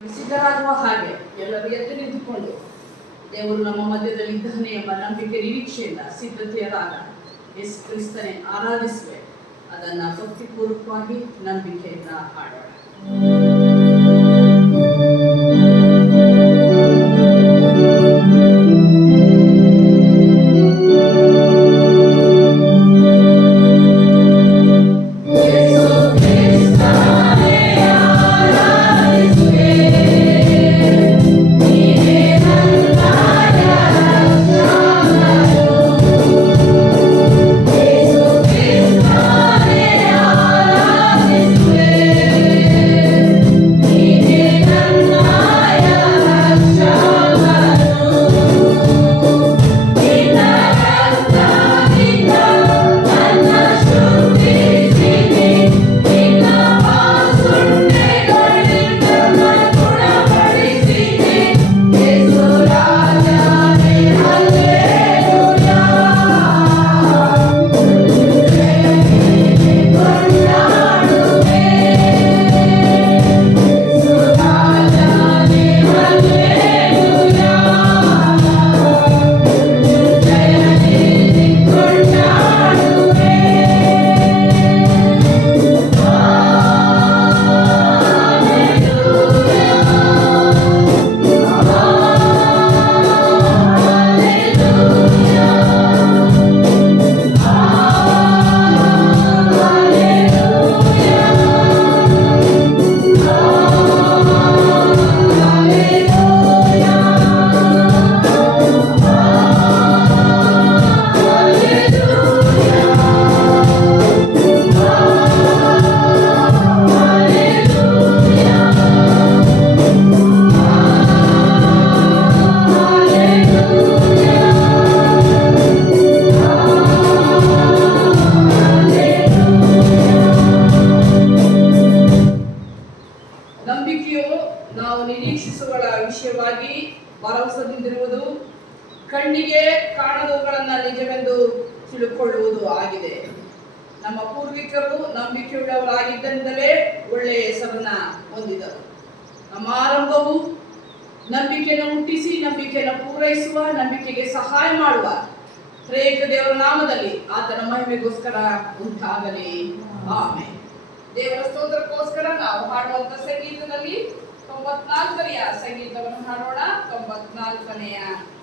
ಸಿದ್ಧರಾಗುವ ಹಾಗೆ ಎಲ್ಲರೂ ಎದ್ದು ನಿಂತುಕೊಂಡು ದೇವರು ನಮ್ಮ ಮಧ್ಯದಲ್ಲಿ ಇದ್ದಾನೆ ಎಂಬ ನಂಬಿಕೆ ನಿರೀಕ್ಷೆಯಿಂದ ಸಿದ್ಧತೆಯ ರಾಗ ಯೇಸು ಕ್ರಿಸ್ತನೇ ಆರಾಧಿಸುವೆ. ಅದನ್ನು ಭಕ್ತಿಪೂರ್ವಕವಾಗಿ ನಂಬಿಕೆಯಿಂದ ಹಾಡೋಣ. ನಾವು ನಿರೀಕ್ಷಿಸುವ ವಿಷಯವಾಗಿ ಭರವಸೆದಿಂದಿರುವುದು, ಕಣ್ಣಿಗೆ ಕಾಣದವುಗಳನ್ನು ನಿಜವೆಂದು ತಿಳುಕೊಳ್ಳುವುದು ಆಗಿದೆ. ನಮ್ಮ ಪೂರ್ವಿಕರು ನಂಬಿಕೆಯುಳ್ಳವರಾಗಿದ್ದರಿಂದಲೇ ಒಳ್ಳೆಯ ಹೆಸರನ್ನ ಹೊಂದಿದರು. ನಮ್ಮ ಆರಂಭವು ನಂಬಿಕೆಯನ್ನು ಹುಟ್ಟಿಸಿ ನಂಬಿಕೆಯನ್ನು ಪೂರೈಸುವ, ನಂಬಿಕೆಗೆ ಸಹಾಯ ಮಾಡುವ ತ್ರೇಕ ದೇವರ ನಾಮದಲ್ಲಿ ಆತನ ಮಹಿಮೆಗೋಸ್ಕರ ಉಂಟಾಗಲಿ. ಆಮೆನ್. ದೇವರ ಸ್ತೋತ್ರಕ್ಕೋಸ್ಕರ ನಾವು ಹಾಡುವಂತ ಸಂಗೀತದಲ್ಲಿ 94ನೆಯ ಸಂಗೀತವನ್ನು ಹಾಡೋಣ. 94ನೆಯ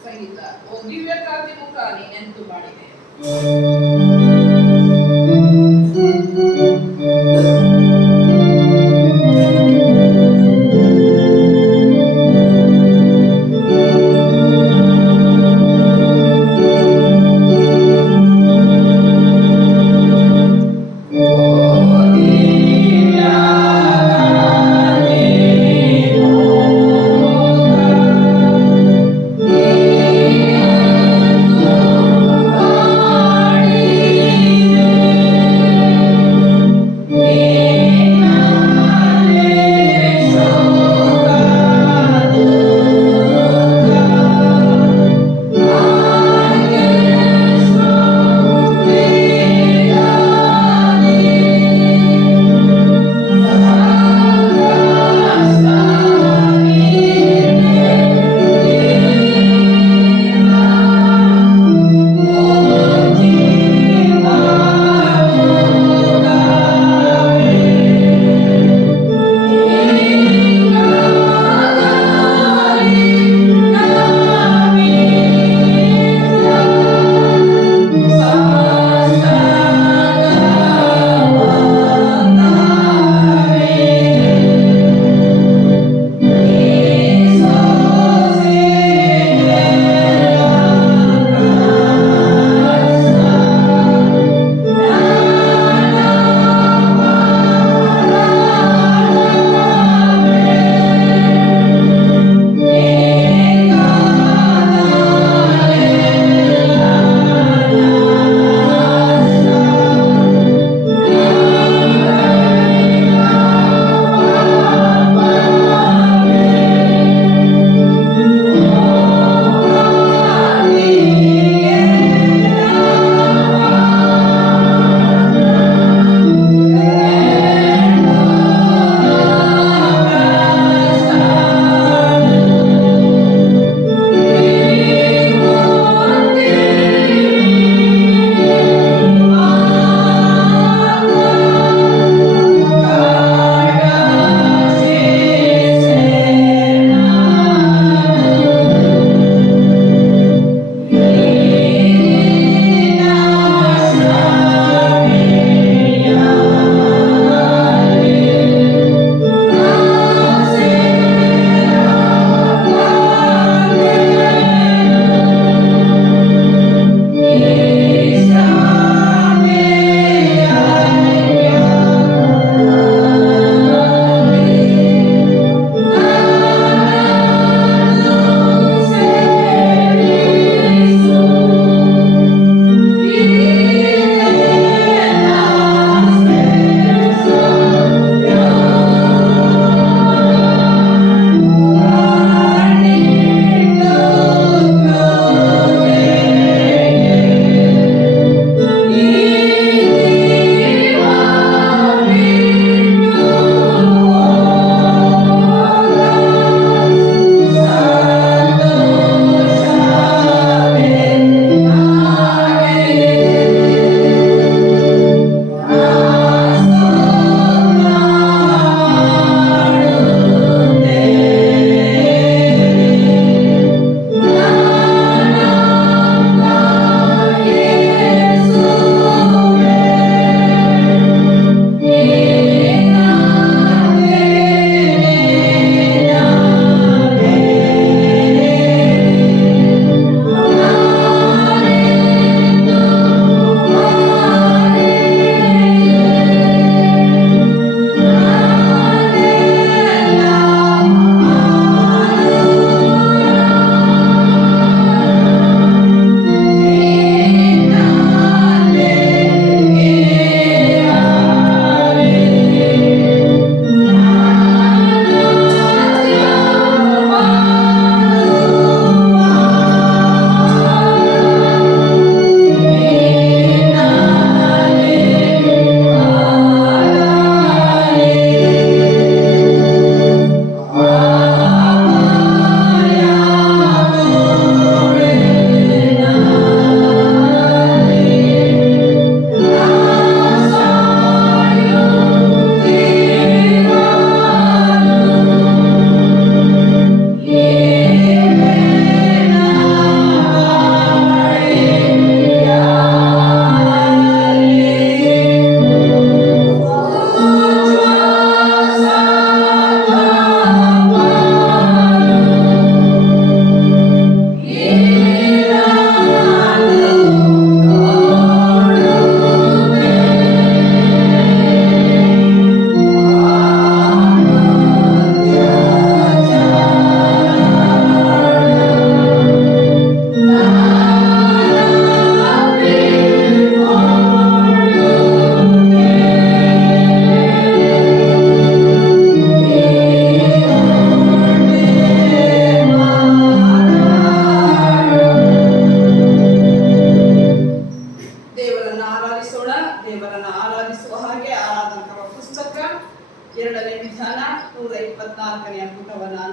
ಸಂಗೀತ. ಓ ದಿವ್ಯ ಕಾಂತಿ ಮುಖ ನೀನೆಂತು ಮಾಡಿದೆ. Yeah.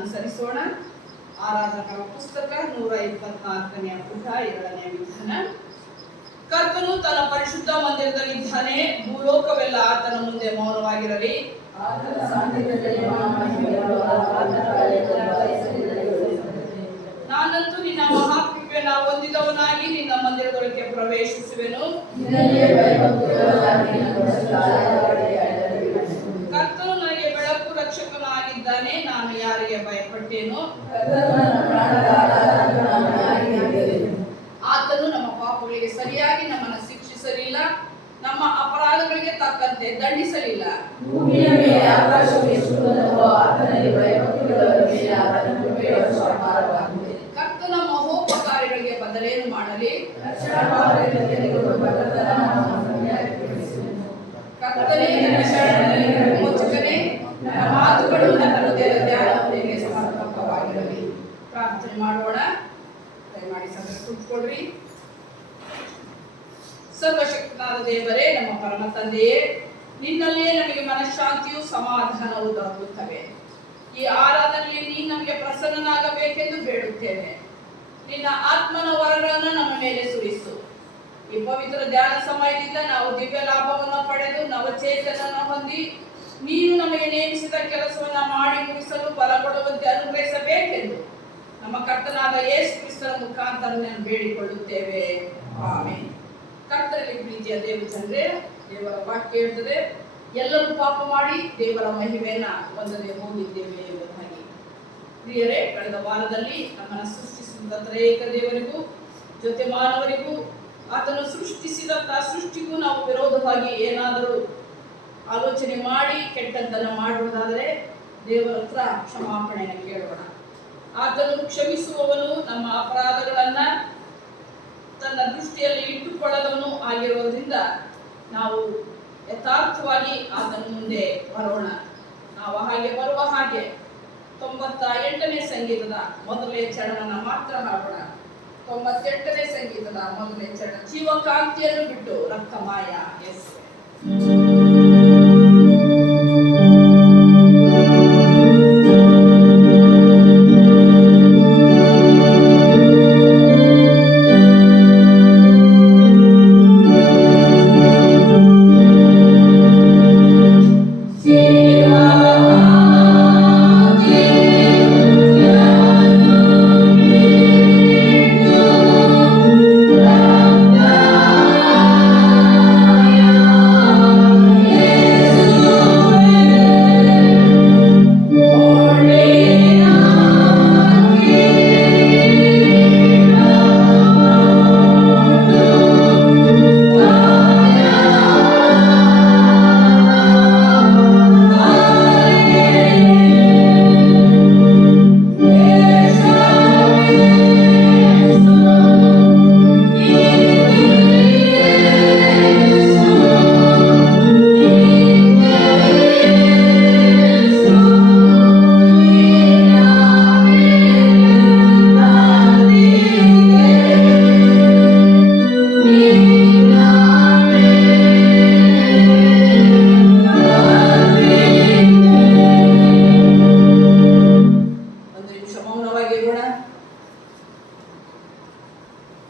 ಅನುಸರಿಸೋಣ. ಆರಾಧಕರ ಪುಸ್ತಕ 124ನೇ ಪುಟ 2ನೇ ವಿಧಾನ. ಕರ್ತನು ತನ್ನ ಪರಿಶುದ್ಧ ಮಂದಿರದಲ್ಲಿದ್ದಾನೆ, ಭೂಲೋಕವೆಲ್ಲ ಆತನ ಮುಂದೆ ಮೌನವಾಗಿರಲಿ. ನಾನಂತೂ ನಿನ್ನ ಮಹಾಕೃಪೆಯನ್ನು ಹೊಂದಿದವನಾಗಿ ನಿನ್ನ ಮಂದಿರದೊಳಗೆ ಪ್ರವೇಶಿಸುವೆನು. ಕರ್ತನು ನನಗೆ ಬೆಳಕು ರಕ್ಷಕನು ಆಗಿದ್ದಾನೆ, ನಾನು ಯಾರಿಗೆ ಭಯಪಟ್ಟೇನು? ಆತನು ನಮ್ಮ ಪಾಪಗಳಿಗೆ ಸರಿಯಾಗಿ ನಮ್ಮನ್ನು ಶಿಕ್ಷಿಸಲಿಲ್ಲ, ನಮ್ಮ ಅಪರಾಧಗಳಿಗೆ ತಕ್ಕಂತೆ ದಂಡಿಸಲಿಲ್ಲ. ಭೂಮಿಯ ಮೇಲೆ ಆಕಾಶವು ಎಷ್ಟು ದೊಡ್ಡದೋ ಆತನಲ್ಲಿ ಭಯಭಕ್ತಿಯುಳ್ಳವರ ಮೇಲೆ ಆತನ ಕೃಪೆಯು ಅಪಾರವಾಗಿದೆ. ಕರ್ತನ ಮಹೋಪಕಾರಿಗಳಿಗೆ ಬದಲೇನು ಮಾಡಲಿ? ಕರ್ತನೇ ನನ್ನ ಶರಣನೇ, ವಿಮೋಚಕನೇ, ನನ್ನ ಮಾತುಗಳು ನನ್ನ ಹೃದಯದ ಧ್ಯಾನಕ್ಕೆ ಸಮರ್ಪಕವಾಗಿರಲಿ. ಪ್ರಾರ್ಥನೆ ಮಾಡೋಣ. ದಯಮಾಡಿ ಸಭೆ ಕೂತ್ಕೊಳ್ರಿ. ಸರ್ವಶಕ್ತನಾದ ದೇವರೇ, ನಮ್ಮ ಪರಮ ತಂದೆಯೇ, ನಿನ್ನಲ್ಲೇ ನಮಗೆ ಮನಃಶಾಂತಿಯು ಸಮಾಧಾನವು ದೊರಕುತ್ತವೆ. ಈ ಆರಾಧನೆಯಲ್ಲಿ ನೀನು ನಮಗೆ ಪ್ರಸನ್ನನಾಗಬೇಕೆಂದು ಬೇಡುತ್ತೇವೆ. ನಿನ್ನ ಆತ್ಮನ ವರಗಳನ್ನು ನಮ್ಮ ಮೇಲೆ ಸುರಿಸು. ಈ ಪವಿತ್ರ ಧ್ಯಾನ ಸಮಯದಿಂದ ನಾವು ದಿವ್ಯ ಲಾಭವನ್ನು ಪಡೆದು ನವಚೇತನ ಹೊಂದಿ ನೀನು ನಮಗೆ ನೇಮಿಸಿದ ಕೆಲಸವನ್ನ ಮಾಡಿ ಮುಗಿಸಲು ಬಲಗೊಳ್ಳುವಂತೆ ಅನುಗ್ರಹಿಸಬೇಕೆಂದು ನಮ್ಮ ಕರ್ತನಾದ ಯೇಸು ಕ್ರಿಸ್ತನ ಮುಖಾಂತರ ಬೇಡಿಕೊಳ್ಳುತ್ತೇವೆ. ಆಮೆನ್. ಕರ್ತರಲ್ಲಿ ಪ್ರೀತಿಯ ದೇವಜನರೇ, ದೇವರ ವಾಕ್ಯ ಹೇಳ್ತದೆ, ಎಲ್ಲರೂ ಪಾಪ ಮಾಡಿ ದೇವರ ಮಹಿಮೆಯನ್ನ ಹೊಂದದೆ ಹೋಗಿದ್ದೇವೆ ಎಂಬುದಾಗಿ. ಪ್ರಿಯರೇ, ಕಳೆದ ವಾರದಲ್ಲಿ ನಮ್ಮನ್ನು ಸೃಷ್ಟಿಸಿದ ತ್ರೇಕ ದೇವರಿಗೂ ಜೊತೆ ಮಾನವರಿಗೂ ಆತನು ಸೃಷ್ಟಿಸಿದಂತಹ ಸೃಷ್ಟಿಗೂ ನಾವು ವಿರೋಧವಾಗಿ ಏನಾದರೂ ಆಲೋಚನೆ ಮಾಡಿ ಕೆಟ್ಟದ್ದನ್ನು ಮಾಡುವುದಾದರೆ ದೇವರ ಹತ್ರ ಕ್ಷಮಾಪಣೆಯನ್ನು ಕೇಳೋಣ. ಆತನು ಕ್ಷಮಿಸುವವನು, ನಮ್ಮ ಅಪರಾಧಗಳನ್ನ ತನ್ನ ದೃಷ್ಟಿಯಲ್ಲಿ ಇಟ್ಟುಕೊಳ್ಳದವನು ಆಗಿರುವುದರಿಂದ ನಾವು ಯಥಾರ್ಥವಾಗಿ ಆತನ ಮುಂದೆ ಬರೋಣ. ನಾವು ಹಾಗೆ ಬರುವ ಹಾಗೆ 98ನೇ ಸಂಗೀತದ ಮೊದಲನೇ ಚರಣವನ್ನು ಮಾತ್ರ ಹಾಡೋಣ. 98ನೇ ಸಂಗೀತದ ಮೊದಲನೇ ಚರಣ, ಜೀವಕಾಂತಿಯನ್ನು ಬಿಟ್ಟು ರಕ್ತಮಾಯ. ಎಸ್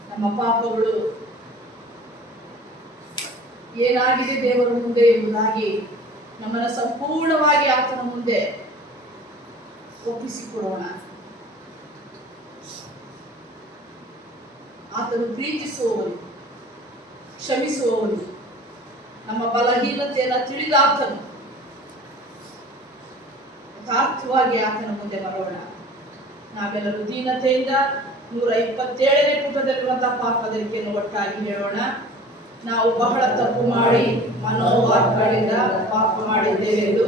ನಮ್ಮ ಪಾಪಗಳು ಏನಾಗಿದೆ ದೇವರ ಮುಂದೆ ಎಂಬುದಾಗಿ ನಮ್ಮನ್ನು ಸಂಪೂರ್ಣವಾಗಿ ಆತನ ಮುಂದೆ ಒಪ್ಪಿಸಿಕೊಡೋಣ. ಆತನು ಪ್ರೀತಿಸುವವನು, ಕ್ಷಮಿಸುವವನು, ನಮ್ಮ ಬಲಹೀನತೆಯನ್ನು ತಿಳಿದಾತನು. ಯಥಾರ್ಥವಾಗಿ ಆತನ ಮುಂದೆ ಬರೋಣ. ನಾವೆಲ್ಲರೂ ದೀನತೆಯಿಂದ 127ನೇ ಪುಟದಲ್ಲಿರುವಂತಹ ಪಾಪದರಿಕೆಯನ್ನು ಒಟ್ಟಾಗಿ ಹೇಳೋಣ. ನಾವು ಬಹಳ ತಪ್ಪು ಮಾಡಿ ಮನೋವಾಕ್ಯಗಳಿಂದ ಪಾಪ ಮಾಡಿದ್ದೇವೆಂದು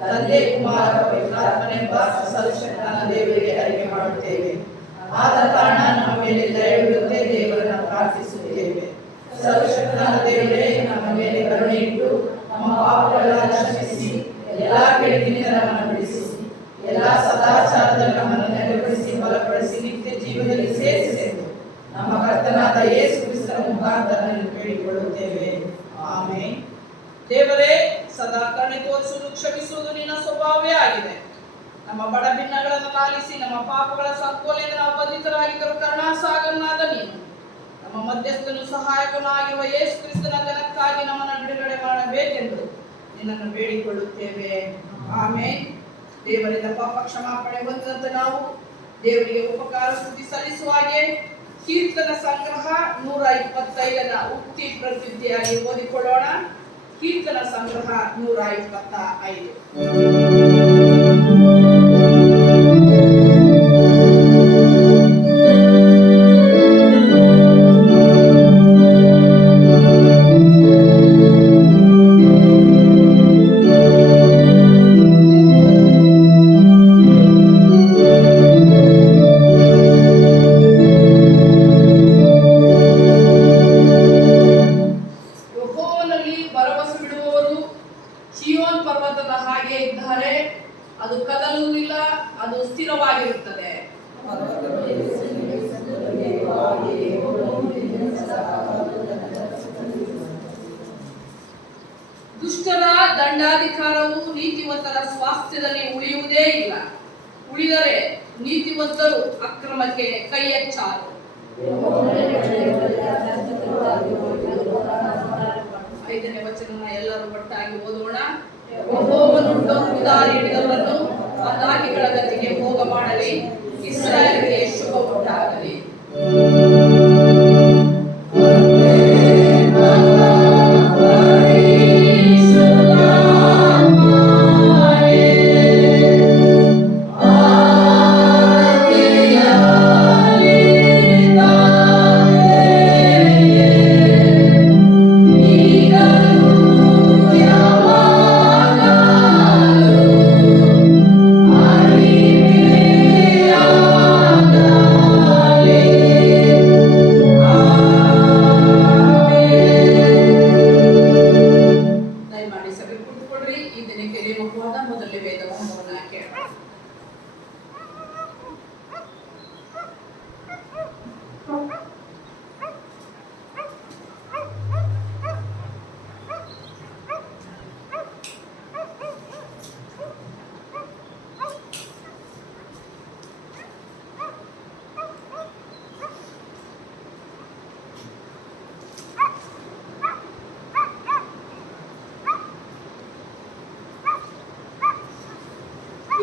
ತಂದೆ, ಕುಮಾರ, ಪವಿತ್ರಾತ್ಮನೆಂಬ ಸರ್ವಶಕ್ತನಾದ ದೇವರಿಗೆ ಅರಿಕೆ ಮಾಡುತ್ತೇವೆ. ಆದ ಕಾರಣ ನಮ್ಮ ಮೇಲೆ ದಯವಿಡುತ್ತೆ ದೇವರನ್ನ ಪ್ರಾರ್ಥಿಸುತ್ತೇವೆ. ಸರ್ವಶಕ್ತನಾದ ದೇವರೇ, ನಮ್ಮ ಮೇಲೆ ಕರುಣೆ ಇಟ್ಟು ನಮ್ಮ ಪಾಪಗಳನ್ನು ಕ್ಷಮಿಸಿ ಎಲ್ಲಾ ಕೆಡುಕಿನಿಂದ ನಮ್ಮನ್ನು ಬಿಡಿಸಿ ಎಲ್ಲಾ ಸದಾಚಾರದಲ್ಲಿ ನಮ್ಮನ್ನು ನೆಲೆಗೊಳಿಸಿ ಬಲಪಡಿಸಿ ನಿತ್ಯ ಜೀವನದಲ್ಲಿ ಸೇರಿಸೆಂದು ನಮ್ಮ ಕರ್ತನಾದ ಯೇಸು ಕ್ರಿಸ್ತನ ಮುಖಾಂತರ ಬೇಡಿಕೊಳ್ಳುತ್ತೇವೆ. ಆಮೆನ್. ದೇವರೇ, ಸದಾ ಕರುಣೆ ತೋರಿಸುವುದು, ಕ್ಷಮಿಸುವುದು ನಿನ್ನ ಸ್ವಭಾವವೇ ಆಗಿದೆ. ನಮ್ಮ ಬಡ ಭಿನ್ನಗಳನ್ನು ನಮ್ಮ ಪಾಪಗಳ ಸಂಕೋಲೆಯಿಂದ ನಾವು ಬಂಧಿತರಾಗಿದ್ದರು ಕರುಣಾಸಾಗರನಾದ ನೀನು ನಮ್ಮ ಮಧ್ಯಸ್ಥನು ಸಹಾಯಕನೂ ಆಗಿರುವ ಯೇಸು ಕ್ರಿಸ್ತನ ಘನಕ್ಕಾಗಿ ನಮ್ಮನ್ನು ಬಿಡುಗಡೆ ಮಾಡಬೇಕೆಂದು ನಿನ್ನನ್ನು ಬೇಡಿಕೊಳ್ಳುತ್ತೇವೆ. ಆಮೇಲೆ ದೇವರಿಂದ ಪಾಪ ಕ್ಷಮಾಪಣೆ ಹೊಂದಿದಂತ ನಾವು ದೇವರಿಗೆ ಉಪಕಾರ ಸ್ತುತಿ ಸಲ್ಲಿಸುವ ಹಾಗೆ ಕೀರ್ತನ ಸಂಗ್ರಹ 125 ಉಕ್ತಿ ಪ್ರತ್ಯುಕ್ತಿಯಾಗಿ ಓದಿಕೊಳ್ಳೋಣ. ಕೀರ್ತನ ಸಂಗ್ರಹ 125. ಚೀಯೋನ್ ಪರ್ವತದ ಹಾಗೆ ಇದ್ದಾರೆ, ಅದು ಕದಲುವುದಿಲ್ಲ, ಅದು ಸ್ಥಿರವಾಗಿರುತ್ತದೆ. ದುಷ್ಟರ ದಂಡಾಧಿಕಾರವು ನೀತಿವಂತರ ಸ್ವಾಸ್ಥ್ಯದಲ್ಲಿ ಉಳಿಯುವುದೇ ಇಲ್ಲ. ಉಳಿದರೆ ನೀತಿವಂತರು ಅಕ್ರಮಕ್ಕೆ ಕೈ ಎಚ್ಚಾರು. 5ನೇ ವಚನ ಎಲ್ಲರೂ ಒಟ್ಟಾಗಿ ಓದೋಣ. ಯೆಹೋವನು ಉದಾರಿ ಹಿಡಿದವರನ್ನು ಆ ದಾಗಿಗಳ ಗತಿಗೆ ಹೋಗ ಮಾಡಲಿ, ಇಸ್ರಾಯೇಲಿಗೆ ಶುಭ ಉಂಟಾಗಲಿ. ಮೊದಲೇ ವೇದವನ್ನು ಕೇಳೋಣ.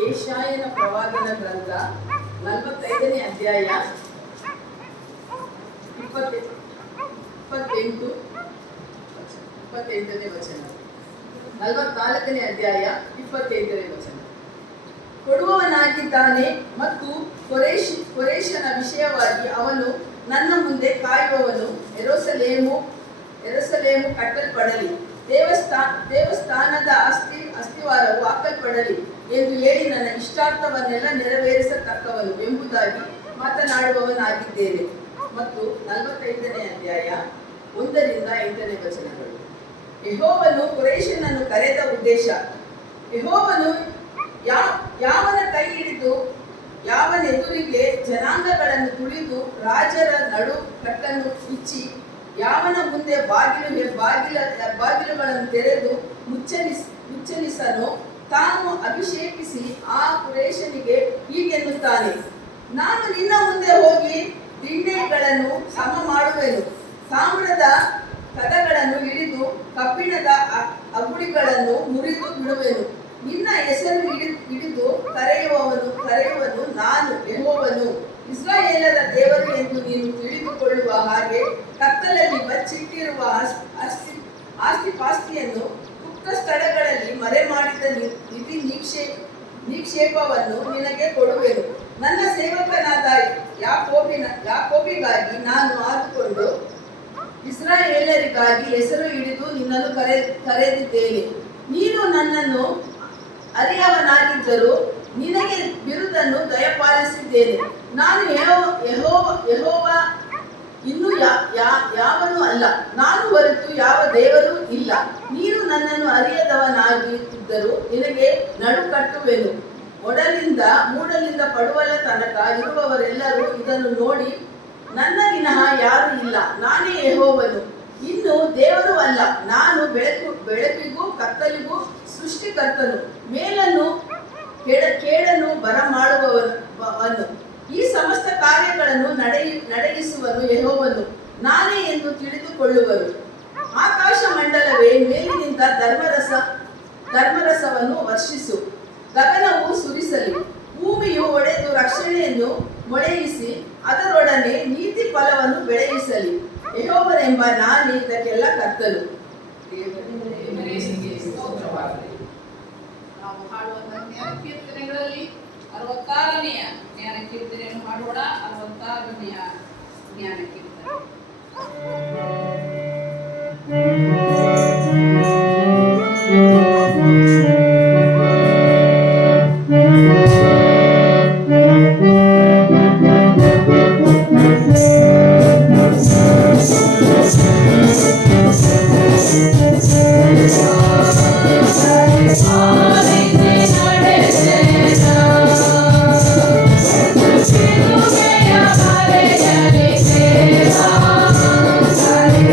ಯೆಶಾಯನ ಪ್ರವಾದನ ಗ್ರಂಥ 45ನೇ ಅಧ್ಯಾಯ 28ನೇ ವಚನ, 44ನೇ ಅಧ್ಯಾಯ 28ನೇ ವಚನ. ಕೊಡುವವನಾಗಿದ್ದಾನೆ ಮತ್ತು ಕೊರೇಶನ ವಿಷಯವಾಗಿ ಅವನು ನನ್ನ ಮುಂದೆ ಕಾಯುವವನು. ಯೆರೂಸಲೇಮು ಕಟ್ಟಲ್ಪಡಲಿ, ದೇವಸ್ಥಾನದ ಅಸ್ತಿವಾರವು ಹಾಕಲ್ಪಡಲಿ ಎಂದು ಹೇಳಿ ನನ್ನ ಇಷ್ಟಾರ್ಥವನ್ನೆಲ್ಲ ನೆರವೇರಿಸತಕ್ಕವನು ಎಂಬುದಾಗಿ ಮಾತನಾಡುವವನಾಗಿದ್ದೇನೆ. ಮತ್ತು 45ನೇ ಅಧ್ಯಾಯ 1ರಿಂದ 8ನೇ ವಚನಗಳು. ಯೆಹೋವನು ಕೊರೇಶನನ್ನು ಕರೆದ ಉದ್ದೇಶ. ಯೆಹೋವನು ಯಾವನ ಕೈ ಹಿಡಿದು ಯಾವನೆದುರಿಗೆ ಜನಾಂಗಗಳನ್ನು ತುಳಿದು ರಾಜರ ನಡು ಕಟ್ಟನ್ನು ಬಿಚ್ಚಿ ಯಾವನ ಮುಂದೆ ಬಾಗಿಲುಗಳನ್ನು ತೆರೆದು ಮುಚ್ಚಲಿಸನು ತಾನು ಅಭಿಷೇಕಿಸಿ ಆ ಕುರೇಶನಿಗೆ ಹೀಗೆನ್ನುತ್ತಾನೆ, ನಾನು ನಿನ್ನ ಮುಂದೆ ಹೋಗಿ ದಿಣ್ಣೆಗಳನ್ನು ಸಮ ಮಾಡುವೆನು, ತಾಮ್ರದ ಕದಗಳನ್ನು ಹಿಡಿದು ಕಬ್ಬಿಣದ ಅಗುಳಿಗಳನ್ನು ಮುರಿದು ಬಿಡುವೆನು. ನಿನ್ನ ಹೆಸರು ಹಿಡಿದು ಕರೆಯುವನು ನಾನು ಯೆಹೋವನು, ಇಸ್ರಾಯೇಲರ ದೇವರು ಎಂದು ನೀನು ತಿಳಿದುಕೊಳ್ಳುವ ಹಾಗೆ ಕತ್ತಲಲ್ಲಿ ಬಚ್ಚಿಟ್ಟಿರುವ ಆಸ್ತಿಪಾಸ್ತಿಯನ್ನು ಗುಪ್ತ ಸ್ಥಳಗಳಲ್ಲಿ ಮರೆಮಾಡಿದ ನಿಧಿ ನಿಕ್ಷೇಪವನ್ನು ನಿನಗೆ ಕೊಡುವೆನು. ನನ್ನ ಸೇವಕನಾದ ಯಾಕೋಬಿಗಾಗಿ ನಾನು ಆದುಕೊಂಡು ಇಸ್ರಾಯೇಲರಿಗಾಗಿ ಹೆಸರು ಹಿಡಿದು ನಿನ್ನನ್ನು ಕರೆದಿದ್ದೇನೆ. ನೀನು ನನ್ನನ್ನು ಅರಿಯವನಾಗಿದ್ದರೂ ನಿನಗೆ ಬಿರುದನ್ನು ದಯಪಾಲಿಸಿದ್ದೇನೆ. ನಾನು ಯೆಹೋವ, ಇನ್ನು ಯಾವನೂ ಅಲ್ಲ, ನಾನು ಹೊರತು ಯಾವ ದೇವರೂ ಇಲ್ಲ. ನೀನು ನನ್ನನ್ನು ಅರಿಯದವನಾಗಿದ್ದರೂ ನಿನಗೆ ನಡು ಕಟ್ಟುವೆನು. ಮೂಡಲಿಂದ ಪಡುವಲ ತನಕ ಇರುವವರೆಲ್ಲರೂ ಇದನ್ನು ನೋಡಿ ನನ್ನ ವಿನಃ ಯಾರೂ ಇಲ್ಲ, ನಾನೇ ಯೆಹೋವನು, ಇನ್ನು ದೇವರು ಅಲ್ಲ. ನಾನು ಬೆಳಕಿಗೂ ಕತ್ತಲಿಗೂ ಸೃಷ್ಟಿಕರ್ತನು, ಮೇಲನ್ನು ಕೇಡನ್ನು ಬರಮಾಡುವವನು ಅವನು. ಈ ಸಮಸ್ತ ಕಾರ್ಯಗಳನ್ನು ನಡೆಯಿಸುವನು ಯೆಹೋವನು ನಾನೇ ಎಂದು ತಿಳಿದುಕೊಳ್ಳುವರು. ಆಕಾಶ ಮಂಡಲವೇ ಮೇಲಿನಿಂದ ಧರ್ಮರಸವನ್ನು ವರ್ಷಿಸು. ಗಗನವು ಸುರಿಸಲಿ. ಭೂಮಿಯು ಒಡೆದು ರಕ್ಷಣೆಯನ್ನು ಮೊಳೆಯಿಸಿ ಅದರೊಡನೆ ನೀತಿ ಫಲವನ್ನು ಬೆಳೆಯಿಸಲಿ. ಯೆಹೋವನೆಂಬ ನಾನೇ ಇದಕ್ಕೆಲ್ಲ ಕರ್ತನು. ನಾವು ಹಾಡುವಂತಹ ಜ್ಞಾನ ಕೀರ್ತನೆಗಳಲ್ಲಿ 66ನೆಯ ಜ್ಞಾನ ಕೀರ್ತನೆಯನ್ನು ಹಾಡೋಣ. 66ನೆಯ ಜ್ಞಾನ ಕೀರ್ತನೆ. Hare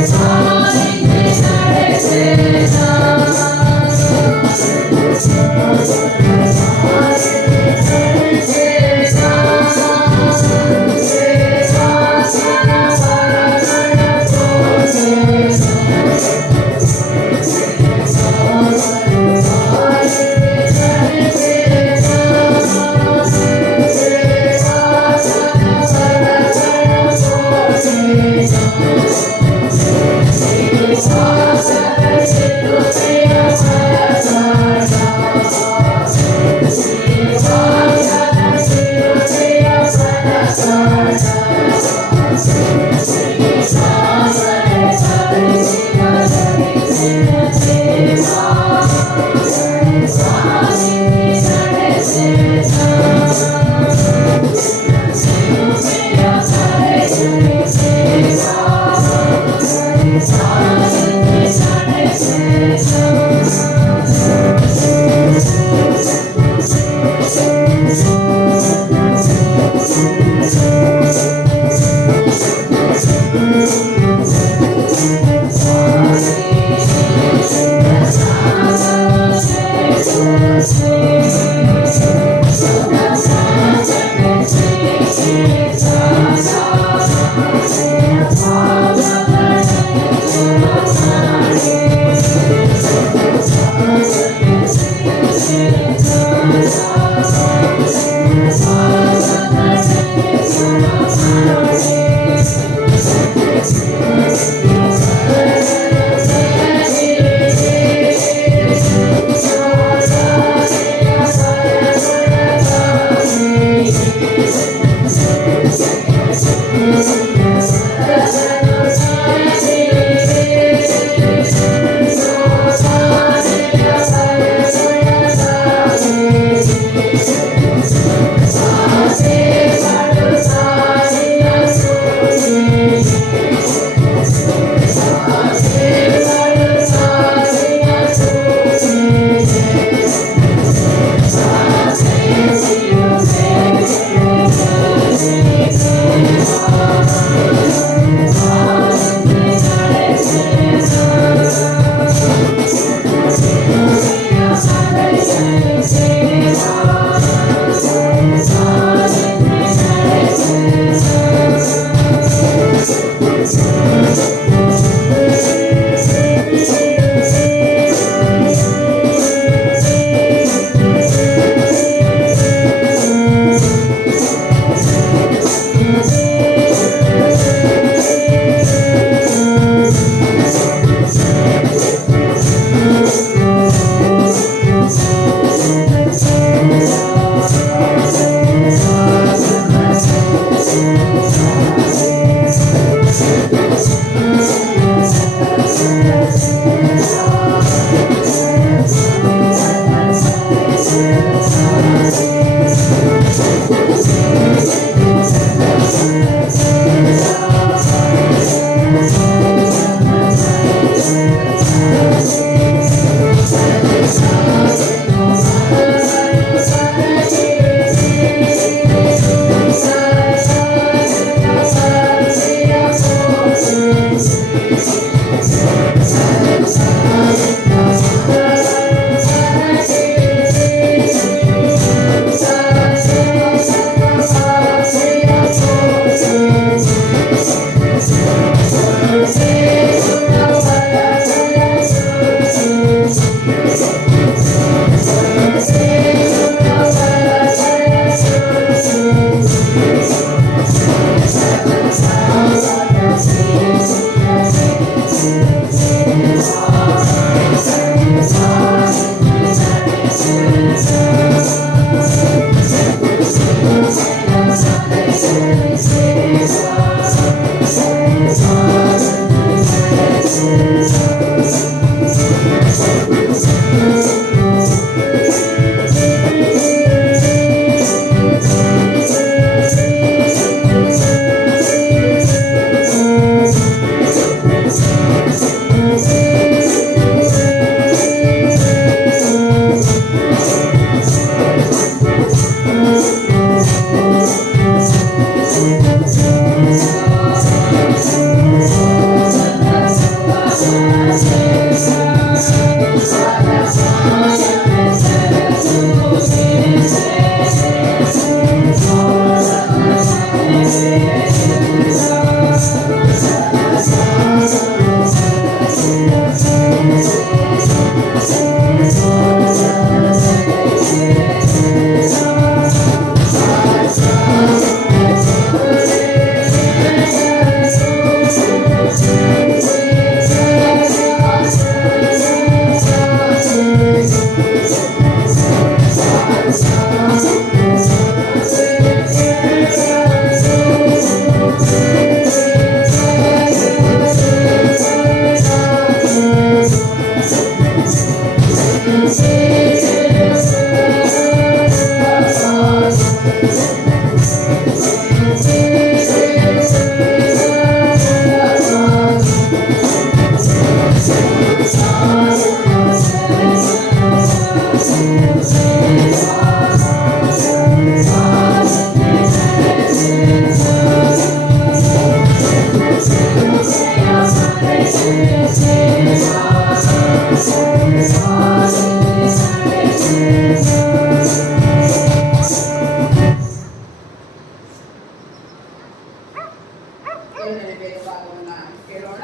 ಎರಡನೇ ಬೇರೆ ಭಾಗವನ್ನು ಕೇಳೋಣ.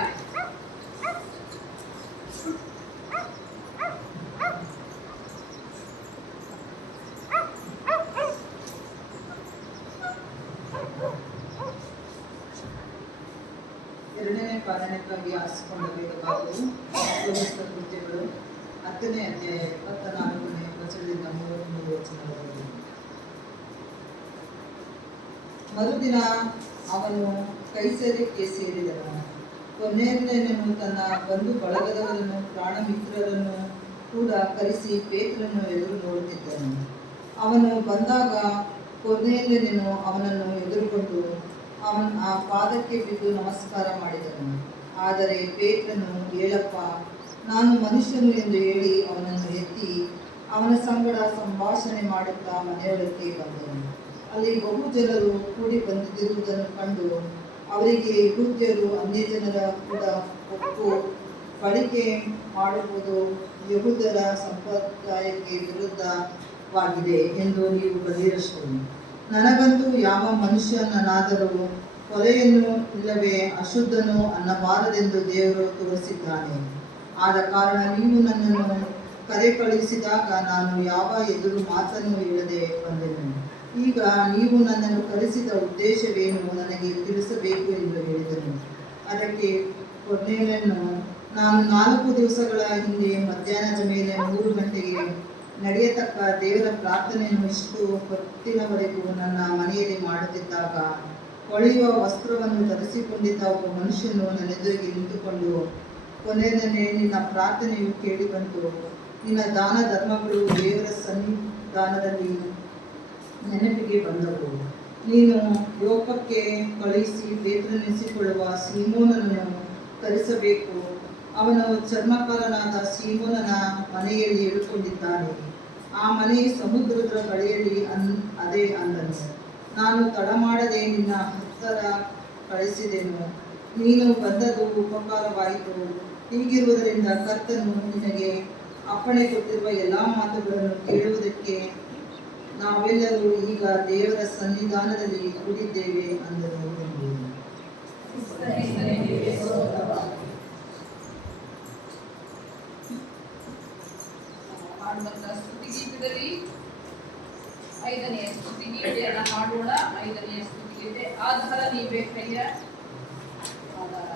ಎರಡನೇ ಕಾರಣಕ್ಕಾಗಿ ಆರಿಸಿಕೊಂಡ ವೇದ ಭಾಗವು ಅಪೊಸ್ತಲರ ಕೃತ್ಯಗಳು 10ನೇ ಅಧ್ಯಾಯ 24ನೇ ವಚನದಿಂದ 33 ವಚನಗಳವರೆಗೆ. ಮರುದಿನ ಅವನು ಕೈಸರಕ್ಕೆ ಸೇರಿದನು. ಕೊರ್ನೇಲ್ಯನು ತನ್ನ ಬಂಧು ಬಳಗದವರನ್ನು ಪ್ರಾಣ ಮಿತ್ರರನ್ನು ಕೂಡ ಕರೆಸಿ ಪೇತ್ರನನ್ನು ಎದುರು ನೋಡುತ್ತಿದ್ದನು. ಅವನು ಬಂದಾಗ ಕೊರ್ನೇಲ್ಯನು ಅವನನ್ನು ಎದುರುಗೊಂಡು ಆ ಪಾದಕ್ಕೆ ಬಿದ್ದು ನಮಸ್ಕಾರ ಮಾಡಿದನು. ಆದರೆ ಪೇತ್ರನು, ಹೇಳಪ್ಪ, ನಾನು ಮನುಷ್ಯನು ಎಂದು ಹೇಳಿ ಅವನನ್ನು ಎತ್ತಿ ಅವನ ಸಂಗಡ ಸಂಭಾಷಣೆ ಮಾಡುತ್ತಾ ಮನೆಯೊಳಕ್ಕೆ ಬಂದನು. ಅಲ್ಲಿ ಬಹು ಜನರು ಕೂಡಿ ಬಂದಿರುವುದನ್ನು ಕಂಡು ಅವರಿಗೆ ಯೆಹೂದ್ಯರು ಅನ್ಯಜನರ ಕೂಡ ಒಪ್ಪು ಬಳಿಕೆ ಮಾಡುವುದು ಯೆಹೂದ್ಯರ ಸಂಪ್ರದಾಯಕ್ಕೆ ವಿರುದ್ಧವಾಗಿದೆ ಎಂದು ನೀವು ಬರೆಯಿರಷ್ಟು. ನನಗಂತೂ ಯಾವ ಮನುಷ್ಯನಾದರೂ ಕೊಲೆಯನ್ನು ಇಲ್ಲವೇ ಅಶುದ್ಧನು ಅನ್ನಬಾರದೆಂದು ದೇವರು ತೋರಿಸಿದ್ದಾನೆ. ಆದ ಕಾರಣ ನೀವು ನನ್ನನ್ನು ಕರೆ ಕಳುಹಿಸಿದಾಗ ನಾನು ಯಾವ ಎದುರು ಮಾತನ್ನು ಹೇಳದೆ ಬಂದೆನು. ಈಗ ನೀವು ನನ್ನನ್ನು ಕರೆಸಿದ ಉದ್ದೇಶವೇನು ನನಗೆ ತಿಳಿಸಬೇಕು ಎಂದು ಹೇಳಿದನು. ಅದಕ್ಕೆ ಕೊರ್ನೇಲ್ಯನು, ನಾನು 4 ದಿವಸಗಳ ಹಿಂದೆ ಮಧ್ಯಾಹ್ನದ ಮೇಲೆ 3 ಗಂಟೆಗೆ ನಡೆಯತಕ್ಕ ದೇವರ ಪ್ರಾರ್ಥನೆಯನ್ನು ಇಷ್ಟು ಹೊತ್ತಿನವರೆಗೂ ನನ್ನ ಮನೆಯಲ್ಲಿ ಮಾಡುತ್ತಿದ್ದಾಗ ಹೊಳೆಯುವ ವಸ್ತ್ರವನ್ನು ಧರಿಸಿಕೊಂಡಿದ್ದ ಒಬ್ಬ ಮನುಷ್ಯನು ನನ್ನೆದುರಿಗೆ ನಿಂತುಕೊಂಡು, ಕೊನೆಯನ್ನೇ ನಿನ್ನ ಪ್ರಾರ್ಥನೆಯು ಕೇಳಿ ಬಂತು. ನಿನ್ನ ದಾನ ಧರ್ಮಗಳು ದೇವರ ಸನ್ನಿಧಾನದಲ್ಲಿ ನೆನಪಿಗೆ ಬಂದವು. ನೀನು ಯೋಪಕ್ಕೆ ಕಳುಹಿಸಿ ಪೇತ್ರನೆನಿಸಿಕೊಳ್ಳುವ ಸೀಮೋನನನ್ನು ಕರೆಸಬೇಕು. ಅವನು ಚರ್ಮಕಾರನಾದ ಸೀಮೋನನ ಮನೆಯಲ್ಲಿ ಇಳುಕೊಂಡಿದ್ದಾನೆ. ಆ ಮನೆ ಸಮುದ್ರದ ಬಳಿಯಲ್ಲಿ ಅದೇ ಅಂದನು. ನಾನು ತಡ ಮಾಡದೆ ನಿನ್ನ ಹತ್ತಿರ ಕಳಿಸಿದೆನು. ನೀನು ಬಂದದ್ದು ಉಪಕಾರವಾಯಿತು. ಹೀಗಿರುವುದರಿಂದ ಕರ್ತನು ನಿನಗೆ ಅಪ್ಪಣೆ ಕೊಟ್ಟಿರುವ ಎಲ್ಲ ಮಾತುಗಳನ್ನು ಕೇಳುವುದಕ್ಕೆ ನಾವೆಲ್ಲರೂ ಈಗ ದೇವರ ಸನ್ನಿಧಾನದಲ್ಲಿ ಕೂಡಿದ್ದೇವೆ ಅಂದನು. ಹಾಡುವಂತಹ ಸ್ತುತಿಗೀತೆಯಲ್ಲಿ 5ನೇ ಸ್ತುತಿಗೀತೆಯನ್ನು ಹಾಡೋಣ. 5ನೇ ಸ್ತುತಿಗೀತೆ, ಆಧಾರ ನೀವೇ ಕೈಯ ಆಧಾರ.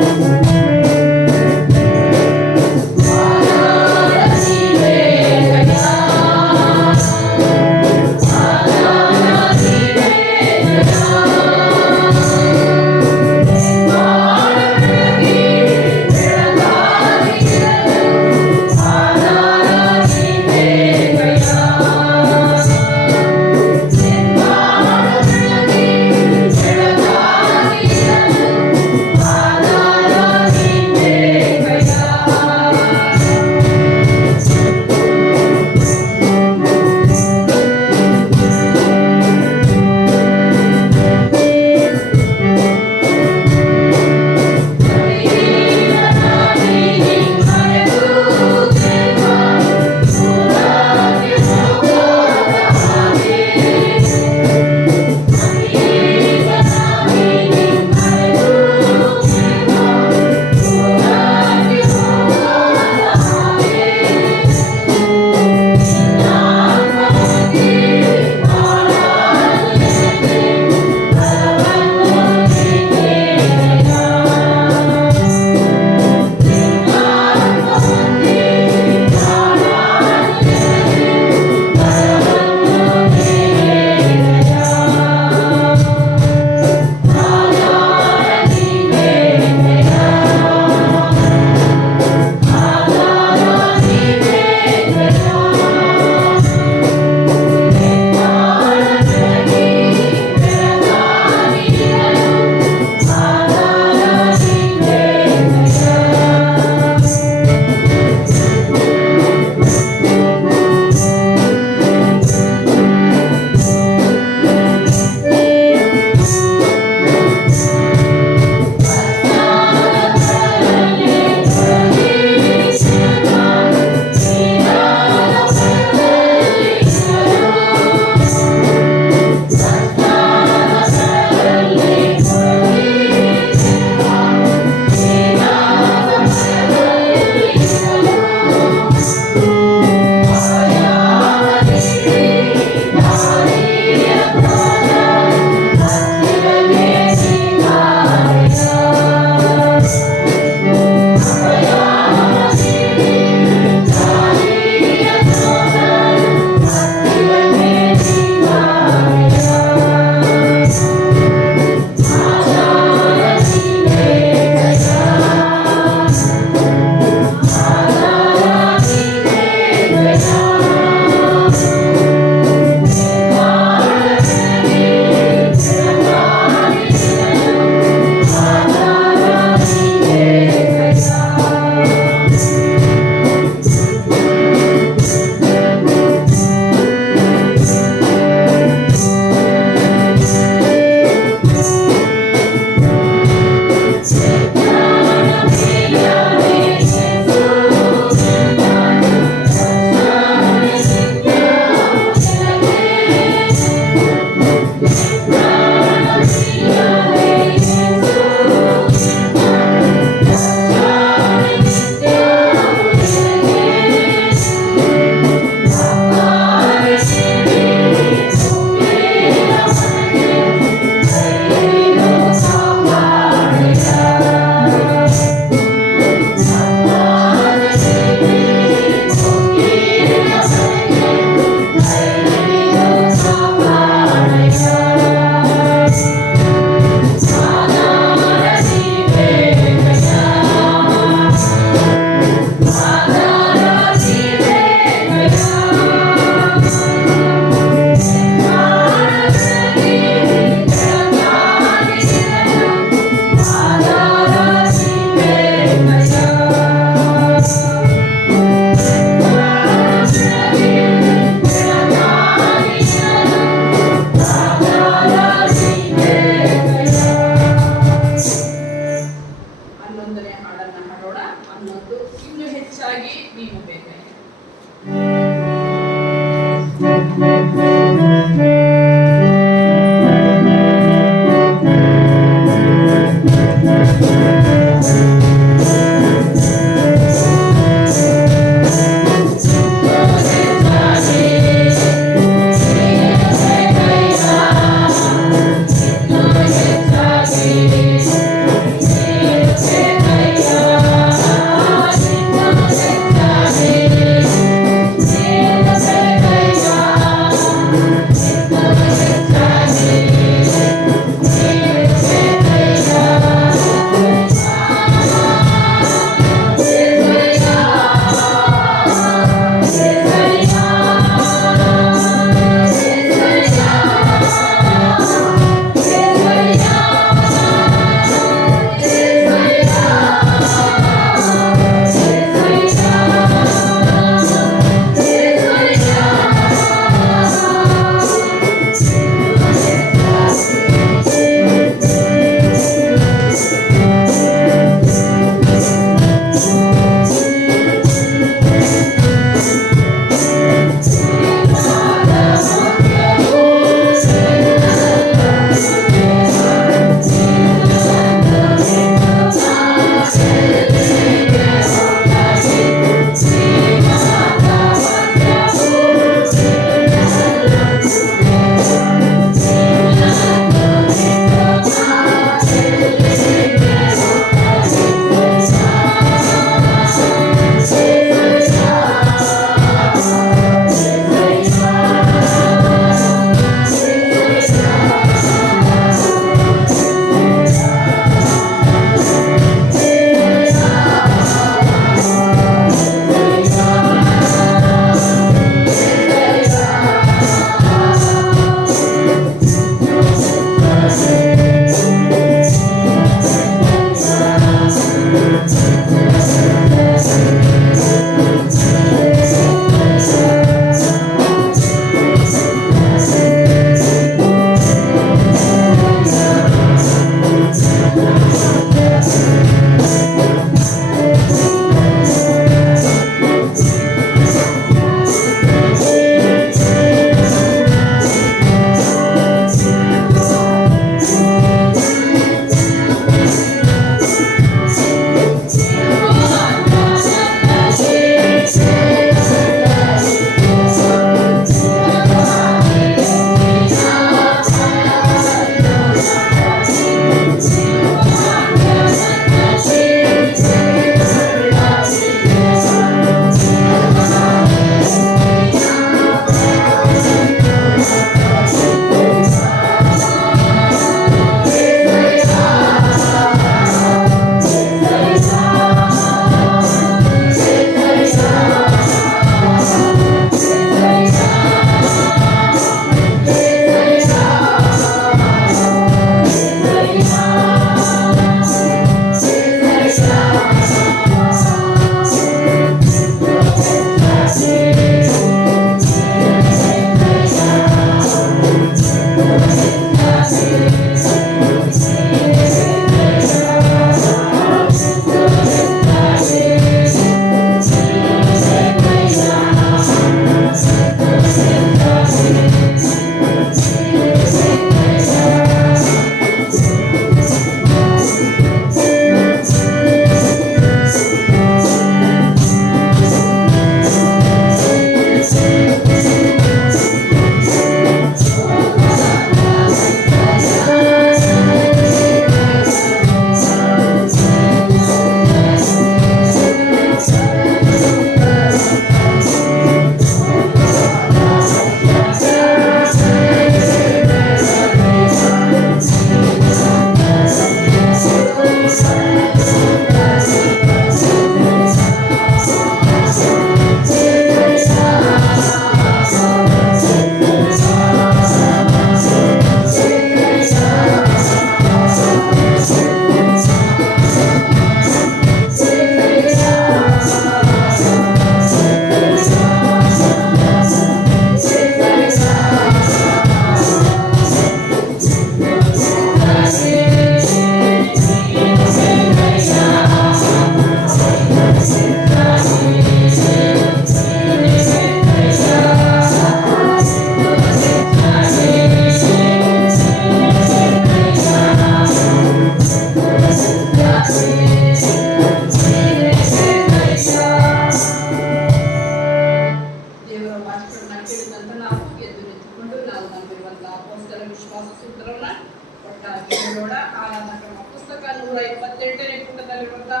128ನೇ ಪುಟದಲ್ಲಿರುವಂತಹ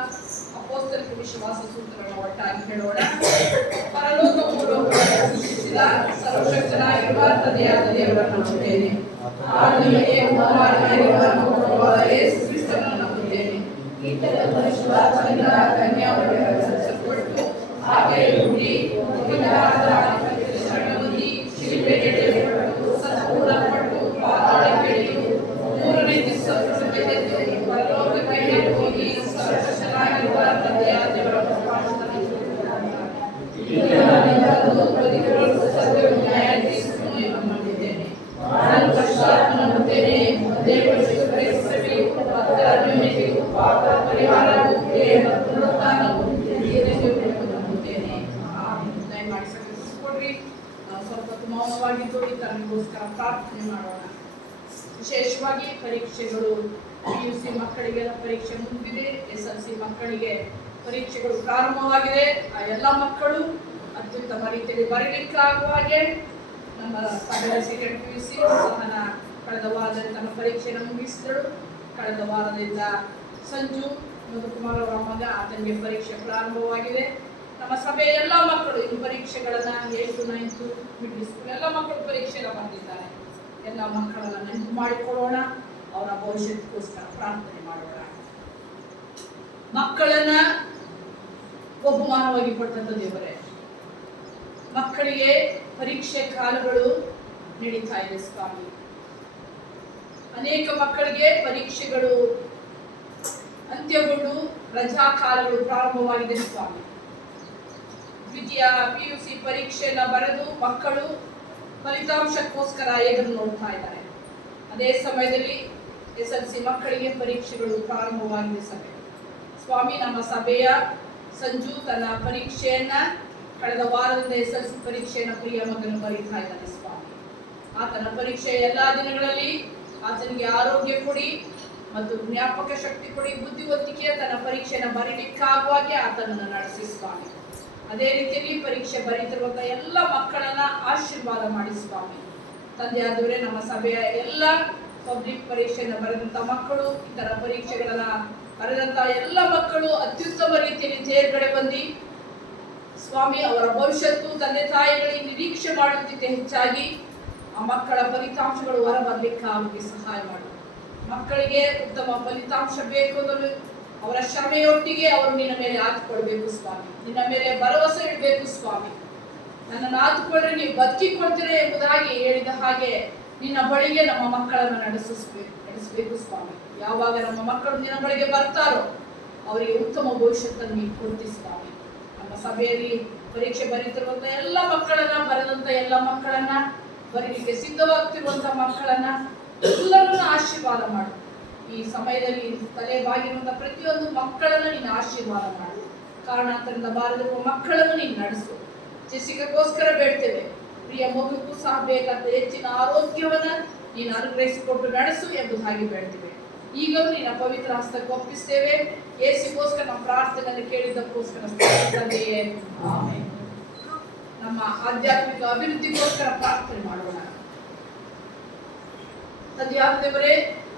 ಅಪೊಸ್ತಲಿಕ ವಿಶ್ವಾಸ ಸೂತ್ರಗಳನ್ನು ಒಟ್ಟಾಗಿ ಹೇಳೋಣ. ಪರಲೋಕ ಮೂಲಕವಾಗಿ ಸೃಷ್ಟಿಸಿದ ಸರ್ವಶಕ್ತನಾಗಿರುವ ತಂದೆಯಾದ ದೇವರನ್ನು ನಂಬುತ್ತೇನೆ. ಆತನ ಏಕಕುಮಾರನಾಗಿರುವ ನಮ್ಮ ಪ್ರಭುವಾದ ಯೇಸು ಕ್ರಿಸ್ತನನ್ನು ನಂಬುತ್ತೇನೆ. ಈತನ ಪರಿಶುದ್ಧಾತ್ಮನಿಂದ ಕನ್ಯಾಮರಿಯರಿಂದ ಜನಿಸಲ್ಪಟ್ಟು ಆಕೆಯಲ್ಲಿ ಹುಟ್ಟಿ ಶರಣಿ ಶಿಲುಬೆಗೆ ಎಳೆಯಲ್ಪಟ್ಟು ಸತ್ತೂರಲ್ಪಟ್ಟು ಪಾತಾಳಕ್ಕೆ ಇಳಿದು ಮೂರನೇ ದಿವಸ ಎದ್ದು ಪರಲೋಕಕ್ಕೆ ಏರಿ ಹೋಗಿ ಸರ್ವಶಕ್ತನಾಗಿರುವ ತಂದೆಯಾದ ದೇವರನ್ನು ನಂಬಿದ್ದೇನೆ. ನಾನು ಪರಿಶುದ್ಧಾತ್ಮನನ್ನು ನಂಬುತ್ತೇನೆ. ಒಂದೇ ಪರಿಶುದ್ಧ ಕ್ರೈಸ್ತಸಭೆಯು ಪವಿತ್ರ ಪಾಪದ ಪರಿಹಾರವು ದೇಹ ಪುನರುತ್ಥಾನವು ನಿತ್ಯಜೀವವನ್ನು ನಂಬುತ್ತೇನೆ. ದಯಮಾಡಿ ಸಂಕಲ್ಪಿಸಿಕೊಡ್ರಿ. ನಾವು ಸ್ವಲ್ಪ ಮೌನವಾಗಿದ್ದು ತನಗೋಸ್ಕರ ಪ್ರಾರ್ಥನೆ ಮಾಡೋಣ. ವಿಶೇಷವಾಗಿ ಪರೀಕ್ಷೆಗಳು PUC ಮಕ್ಕಳಿಗೆಲ್ಲ ಪರೀಕ್ಷೆ ಮುಗಿದಿದೆ. SLC ಮಕ್ಕಳಿಗೆ ಪರೀಕ್ಷೆಗಳು ಪ್ರಾರಂಭವಾಗಿದೆ. ಆ ಎಲ್ಲ ಮಕ್ಕಳು ಅತ್ಯುತ್ತಮ ರೀತಿಯಲ್ಲಿ ಬರೀಲಿಕ್ಕಾಗುವ ಹಾಗೆ ನಮ್ಮ ಸಹನ ಸೆಕೆಂಡ್ PUC ಸಹನ ಕಳೆದ ವಾರದಲ್ಲಿ ತನ್ನ ಪರೀಕ್ಷೆಯನ್ನು ಮುಗಿಸಿದಳು. ಕಳೆದ ವಾರದಿಂದ ಸಂಜು ಮಧುಕುಮಾರ್ ಅವರ ಮಗ ಆತನಿಗೆ ಪರೀಕ್ಷೆ ಪ್ರಾರಂಭವಾಗಿದೆ. ನಮ್ಮ ಸಭೆಯ ಎಲ್ಲ ಮಕ್ಕಳು ಈ ಪರೀಕ್ಷೆಗಳನ್ನ 8th 9th ಮಿಡ್ಲ್ ಸ್ಕೂಲ್ ಎಲ್ಲ ಮಕ್ಕಳು ಪರೀಕ್ಷೆಗೆ ಬಂದಿದ್ದಾರೆ. ಎಲ್ಲ ಮಕ್ಕಳನ್ನ ನೆನಪು ಮಾಡಿಕೊಳ್ಳೋಣ. ಅವರ ಭವಿಷ್ಯಕ್ಕೋಸ್ಕರ ಪ್ರಾರ್ಥನೆ ಮಾಡೋಣ. ಮಕ್ಕಳನ್ನ ಬಹುಮಾನವಾಗಿ ಕೊಟ್ಟಂತ ದೇವರೇ, ಮಕ್ಕಳಿಗೆ ಪರೀಕ್ಷೆ ಕಾಲಗಳು ನಡೀತಾ ಇದೆ ಸ್ವಾಮಿ. ಅನೇಕ ಮಕ್ಕಳಿಗೆ ಪರೀಕ್ಷೆಗಳು ಅಂತ್ಯಗೊಂಡು ರಜಾ ಕಾಲಗಳು ಪ್ರಾರಂಭವಾಗಿದೆ ಸ್ವಾಮಿ. ದ್ವಿತೀಯ PUC ಪರೀಕ್ಷೆಯನ್ನ ಬರೆದು ಮಕ್ಕಳು ಫಲಿತಾಂಶಕ್ಕೋಸ್ಕರ ಎದುರು ನೋಡ್ತಾ ಇದ್ದಾರೆ. ಅದೇ ಸಮಯದಲ್ಲಿ SLC ಮಕ್ಕಳಿಗೆ ಪರೀಕ್ಷೆಗಳು ಪ್ರಾರಂಭವಾಗಿದೆ ಸಭೆ. ಸ್ವಾಮಿ, ನಮ್ಮ ಸಭೆಯ ಸಂಜು ತನ್ನ ಪರೀಕ್ಷೆಯನ್ನ ಕಳೆದ ವಾರದಿಂದ SLC ಪರೀಕ್ಷೆಯನ್ನ ಪ್ರಿಯ ಮಗನು ಬರೀತಾ ಇದ್ದಾನೆ ಸ್ವಾಮಿ. ಆತನ ಪರೀಕ್ಷೆಯ ಎಲ್ಲಾ ದಿನಗಳಲ್ಲಿ ಆತನಿಗೆ ಆರೋಗ್ಯ ಕೊಡಿ ಮತ್ತು ಜ್ಞಾಪಕ ಶಕ್ತಿ ಕೊಡಿ, ಬುದ್ಧಿವಂತಿಕೆ ತನ್ನ ಪರೀಕ್ಷೆಯನ್ನು ಬರೀಲಿಕ್ಕಾಗುವಾಗೆ ಆತನನ್ನು ನಡೆಸಿ ಸ್ವಾಮಿ. ಅದೇ ರೀತಿಯಲ್ಲಿ ಪರೀಕ್ಷೆ ಬರೀತಿರುವಂತಹ ಎಲ್ಲ ಮಕ್ಕಳನ್ನ ಆಶೀರ್ವಾದ ಮಾಡಿ ಸ್ವಾಮಿ. ತಂದೆಯಾದವರೇ, ನಮ್ಮ ಸಭೆಯ ಎಲ್ಲ ಪಬ್ಲಿಕ್ ಪರೀಕ್ಷೆಯನ್ನು ಬರೆದಂತ ಮಕ್ಕಳು, ಇತರ ಪರೀಕ್ಷೆಗಳನ್ನ ಬರೆದಂತ ಎಲ್ಲ ಮಕ್ಕಳು ಅತ್ಯುತ್ತಮ ರೀತಿಯಲ್ಲಿ ತೇರ್ಗಡೆ ಬಂದು ಸ್ವಾಮಿ ಅವರ ಭವಿಷ್ಯತ್ತು ತಂದೆ ತಾಯಿಗಳಿಗೆ ನಿರೀಕ್ಷೆ ಮಾಡುವುದಕ್ಕೆ ಹೆಚ್ಚಾಗಿ ಆ ಮಕ್ಕಳ ಫಲಿತಾಂಶಗಳು ಹೊರ ಬರ್ಲಿಕ್ಕೆ ಸಹಾಯ ಮಾಡು. ಮಕ್ಕಳಿಗೆ ಉತ್ತಮ ಫಲಿತಾಂಶ ಬೇಕು ಅನ್ನೋದು ಅವರ ಶ್ರಮೆಯೊಟ್ಟಿಗೆ ಅವರು ನಿನ್ನ ಮೇಲೆ ಆತುಕೊಳ್ಬೇಕು ಸ್ವಾಮಿ. ನಿನ್ನ ಮೇಲೆ ಭರವಸೆ ಇಡಬೇಕು ಸ್ವಾಮಿ. ನನ್ನನ್ನು ಆತುಕೊಂಡ್ರೆ ನೀವು ಬದುಕಿಕೊಳ್ತೀರಿ ಎಂಬುದಾಗಿ ಹೇಳಿದ ಹಾಗೆ ನಿನ್ನ ಬಳಿಗೆ ನಮ್ಮ ಮಕ್ಕಳನ್ನು ನಡೆಸಬೇಕು ಸ್ವಾಮಿ. ಯಾವಾಗ ನಮ್ಮ ಮಕ್ಕಳು ನಿನ್ನ ಬಳಿಗೆ ಬರ್ತಾರೋ ಅವರಿಗೆ ಉತ್ತಮ ಭವಿಷ್ಯತ್ತನ್ನು ನೀವು ಕೊಡ್ತಿ ಸ್ವಾಮಿ. ನಮ್ಮ ಸಭೆಯಲ್ಲಿ ಪರೀಕ್ಷೆ ಬರೀತಿರುವಂತ ಎಲ್ಲ ಮಕ್ಕಳನ್ನ, ಬರೆದಂತ ಎಲ್ಲ ಮಕ್ಕಳನ್ನ, ಬರೀಲಿಕ್ಕೆ ಸಿದ್ಧವಾಗ್ತಿರುವಂತ ಮಕ್ಕಳನ್ನ ಎಲ್ಲರನ್ನ ಆಶೀರ್ವಾದ ಮಾಡು. ಈ ಸಮಯದಲ್ಲಿ ತಲೆಬಾಗಿರುವಂತ ಪ್ರತಿಯೊಂದು ಮಕ್ಕಳನ್ನ ನೀನು ಆಶೀರ್ವಾದ ಮಾಡು. ಕಾರಣಾಂತರದಿಂದ ಬಾರದಿರುವ ಮಕ್ಕಳನ್ನು ನೀನು ನಡೆಸು. ಜೆಸಿಕಾಗೋಸ್ಕರ ಬೇಡ್ತೇವೆ. ಪ್ರಿಯ ಮಗುಗೂ ಸಹ ಬೇಕಾದ ಹೆಚ್ಚಿನ ಆರೋಗ್ಯವನ್ನ ನೀನು ಅನುಗ್ರಹಿಸಿಕೊಟ್ಟು ನಡೆಸು ಎಂಬುದಾಗಿ ಬೇಡ್ತೇವೆ. ಈಗಲೂ ನಿನ್ನ ಪವಿತ್ರ ಹಸ್ತಕ್ಕೆ ಒಪ್ಪಿಸ್ತೇವೆ. ಯೇಸುಗೋಸ್ಕರ ನಮ್ಮ ಪ್ರಾರ್ಥನೆಯನ್ನು ಕೇಳಿದ್ದಕ್ಕೋಸ್ಕರ ತಂದೆಯೇ, ಆಮೆನ್. ನಮ್ಮ ಆಧ್ಯಾತ್ಮಿಕ ಅಭಿವೃದ್ಧಿಗೋಸ್ಕರ ಪ್ರಾರ್ಥನೆ ಮಾಡೋಣ. ತಂದೆಯಾದ ದೇವರೇ,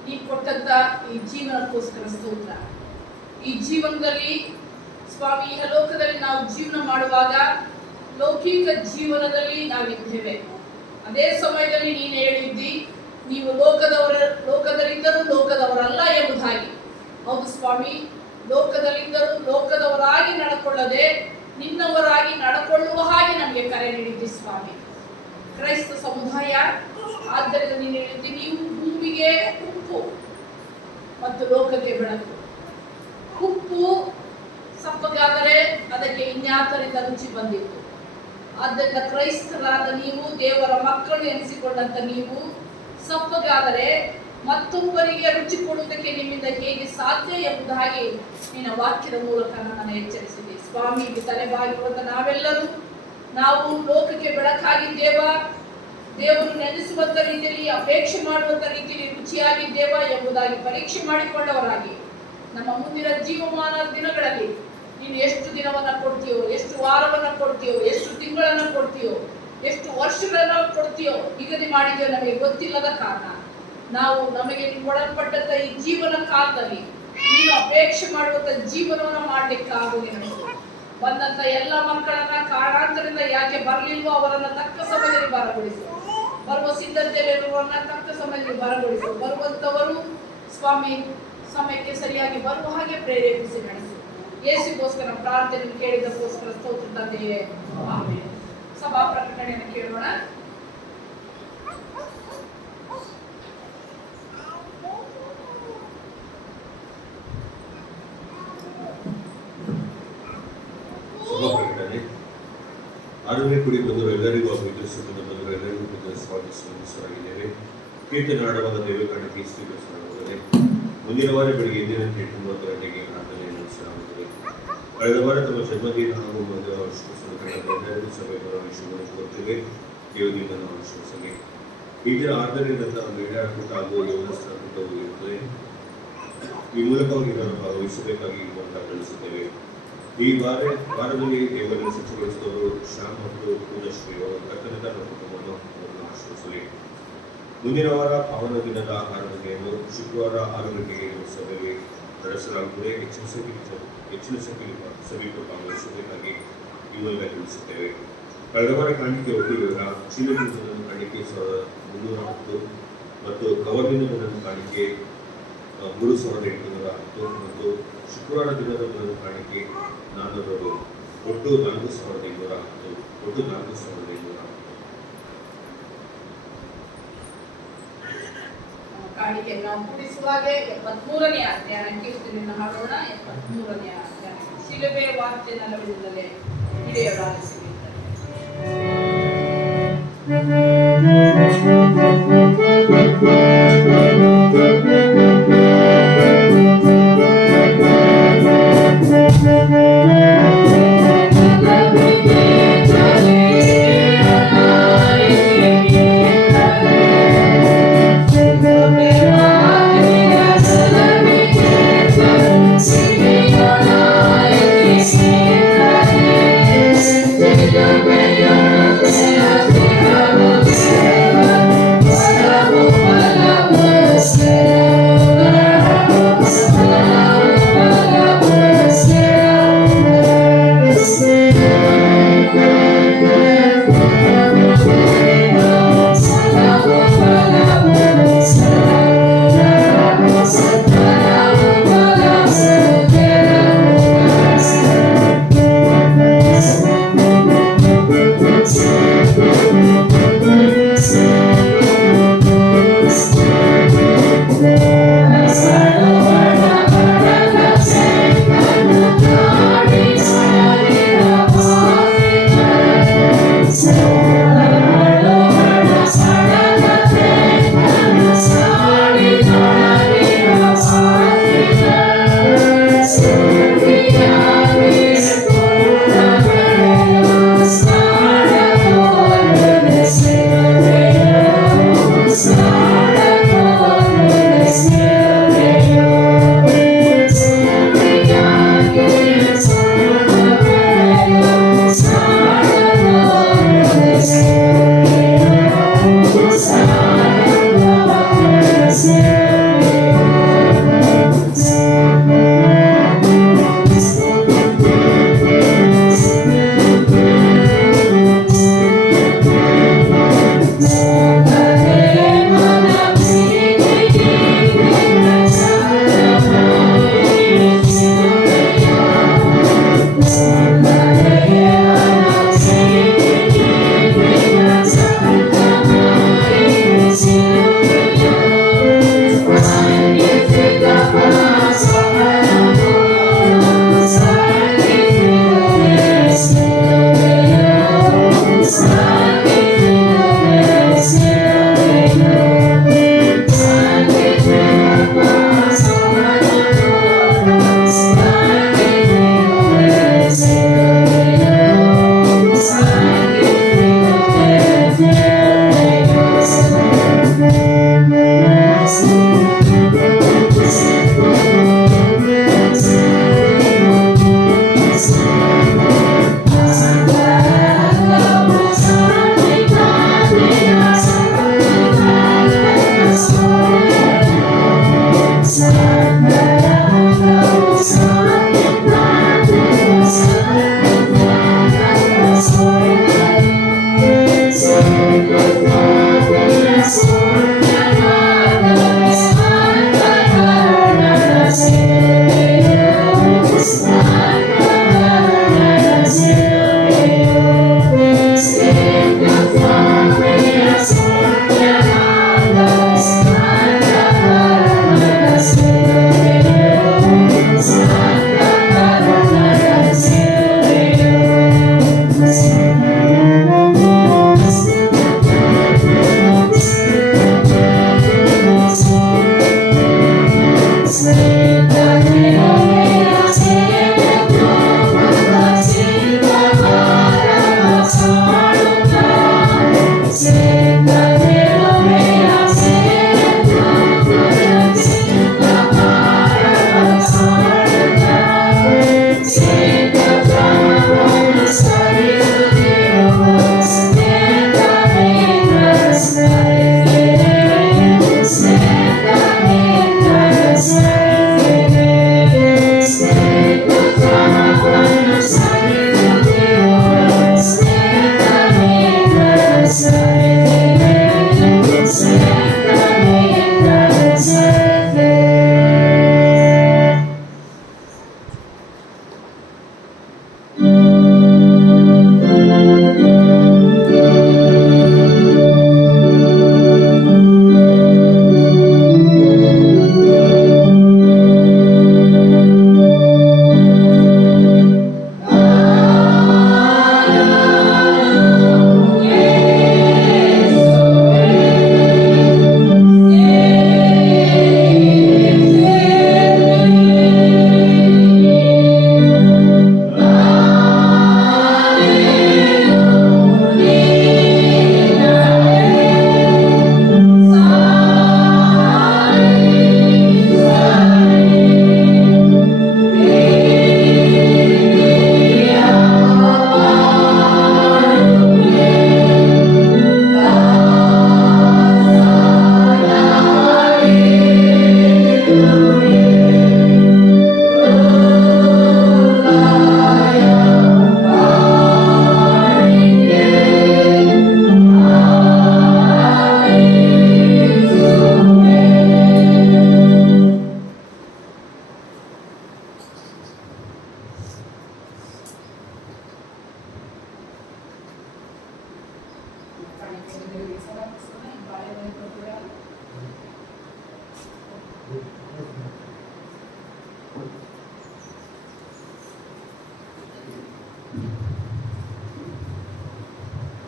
ನೀನು ಕೊಟ್ಟಂತ ಈ ಜೀವನಕ್ಕೋಸ್ಕರ ಸ್ತೋತ್ರ. ಈ ಜೀವನದಲ್ಲಿ ಸ್ವಾಮಿ, ಈ ಲೋಕದಲ್ಲಿ ನಾವು ಜೀವನ ಮಾಡುವಾಗ ಲೌಕಿಕ ಜೀವನದಲ್ಲಿ ನಾವಿದ್ದೇವೆ. ಅದೇ ಸಮಯದಲ್ಲಿ ನೀನು ಹೇಳಿದ್ದಿ, ನೀವು ಲೋಕದಲ್ಲಿದ್ದರೂ ಲೋಕದವರಲ್ಲ ಎಂಬುದಾಗಿ. ಹೌದು ಸ್ವಾಮಿ, ಲೋಕದಲ್ಲಿದ್ದರೂ ಲೋಕದವರಾಗಿ ನಡ್ಕೊಳ್ಳದೆ ನಿನ್ನವರಾಗಿ ನಡ್ಕೊಳ್ಳುವ ಹಾಗೆ ನಮಗೆ ಕರೆ ನೀಡಿದ್ದಿ ಸ್ವಾಮಿ. ಕ್ರೈಸ್ತ ಸಮುದಾಯ ಆದ್ದರಿಂದ ನೀನು ಹೇಳಿದ್ದಿ, ನೀವು ಭೂಮಿಗೆ ಉಪ್ಪು ಮತ್ತು ಲೋಕಕ್ಕೆ ಬೆಳಕು. ಉಪ್ಪು ಸಪ್ಪಗಾದರೆ ಅದಕ್ಕೆ ಇನ್ಯಾತರಿಂದ ರುಚಿ ಬಂದಿತ್ತು. ಆದ್ದರಿಂದ ಕ್ರೈಸ್ತರಾದ ನೀವು, ದೇವರ ಮಕ್ಕಳು ಎನಿಸಿಕೊಂಡಂತ ನೀವು ಸಪ್ಪಗಾದರೆ ಮತ್ತೊಬ್ಬರಿಗೆ ರುಚಿ ಕೊಡುವುದಕ್ಕೆ ನಿಮ್ಮಿಂದ ಹೇಗೆ ಸಾಧ್ಯ ಎಂಬುದಾಗಿ ನಿನ್ನ ವಾಕ್ಯದ ಮೂಲಕ ನನ್ನನ್ನು ಎಚ್ಚರಿಸಿದೆ ಸ್ವಾಮಿ. ತಲೆಬಾಗಿರುವಂತ ನಾವೆಲ್ಲರೂ ನಾವು ಲೋಕಕ್ಕೆ ಬೆಳಕಾಗಿದ್ದೇವಾ, ದೇವರು ನೆನೆಸುವಂತ ರೀತಿಯಲ್ಲಿ, ಅಪೇಕ್ಷೆ ಮಾಡುವಂತ ರೀತಿಯಲ್ಲಿ ರುಚಿಯಾಗಿದ್ದೇವಾ ಎಂಬುದಾಗಿ ಪರೀಕ್ಷೆ ಮಾಡಿಕೊಂಡವರಾಗಿ ನಮ್ಮ ಮುಂದಿನ ಜೀವಮಾನ ದಿನಗಳಲ್ಲಿ ನೀನು ಎಷ್ಟು ದಿನವನ್ನ ಕೊಡ್ತೀಯೋ, ಎಷ್ಟು ವಾರವನ್ನ ಕೊಡ್ತೀಯೋ, ಎಷ್ಟು ತಿಂಗಳನ್ನ ಕೊಡ್ತೀಯೋ, ಎಷ್ಟು ವರ್ಷಗಳನ್ನ ಕೊಡ್ತೀಯೋ ನಿಗದಿ ಮಾಡಿದೆಯೋ ನಮಗೆ ಗೊತ್ತಿಲ್ಲದ ಕಾರಣ ನಾವು ನಮಗೆ ಒಳಪಟ್ಟಂತ ಈ ಜೀವನ ಕಾಲದಲ್ಲಿ ನೀನು ಅಪೇಕ್ಷೆ ಮಾಡುವಂತ ಜೀವನವನ್ನು ಮಾಡ್ಲಿಕ್ಕೆ ಆಗುವುದಿಲ್ಲ. ಬಂದಂತ ಎಲ್ಲ ಮಕ್ಕಳನ್ನ ಕಾರಣಾಂತರದಿಂದ ಯಾಕೆ ಬರ್ಲಿಲ್ವೋ ಅವರನ್ನ ತಕ್ಕ ಸಮಯದಲ್ಲಿ ಬರಗೊಳಿಸು. ಬರುವ ಸಿದ್ಧತೆಯಲ್ಲಿರುವವರನ್ನ ತಕ್ಕ ಸಮಯದಲ್ಲಿ ಬರಗೊಳಿಸು. ಬರುವಂತವರು ಸ್ವಾಮಿ ಸಮಯಕ್ಕೆ ಸರಿಯಾಗಿ ಬರುವ ಹಾಗೆ ಪ್ರೇರೇಪಿಸಿ ನಡೆಸು. ಯೇಸುಗೋಸ್ಕರ ಪ್ರಾರ್ಥನೆ ಕೇಳಿದಕ್ಕೋಸ್ಕರ ಸ್ತೋತ್ರ ತಂದೆಯೇ, ಆಮೆನ್. ಸಭಾ ಪ್ರಕಟಣೆಯನ್ನು ಕೇಳೋಣ. ಪ್ರಕಟಣೆ 6ನೇ ಕುಡಿ ಬಂದರು ಎಲ್ಲರಿಗೂ ಅಭಿವೃದ್ಧಿಸುತ್ತಿದ್ದ ಬಂದರು ಎಲ್ಲರಿಗೂ ಸ್ವಾಗತಿಸುವಾಗಿದ್ದೇವೆ. ಕೀರ್ತನೆ ಹಾಡುವಾಗ ದೈವಕಾಂಡಕ್ಕೆ ಸ್ವೀಕರಿಸಲಾಗುತ್ತದೆ. ಮುಂದಿನ ವಾರ ಬೆಳಿಗ್ಗೆ ಎಂದಿನಂತೆ 8:30 ಗಂಟೆಗೆ ಪ್ರಾರ್ಥನೆ ನಡೆಸಲಾಗುತ್ತದೆ. ಕಳೆದ ವಾರ ತಮ್ಮ ಜನ್ಮದಿನ ಹಾಗೂ ಮದುವೆ ಅವಶ್ಯಕತೆ ಎಲ್ಲರಿಗೂ ಸಭೆ ಬರುವ ವಿಷಯವನ್ನು ಕೋರುತ್ತೇವೆ. ದೇವರಿಂದ ಅವಶ್ಯಕತೆ ಈ ದಿನ 6ನೇ ನಂತರ ಮೇಳಾಟಕೂಟ ಹಾಗೂ ಯೋಗಸ್ಥಾನ ಕೂಟವು ಇರುತ್ತದೆ. ಈ ಮೂಲಕವಾಗಿ ನಾನು ಭಾಗವಹಿಸಬೇಕಾಗಿ ತಿಳಿಸುತ್ತೇವೆ. ಈ ವಾರದಲ್ಲಿ ದೇವರನ್ನು ಸ್ವಚ್ಛಗೊಳಿಸಿದವರು ಶ್ಯಾಮ್ ಮತ್ತು ಪೂಜಶ್ರೀ ಅವರು ಕರ್ತನ ತನ್ನ ಕುಟುಂಬವನ್ನು ಆಶ್ರಯಿಸಲಿ. ಮುಂದಿನ ವಾರ ಪಾವನ ದಿನದ ಆರಾಧನೆಯನ್ನು ಶುಕ್ರವಾರ 6 ಗಂಟೆಗೆ ಸಭೆಯಲ್ಲಿ ನಡೆಸಲಾಗುತ್ತದೆ. ಹೆಚ್ಚಿನ ಸಂಖ್ಯೆಯಲ್ಲಿ ಸಭೆಗಳು ಭಾಗವಹಿಸಬೇಕಾಗಿ ಈ ಮೂಲಕ ತಿಳಿಸುತ್ತೇವೆ. ಕಳೆದ ವಾರ ಕಾಣಿಕೆ ಒಟ್ಟು ವಿವರ: ಚೀಲದಿಂದ ಕಾಣಿಕೆ 1310 ಮತ್ತು ಕವರ್ನಿಂದ ಕಾಣಿಕೆ 3810 ಮತ್ತು ಶುಕ್ರವಾರ ದಿನದ ಕಾಣಿಕೆ 400, ಒಟ್ಟು 4510, ಒಟ್ಟು 4510. ಕಾಣಿಕೆಯನ್ನು ನಾವು ಕೂಡಿಸುವಾಗೆ 73ನೇ ಧ್ಯಾನ ಕೀರ್ತನೆಯನ್ನು ಹಾಡೋಣ. 73ನೇ ಧ್ಯಾನ ಶಿಲುಬೆ ವಾರ್ತೆ ನಲವಿಲ್ಲದೆ ಹಿಡಿಯಲಾರಿಸಿದ್ದಾರೆ. Yeah.